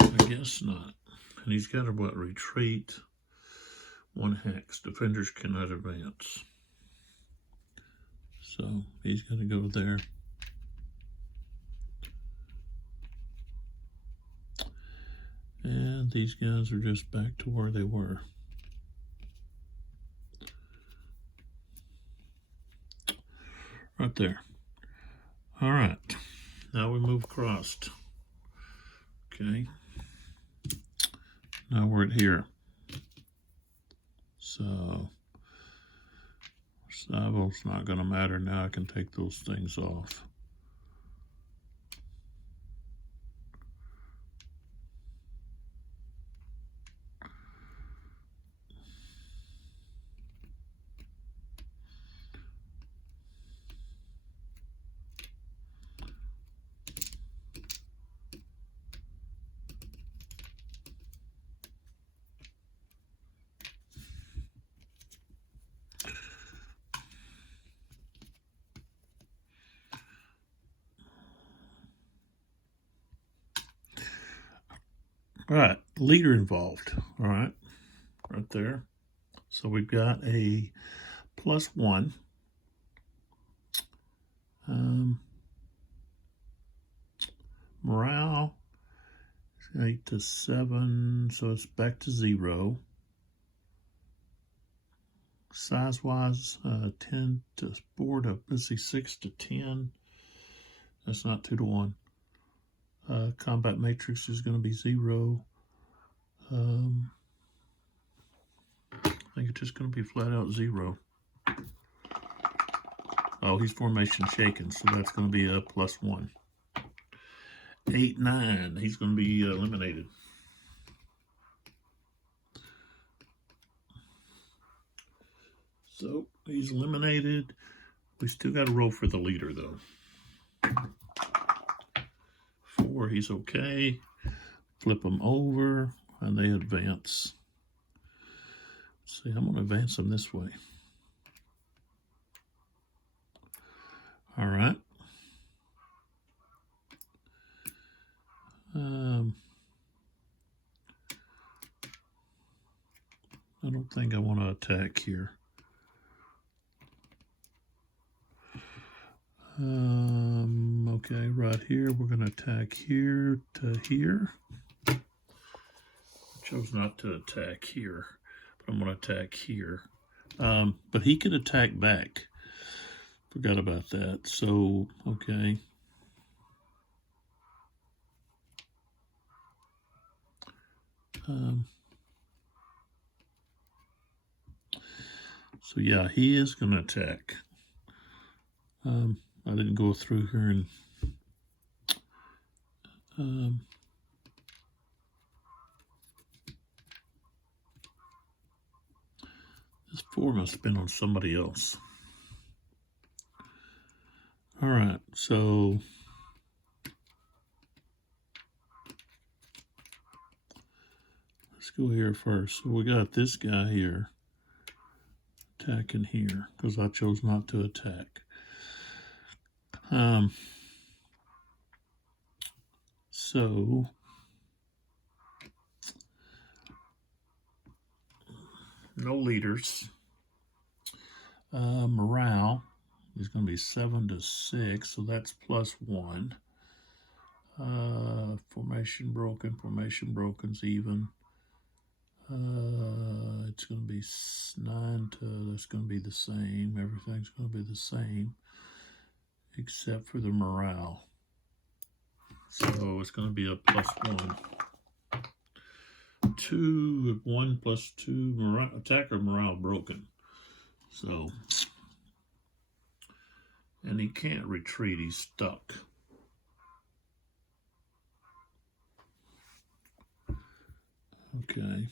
I guess not. And he's got a what? Retreat. 1 hex. Defenders cannot advance. So he's going to go there. And these guys are just back to where they were. Right there. All right. Now we move across. Okay. Now we're at here. So Savo's not going to matter now. I can take those things off. All right, leader involved. All right, right there. So we've got a +1. Morale 8 to 7, so it's back to 0. Size-wise, 10 to 4 to, let's see, 6 to 10. That's not 2 to 1. Combat matrix is going to be 0. I think it's just going to be flat out 0. Oh, he's formation shaken, so that's going to be a +1. 8, 9, he's going to be eliminated. So he's eliminated. We still got to roll for the leader, though. 4, he's okay. Flip them over, and they advance. Let's see, I'm going to advance them this way. All right. I don't think I want to attack here. Okay, right here, we're going to attack here to here. Chose not to attack here, but I'm going to attack here. But he can attack back. Forgot about that. So, okay. So yeah, he is going to attack. I didn't go through here and this 4 must have been on somebody else. All right, so let's go here first. So we got this guy here attacking here because I chose not to attack. So no leaders. Morale is going to be 7 to 6, so that's +1. Formation broken's even. It's going to be 9 to, that's going to be the same. Everything's going to be the same except for the morale. So it's going to be a +1. 2, 1 + 2, morale, attacker morale broken. So, and he can't retreat, he's stuck. Okay.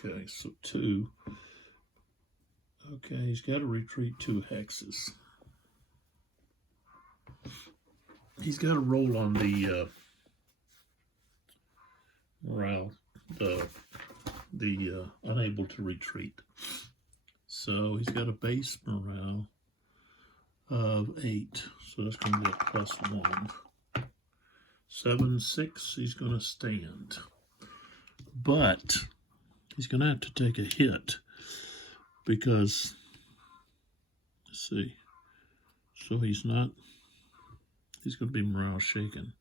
Okay, so 2. Okay, he's got to retreat 2 hexes. He's got to roll on the morale, the unable to retreat. So he's got a base morale of 8, so that's going to be a +1. 7, 6, he's going to stand. But he's going to have to take a hit because, let's see, so he's going to be morale shaken.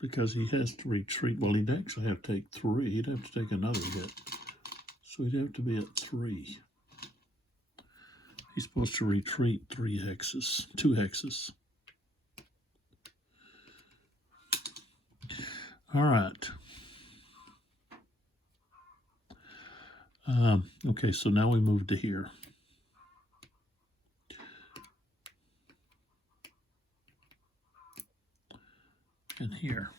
Because he has to retreat. Well, he'd actually have to take 3. He'd have to take another hit. So he'd have to be at 3. He's supposed to retreat 2 hexes. All right. Okay, so now we move to here. And here.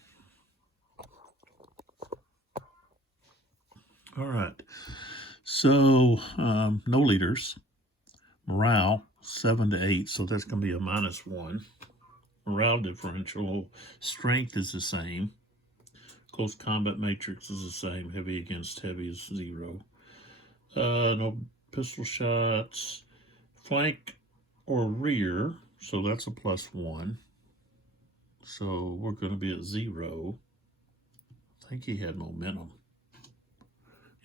All right. So no leaders. Morale 7 to 8, so that's going to be a -1. Morale differential. Strength is the same. Close combat matrix is the same. Heavy against heavy is 0. No pistol shots. Flank or rear, so that's a +1. So we're going to be at 0. I think he had momentum.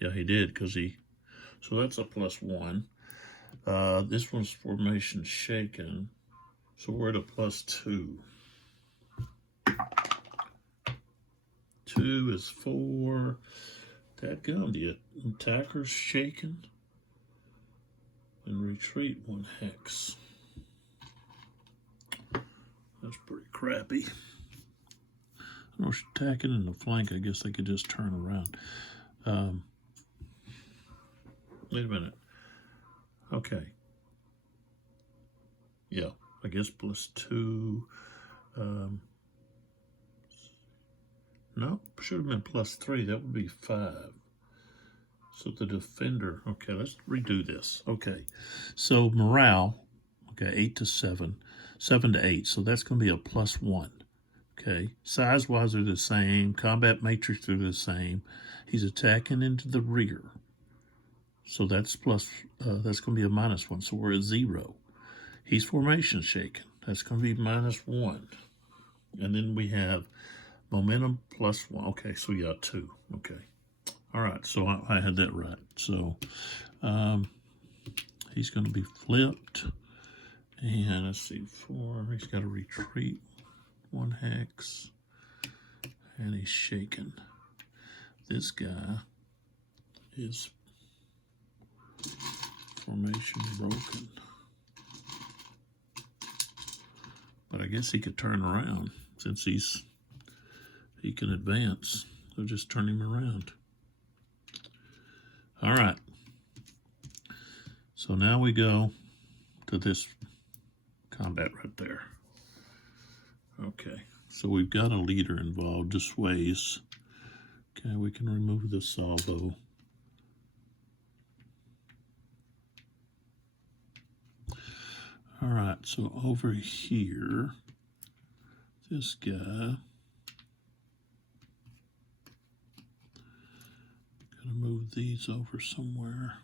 Yeah, he did, because so that's a +1. This one's formation shaken, so we're at a +2. 2 is 4. Dadgum, the attacker's shaken. and retreat 1 hex. That's pretty crappy. I don't know, attacking in the flank, I guess they could just turn around. Wait a minute. Okay. Yeah, I guess +2. No, should have been +3. That would be 5. So the defender, okay, let's redo this. Okay, so morale, okay, 8 to 7, 7 to 8. So that's going to be a +1. Okay, size-wise they're the same. Combat matrix they're the same. He's attacking into the rear. So that's going to be a -1. So we're at 0. He's formation shaken. That's going to be -1. And then we have momentum +1. Okay, so we got 2. Okay. All right, so I had that right. So he's going to be flipped. And let's see, 4. He's got to retreat 1 hex. And he's shaken. This guy is formation broken. But I guess he could turn around since he can advance. So just turn him around. All right. So now we go to this combat right there. Okay. So we've got a leader involved just ways. Okay, we can remove the salvo. All right, so over here, this guy, gotta move these over somewhere.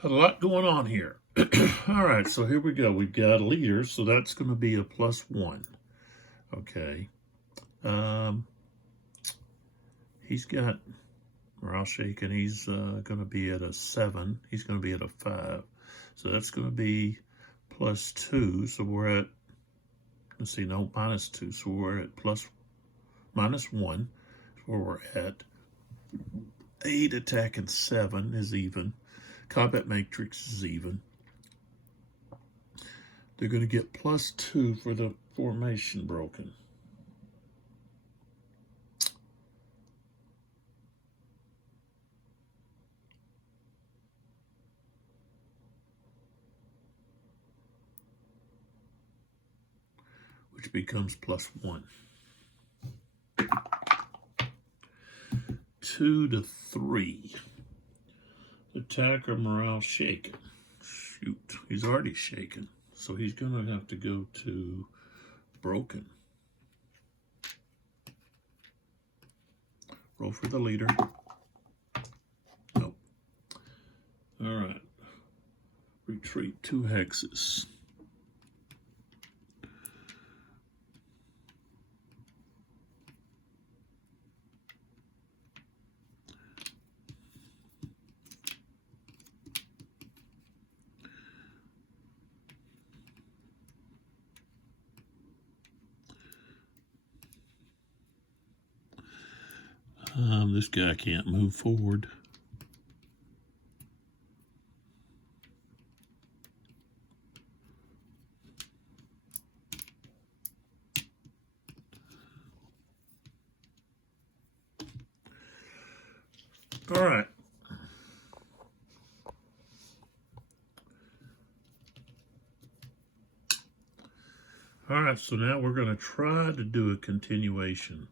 Got a lot going on here. All right, so here we go. We've got a leader, so that's going to be a +1. Okay. He's got morale shaken. He's going to be at a 7. He's going to be at a 5. So that's going to be +2. So we're at, let's see, no, -2. So we're at -1. Where we're at. 8 attacking 7 is even. Combat matrix is even. They're going to get +2 for the formation broken. Which becomes +1. 2 to 3. Attacker morale shaken. Shoot, he's already shaken. So he's going to have to go to broken. Roll for the leader. Nope. All right. Retreat 2 hexes. This guy can't move forward. All right. All right, so now we're going to try to do a continuation.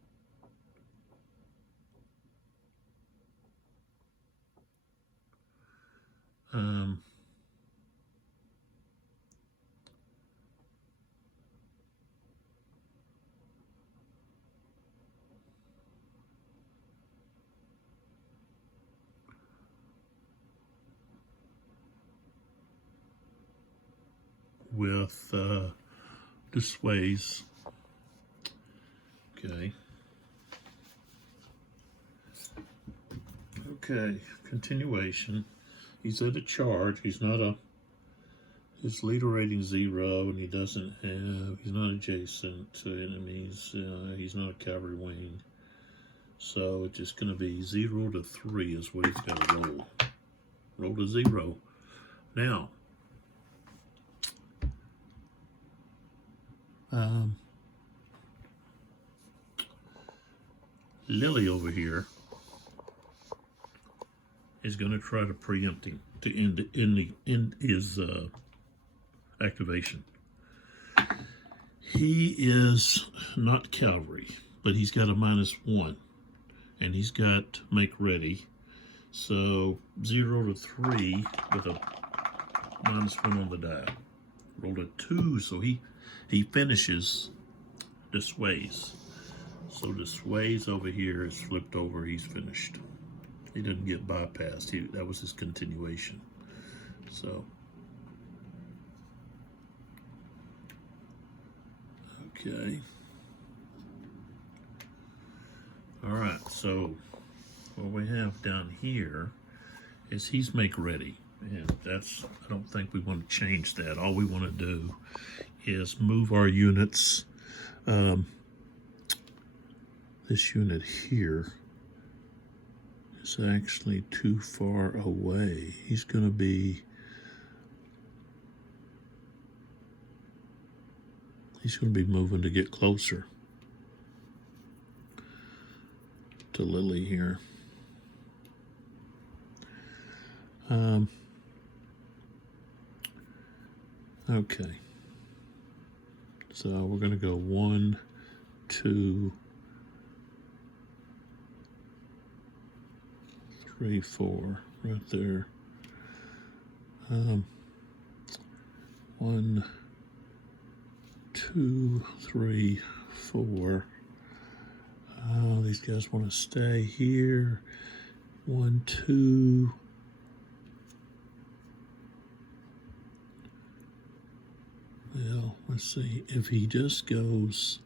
With this ways. Okay. Okay, continuation. He's at a charge. He's not a, his leader rating 0, and he doesn't have, he's not adjacent to enemies. He's not a cavalry wing. So it's just going to be 0 to 3 is what he's got to roll. Rolled a 0. Now, Lily over here is going to try to preempt him to end his activation. He is not cavalry, but he's got a -1, and he's got make ready. So 0 to 3 with a -1 on the die. Rolled a 2, so he finishes dissuades. So dissuades over here is flipped over. He's finished. He didn't get bypassed. That was his continuation. So okay. All right. So what we have down here is he's make ready, and that's, I don't think we want to change that. All we want to do is move our units. This unit here is actually too far away. He's going to be moving to get closer to Lily here. Okay. So we're going to go 1, 2, 3, 4 right there. 1, 2, 3, 4. These guys want to stay here. 1, 2. Well, let's see. If he just goes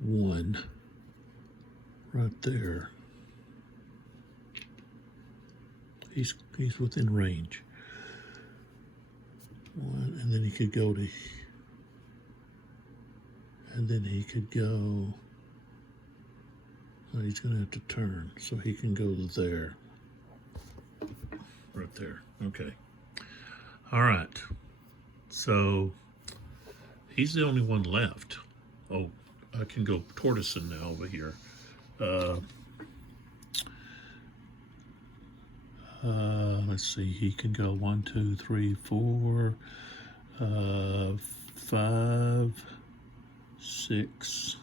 1 right there, he's within range. 1, and then he could go to, and then he could go. Oh, he's going to have to turn, so he can go there. Right there. Okay. All right. So he's the only one left. Oh, I can go Tortoisen now over here. Let's see. He can go 1, 2, 3, 4, 5, 6,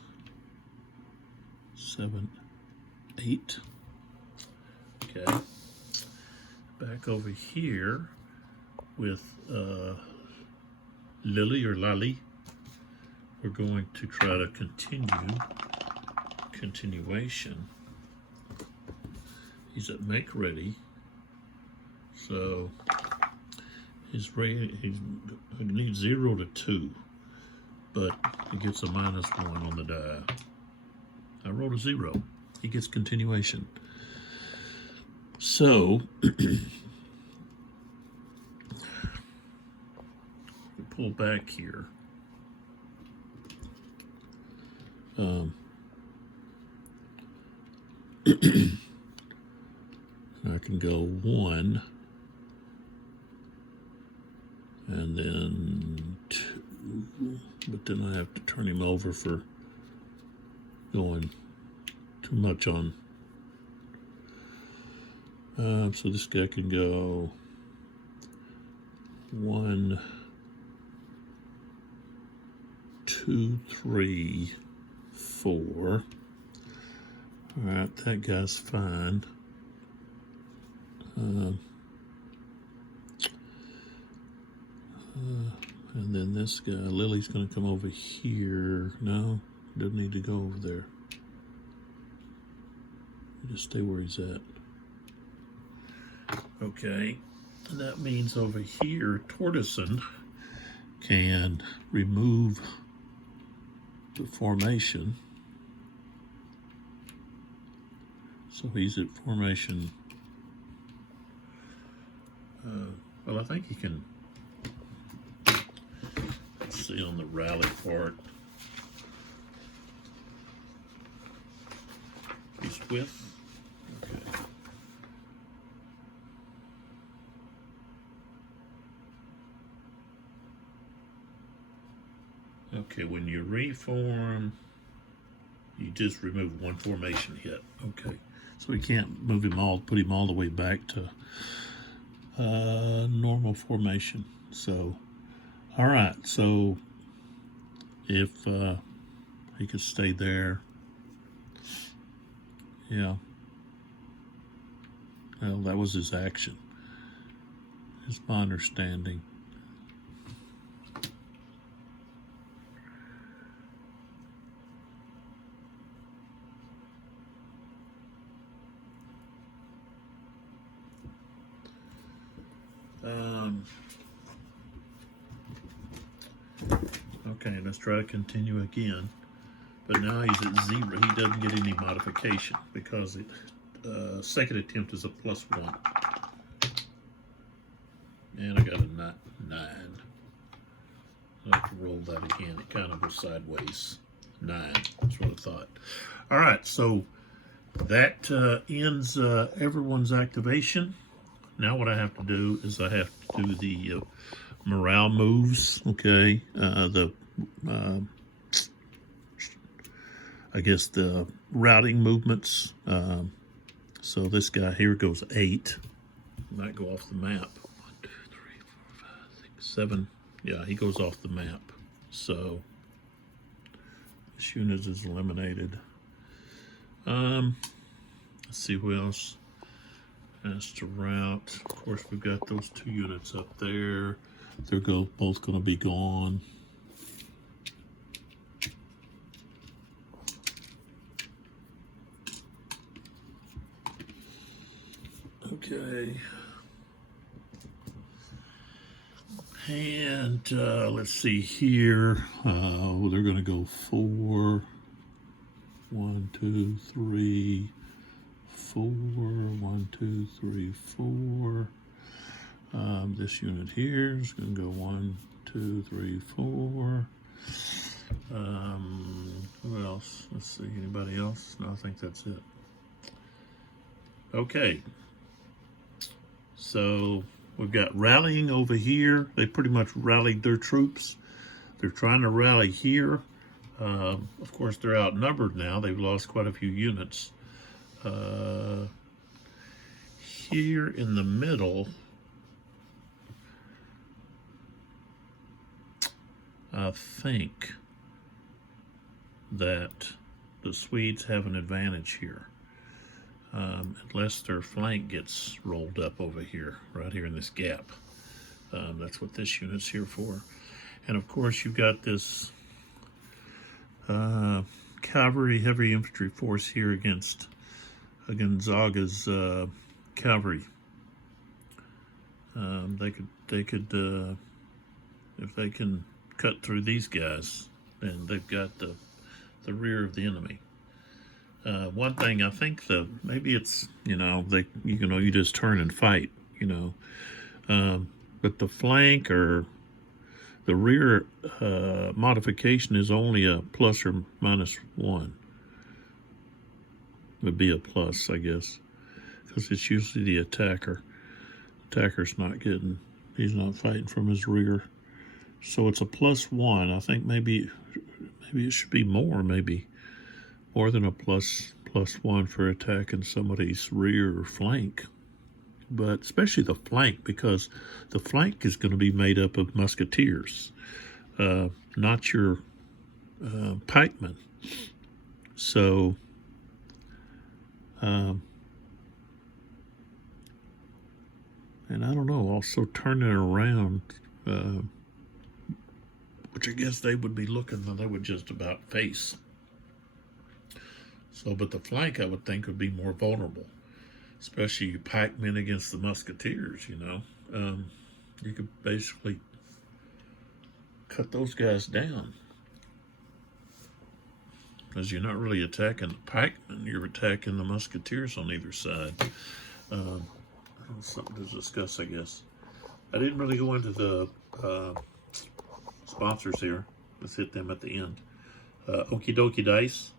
7, 8. Okay. Back over here with Lily or Lally. We're going to try to continuation. He's at make ready. So his rate, he needs 0 to 2, but he gets a -1 on the die. I rolled a 0. He gets continuation. So we pull back here. I can go 1, and then 2, but then I have to turn him over for going too much on. So this guy can go 1, 2, 3, 4. All right, that guy's fine. And then this guy, Lily's going to come over here. No, doesn't need to go over there. Just stay where he's at. Okay, and that means over here, Tortoisen can remove the formation. So he's at formation. Well, I think he can. Let's see on the rally part. He's with. Okay. Okay, when you reform, you just remove one formation hit. Okay, so we can't move him all, put him all the way back to normal formation. So, all right, so if he could stay there, yeah. Well, that was his action. Is my understanding. Okay, let's try to continue again. But now he's at 0. He doesn't get any modification because the second attempt is a +1. And I got a 9. I'll have to roll that again. It kind of was sideways. 9. That's what I thought. All right, so that ends everyone's activation. Now what I have to do is I have to do the morale moves. Okay, I guess the routing movements. So this guy here goes 8. Might go off the map. 1, 2, 3, 4, 5, 6, 7. Yeah, he goes off the map. So this unit is eliminated. Let's see who else has to route. Of course, we've got those 2 units up there. They're both going to be gone. Okay. And let's see here. They're going to go 4. 1, 2, 3, 4. 1, 2, 3, 4. This unit here is going to go 1, 2, 3, 4. Who else? Let's see. Anybody else? No, I think that's it. Okay. So we've got rallying over here. They pretty much rallied their troops. They're trying to rally here. Of course, they're outnumbered now. They've lost quite a few units. Here in the middle, I think that the Swedes have an advantage here. Unless their flank gets rolled up over here, right here in this gap. That's what this unit's here for. And of course, you've got this cavalry, heavy infantry force here against Gonzaga's cavalry. They could, if they can cut through these guys, then they've got the rear of the enemy. One thing I think maybe it's you just turn and fight, but the flank or the rear modification is only a plus or minus 1. Would be a plus, I guess, because it's usually the attacker. Attacker's he's not fighting from his rear, so it's a +1. I think maybe it should be more, maybe more than a +1 for attacking somebody's rear or flank. But especially the flank, because the flank is going to be made up of musketeers, not your pikemen. So, and I don't know, also turning it around, which I guess they would be looking, they would just about face. So, but the flank, I would think, would be more vulnerable, especially you pikemen against the musketeers, You could basically cut those guys down, because you're not really attacking the pikemen, you're attacking the musketeers on either side. Something to discuss, I guess. I didn't really go into the sponsors here. Let's hit them at the end. Okie Dokie Dice.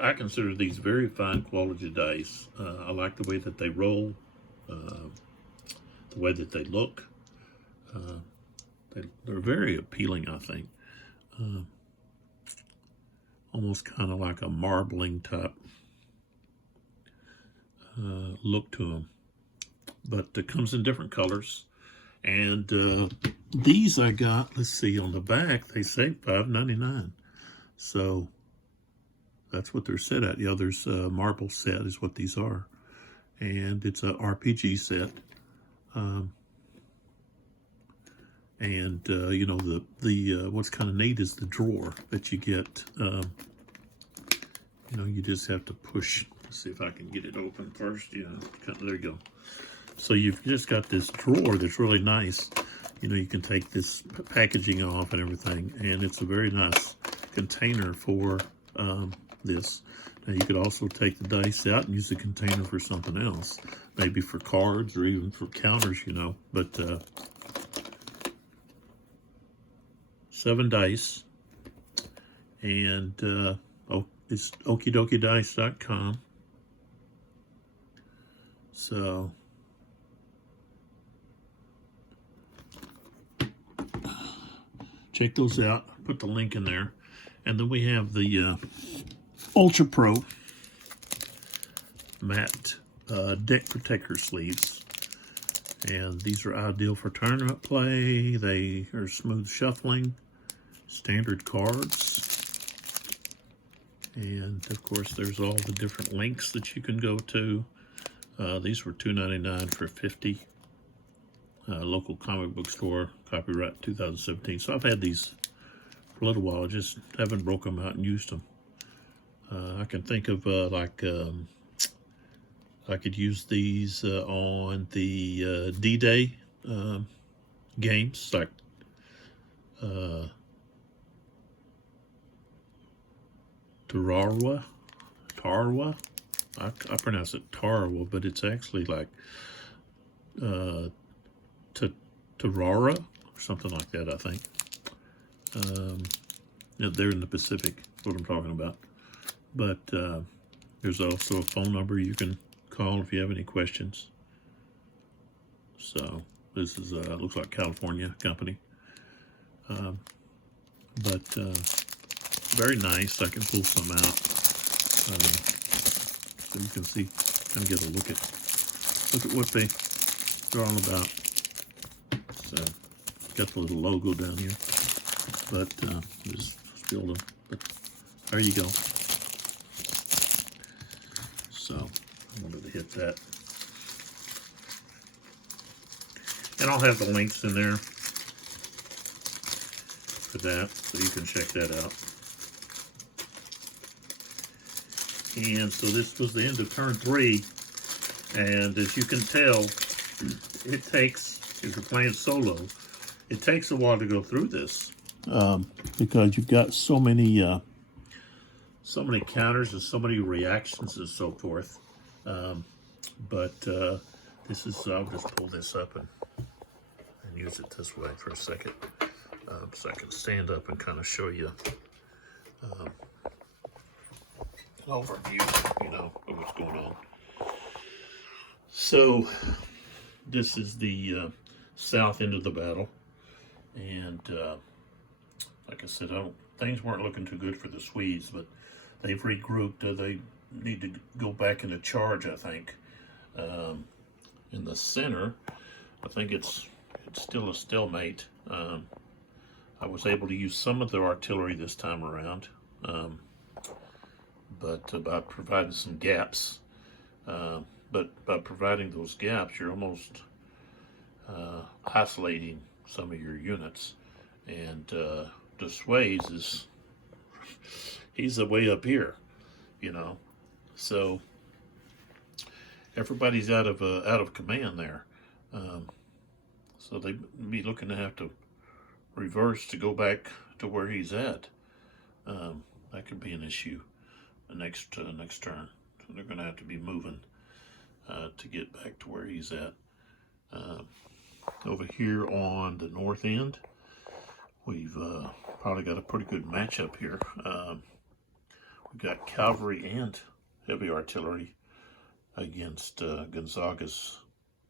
I consider these very fine quality dice. I like the way that they roll, the way that they look. they're very appealing, I think. Almost kind of like a marbling type look to them. But it comes in different colors. And these I got, let's see, on the back, they say $5.99. So that's what they're set at. The other's marble set is what these are. And it's a RPG set. You know, the what's kind of neat is the drawer that you get. You know, you just have to push. Let's see if I can get it open first. Yeah, there you go. So you've just got this drawer that's really nice. You know, you can take this packaging off and everything, and it's a very nice container for this. Now you could also take the dice out and use the container for something else, maybe for cards or even for counters, you know. But 7 dice, and it's okidokodice.com. So check those out. Put the link in there. And then we have the Ultra Pro matte deck protector sleeves. And these are ideal for tournament play. They are smooth shuffling, standard cards. And of course there's all the different links that you can go to. These were $2.99 for 50. Local comic book store, copyright 2017. So I've had these for a little while. I just haven't broke them out and used them. I can think of I could use these on the D-Day games, like Tarwa. I pronounce it Tarwa, but it's actually like Tarara or something like that, I think. They're in the Pacific, what I'm talking about. But there's also a phone number you can call if you have any questions. So this is looks like California company, but very nice. I can pull some out so you can see, kind of get a look at what they're all about. So got the little logo down here, but just spilled them. But there you go. So I wanted to hit that. And I'll have the links in there for that, so you can check that out. And so this was the end of turn 3. And as you can tell, it takes, if you're playing solo, it takes a while to go through this. Because you've got so many counters and so many reactions and so forth. But this is, I'll just pull this up and use it this way for a second. So I can stand up and kind of show you an overview, you know, of what's going on. So this is the south end of the battle. And like I said, things weren't looking too good for the Swedes, but they've regrouped. They need to go back into charge, I think. In the center, I think it's still a stalemate. I was able to use some of their artillery this time around, but by providing some gaps. But by providing those gaps, you're almost isolating some of your units. And the Swedes he's way up here, you know. So everybody's out of command there. So they be looking to have to reverse to go back to where he's at. That could be an issue the next turn. So they're going to have to be moving to get back to where he's at. Over here on the north end, we've probably got a pretty good matchup here. We've got cavalry and heavy artillery against Gonzaga's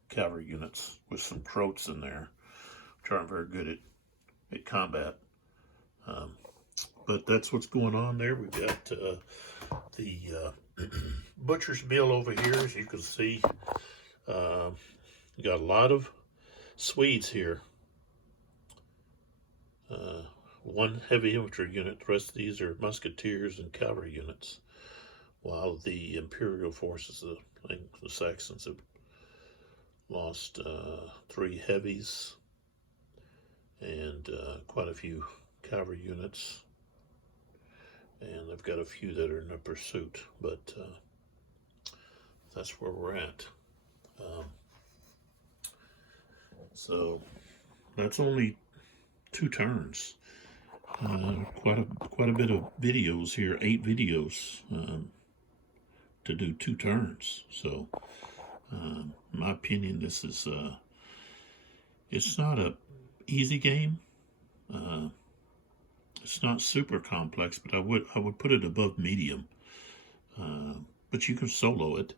cavalry units with some Croats in there, which aren't very good at at combat. But that's what's going on there. We've got the butcher's bill over here, as you can see. You got a lot of Swedes here. One heavy infantry unit. The rest of these are musketeers and cavalry units, while the imperial forces, the Saxons, have lost 3 heavies and quite a few cavalry units, and they've got a few that are in a pursuit, but that's where we're at. So that's only 2 turns. Quite a bit of videos here, 8 videos to do 2 turns. So, in my opinion, this is it's not a easy game. It's not super complex, but I would put it above medium. But you can solo it.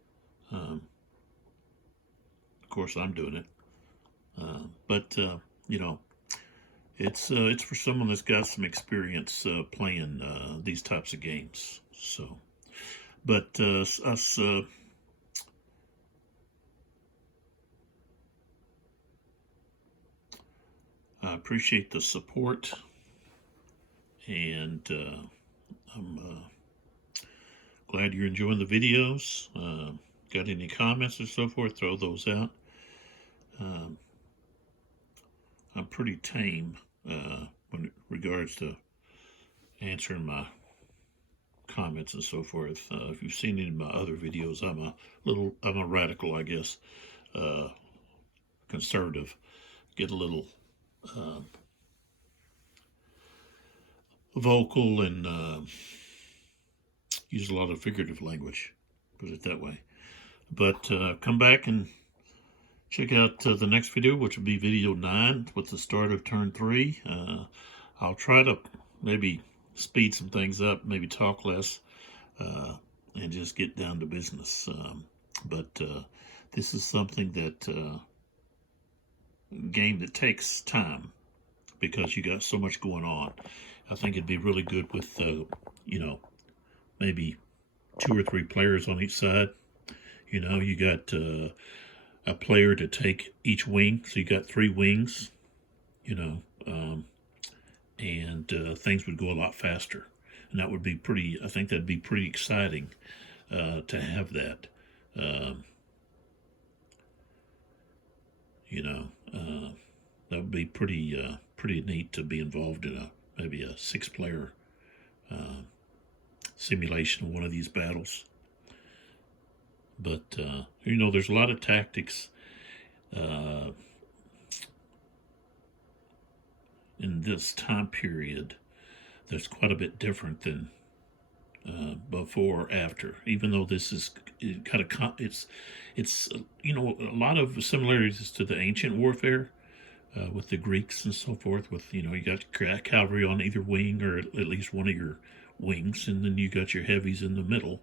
Of course, I'm doing it. But you know, it's for someone that's got some experience playing these types of games. So, but us, I appreciate the support, and I'm glad you're enjoying the videos. Got any comments or so forth? Throw those out. I'm pretty tame when it regards to answering my comments and so forth. If you've seen any of my other videos, I'm a radical, I guess, conservative. Get a little vocal and use a lot of figurative language, put it that way. But come back and check out the next video, which will be video 9 with the start of turn 3. I'll try to maybe speed some things up, maybe talk less, and just get down to business. But this is something that game that takes time because you got so much going on. I think it'd be really good with you know, maybe 2 or 3 players on each side. You know, you got a player to take each wing, so you got 3 wings, you know, and things would go a lot faster, and that would be pretty, I think that'd be pretty exciting to have that. You know, that would be pretty neat to be involved in maybe a 6-player simulation of one of these battles. But you know, there's a lot of tactics in this time period that's quite a bit different than before or after. Even though this is kind of it's you know, a lot of similarities to the ancient warfare with the Greeks and so forth. With, you know, you got cavalry on either wing or at least one of your wings, and then you got your heavies in the middle.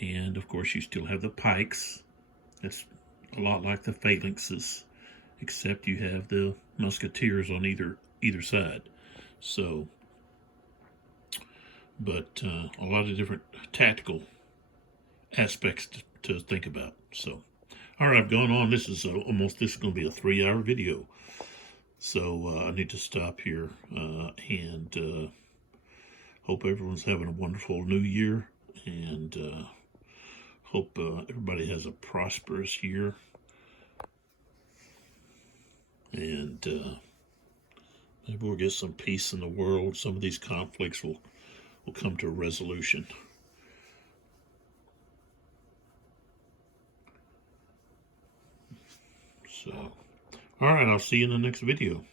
And of course, you still have the pikes. That's a lot like the phalanxes, except you have the musketeers on either side. So, but a lot of different tactical aspects to think about. So, all right, I've gone on. This is going to be a 3-hour video. So I need to stop here and hope everyone's having a wonderful new year, and hope everybody has a prosperous year, and maybe we'll get some peace in the world. Some of these conflicts will come to a resolution. So, all right, I'll see you in the next video.